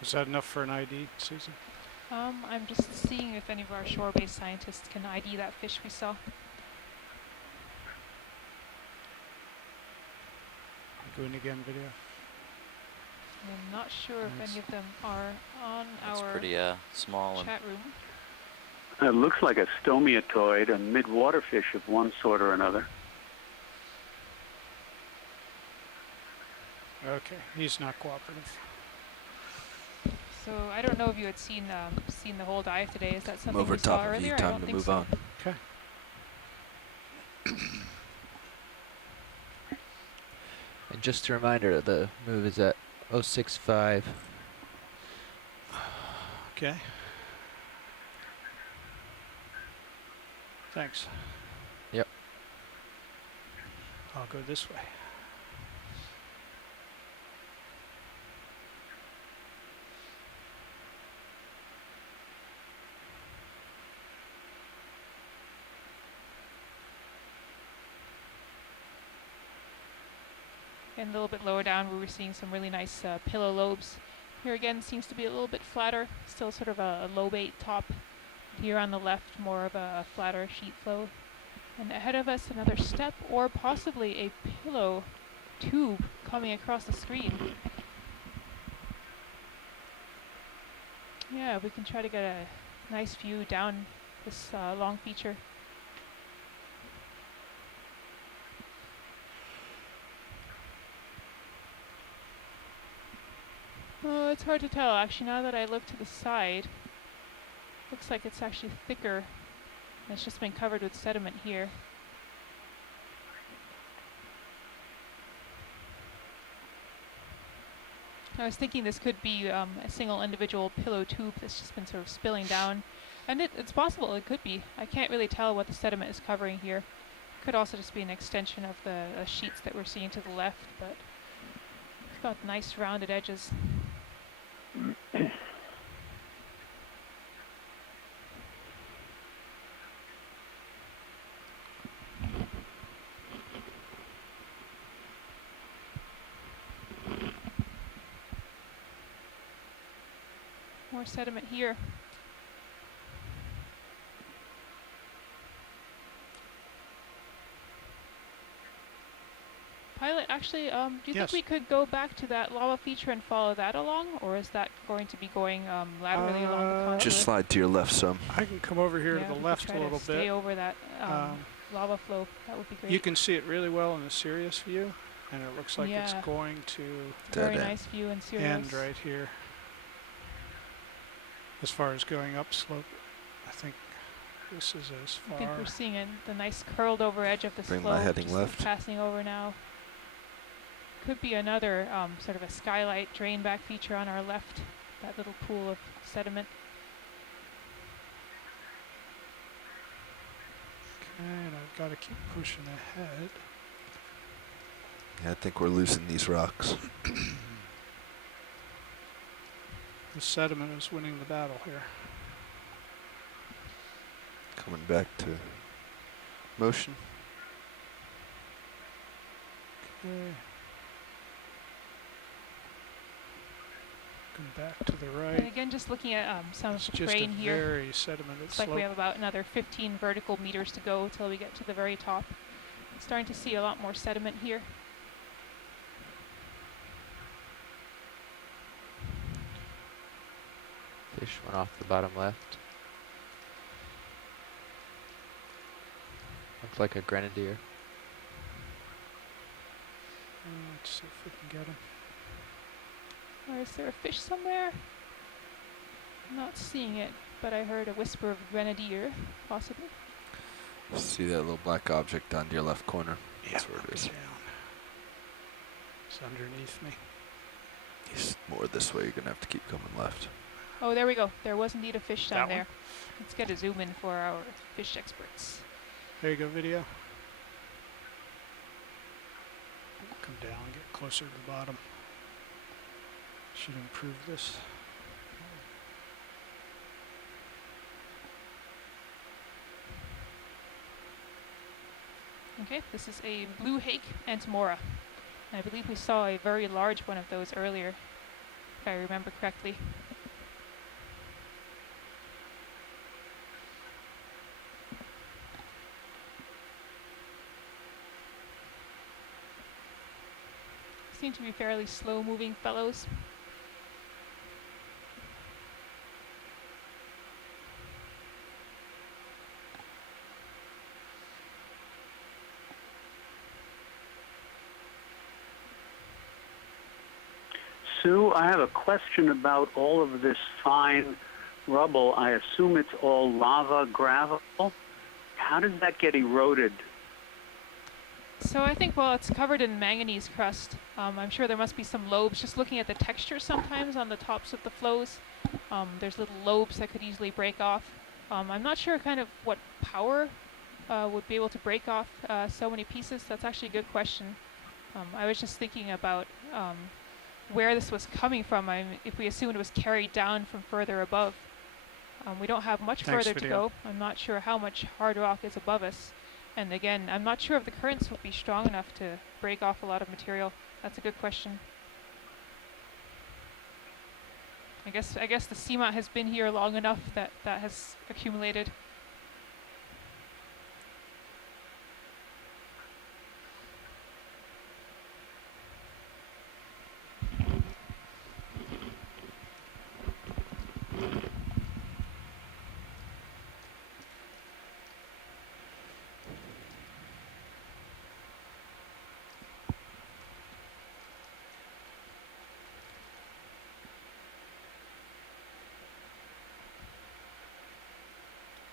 Is that enough for an ID, Susan? I'm just seeing if any of our shore-based scientists can ID that fish we saw. Going again, video. I'm not sure if any of them are on It's our pretty small chat room. It looks like a stomiatoid, a mid-water fish of one sort or another. Okay, he's not cooperative. So I don't know if you had seen the whole dive today. Is that something Over we saw top of earlier? you, I time don't to think move so. on. Okay. And just a reminder, the move is at 065. Okay. Thanks. Yep. I'll go this way. And a little bit lower down, we were seeing some really nice pillow lobes. Here again seems to be a little bit flatter, still sort of a lobate top. Here on the left, more of a flatter sheet flow. And ahead of us, another step or possibly a pillow tube coming across the screen. Yeah, we can try to get a nice view down this long feature. Oh, it's hard to tell. Actually, now that I look to the side, looks like it's actually thicker. And it's just been covered with sediment here. I was thinking this could be a single individual pillow tube that's just been sort of spilling down. And it's possible it could be. I can't really tell what the sediment is covering here. It could also just be an extension of the sheets that we're seeing to the left, but it's got nice rounded edges. More sediment here. Pilot, actually, do you think we could go back to that lava feature and follow that along, or is that going to be going laterally along the contour? Just slide to your left some. I can come over here to the left a little bit. Stay over that lava flow. That would be great. You can see it really well in the Sirius view, and it looks like it's going to very nice view in Sirius. end right here. As far as going upslope, I think this is as far. I think we're seeing the nice curled over edge of the slope. Bring my heading left. Passing over now. Could be another sort of a skylight drain back feature on our left. That little pool of sediment. Okay, and I've got to keep pushing ahead. Yeah, I think we're losing these rocks. The sediment is winning the battle here. Coming back to motion. Okay. Come back to the right. And again, just looking at some of the terrain here. It's just a very sedimented Looks slope. like we have about another 15 vertical meters to go till we get to the very top. Starting to see a lot more sediment here. Fish went off the bottom left. Looks like a grenadier. Let's see if we can get him. Or is there a fish somewhere? I'm not seeing it, but I heard a whisper of grenadier, possibly. See that little black object on your left corner? That's where it is. Down. It's underneath me. He's more this way. You're going to have to keep coming left. Oh, there we go. There was indeed a fish down That there. one? Let's get a zoom in for our fish experts. There you go, video. Come down and get closer to the bottom. Should improve this. Okay, this is a blue hake Antemora. I believe we saw a very large one of those earlier. I remember correctly. Seem to be fairly slow-moving fellows. Sue, I have a question about all of this fine rubble. I assume it's all lava gravel. How does that get eroded? So I think, well, it's covered in manganese crust. I'm sure there must be some lobes. Just looking at the texture sometimes on the tops of the flows, there's little lobes that could easily break off. I'm not sure kind of what power would be able to break off so many pieces. That's actually a good question. I was just thinking about where this was coming from. If we assumed it was carried down from further above. We don't have much further to go. I'm not sure how much hard rock is above us. And again, I'm not sure if the currents will be strong enough to break off a lot of material. That's a good question. I guess the Seamount has been here long enough that has accumulated.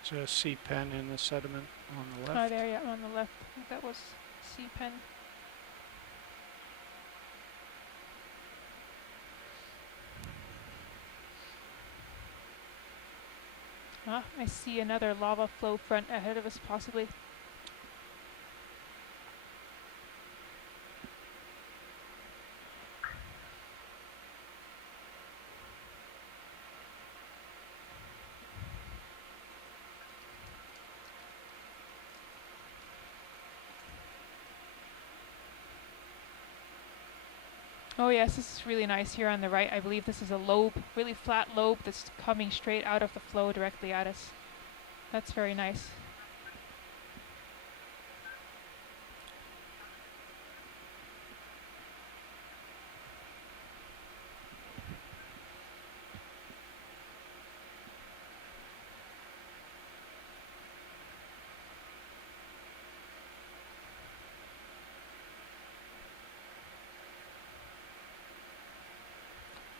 There's a sea pen in the sediment on the left. Oh, there, yeah, on the left. I think that was sea pen. Ah, I see another lava flow front ahead of us, possibly. Oh yes, this is really nice here on the right. I believe this is a lobe, really flat lobe that's coming straight out of the flow directly at us. That's very nice.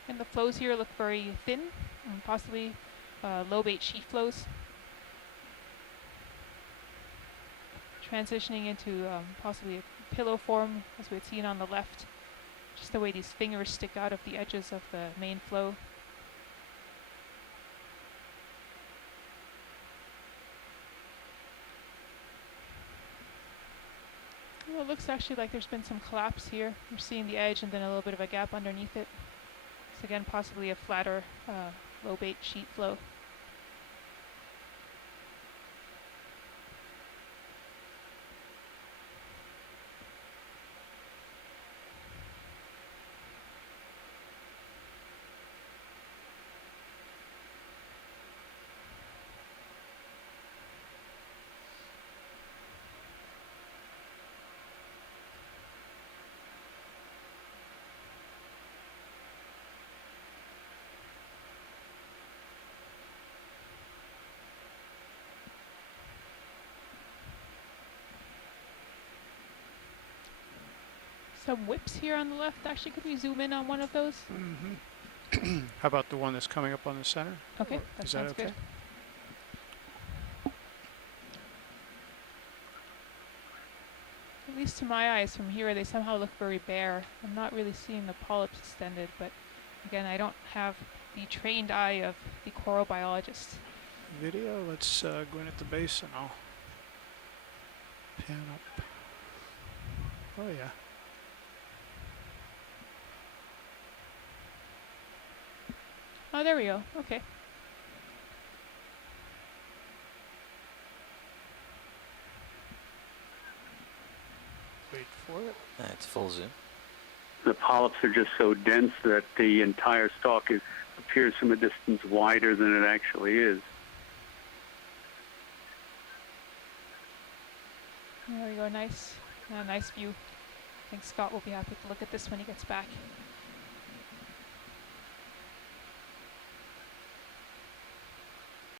And the flows here look very thin, and possibly lobate sheet flows. Transitioning into possibly a pillow form, as we had seen on the left. Just the way these fingers stick out of the edges of the main flow. Well, it looks actually like there's been some collapse here. We're seeing the edge and then a little bit of a gap underneath it. So again, possibly a flatter lobate sheet flow. Some whips here on the left. Actually, could we zoom in on one of those? Mm-hmm. How about the one that's coming up on the center? Okay, that sounds okay? good. At least to my eyes from here, they somehow look very bare. I'm not really seeing the polyps extended, but again, I don't have the trained eye of the coral biologist. Video, let's go in at the base and I'll pan up. Oh yeah. Oh, there we go. Okay. Wait for it. It's full zoom. the polyps are just so dense that the entire stalk appears from a distance wider than it actually is. There we go, nice view. I think Scott will be happy to look at this when he gets back.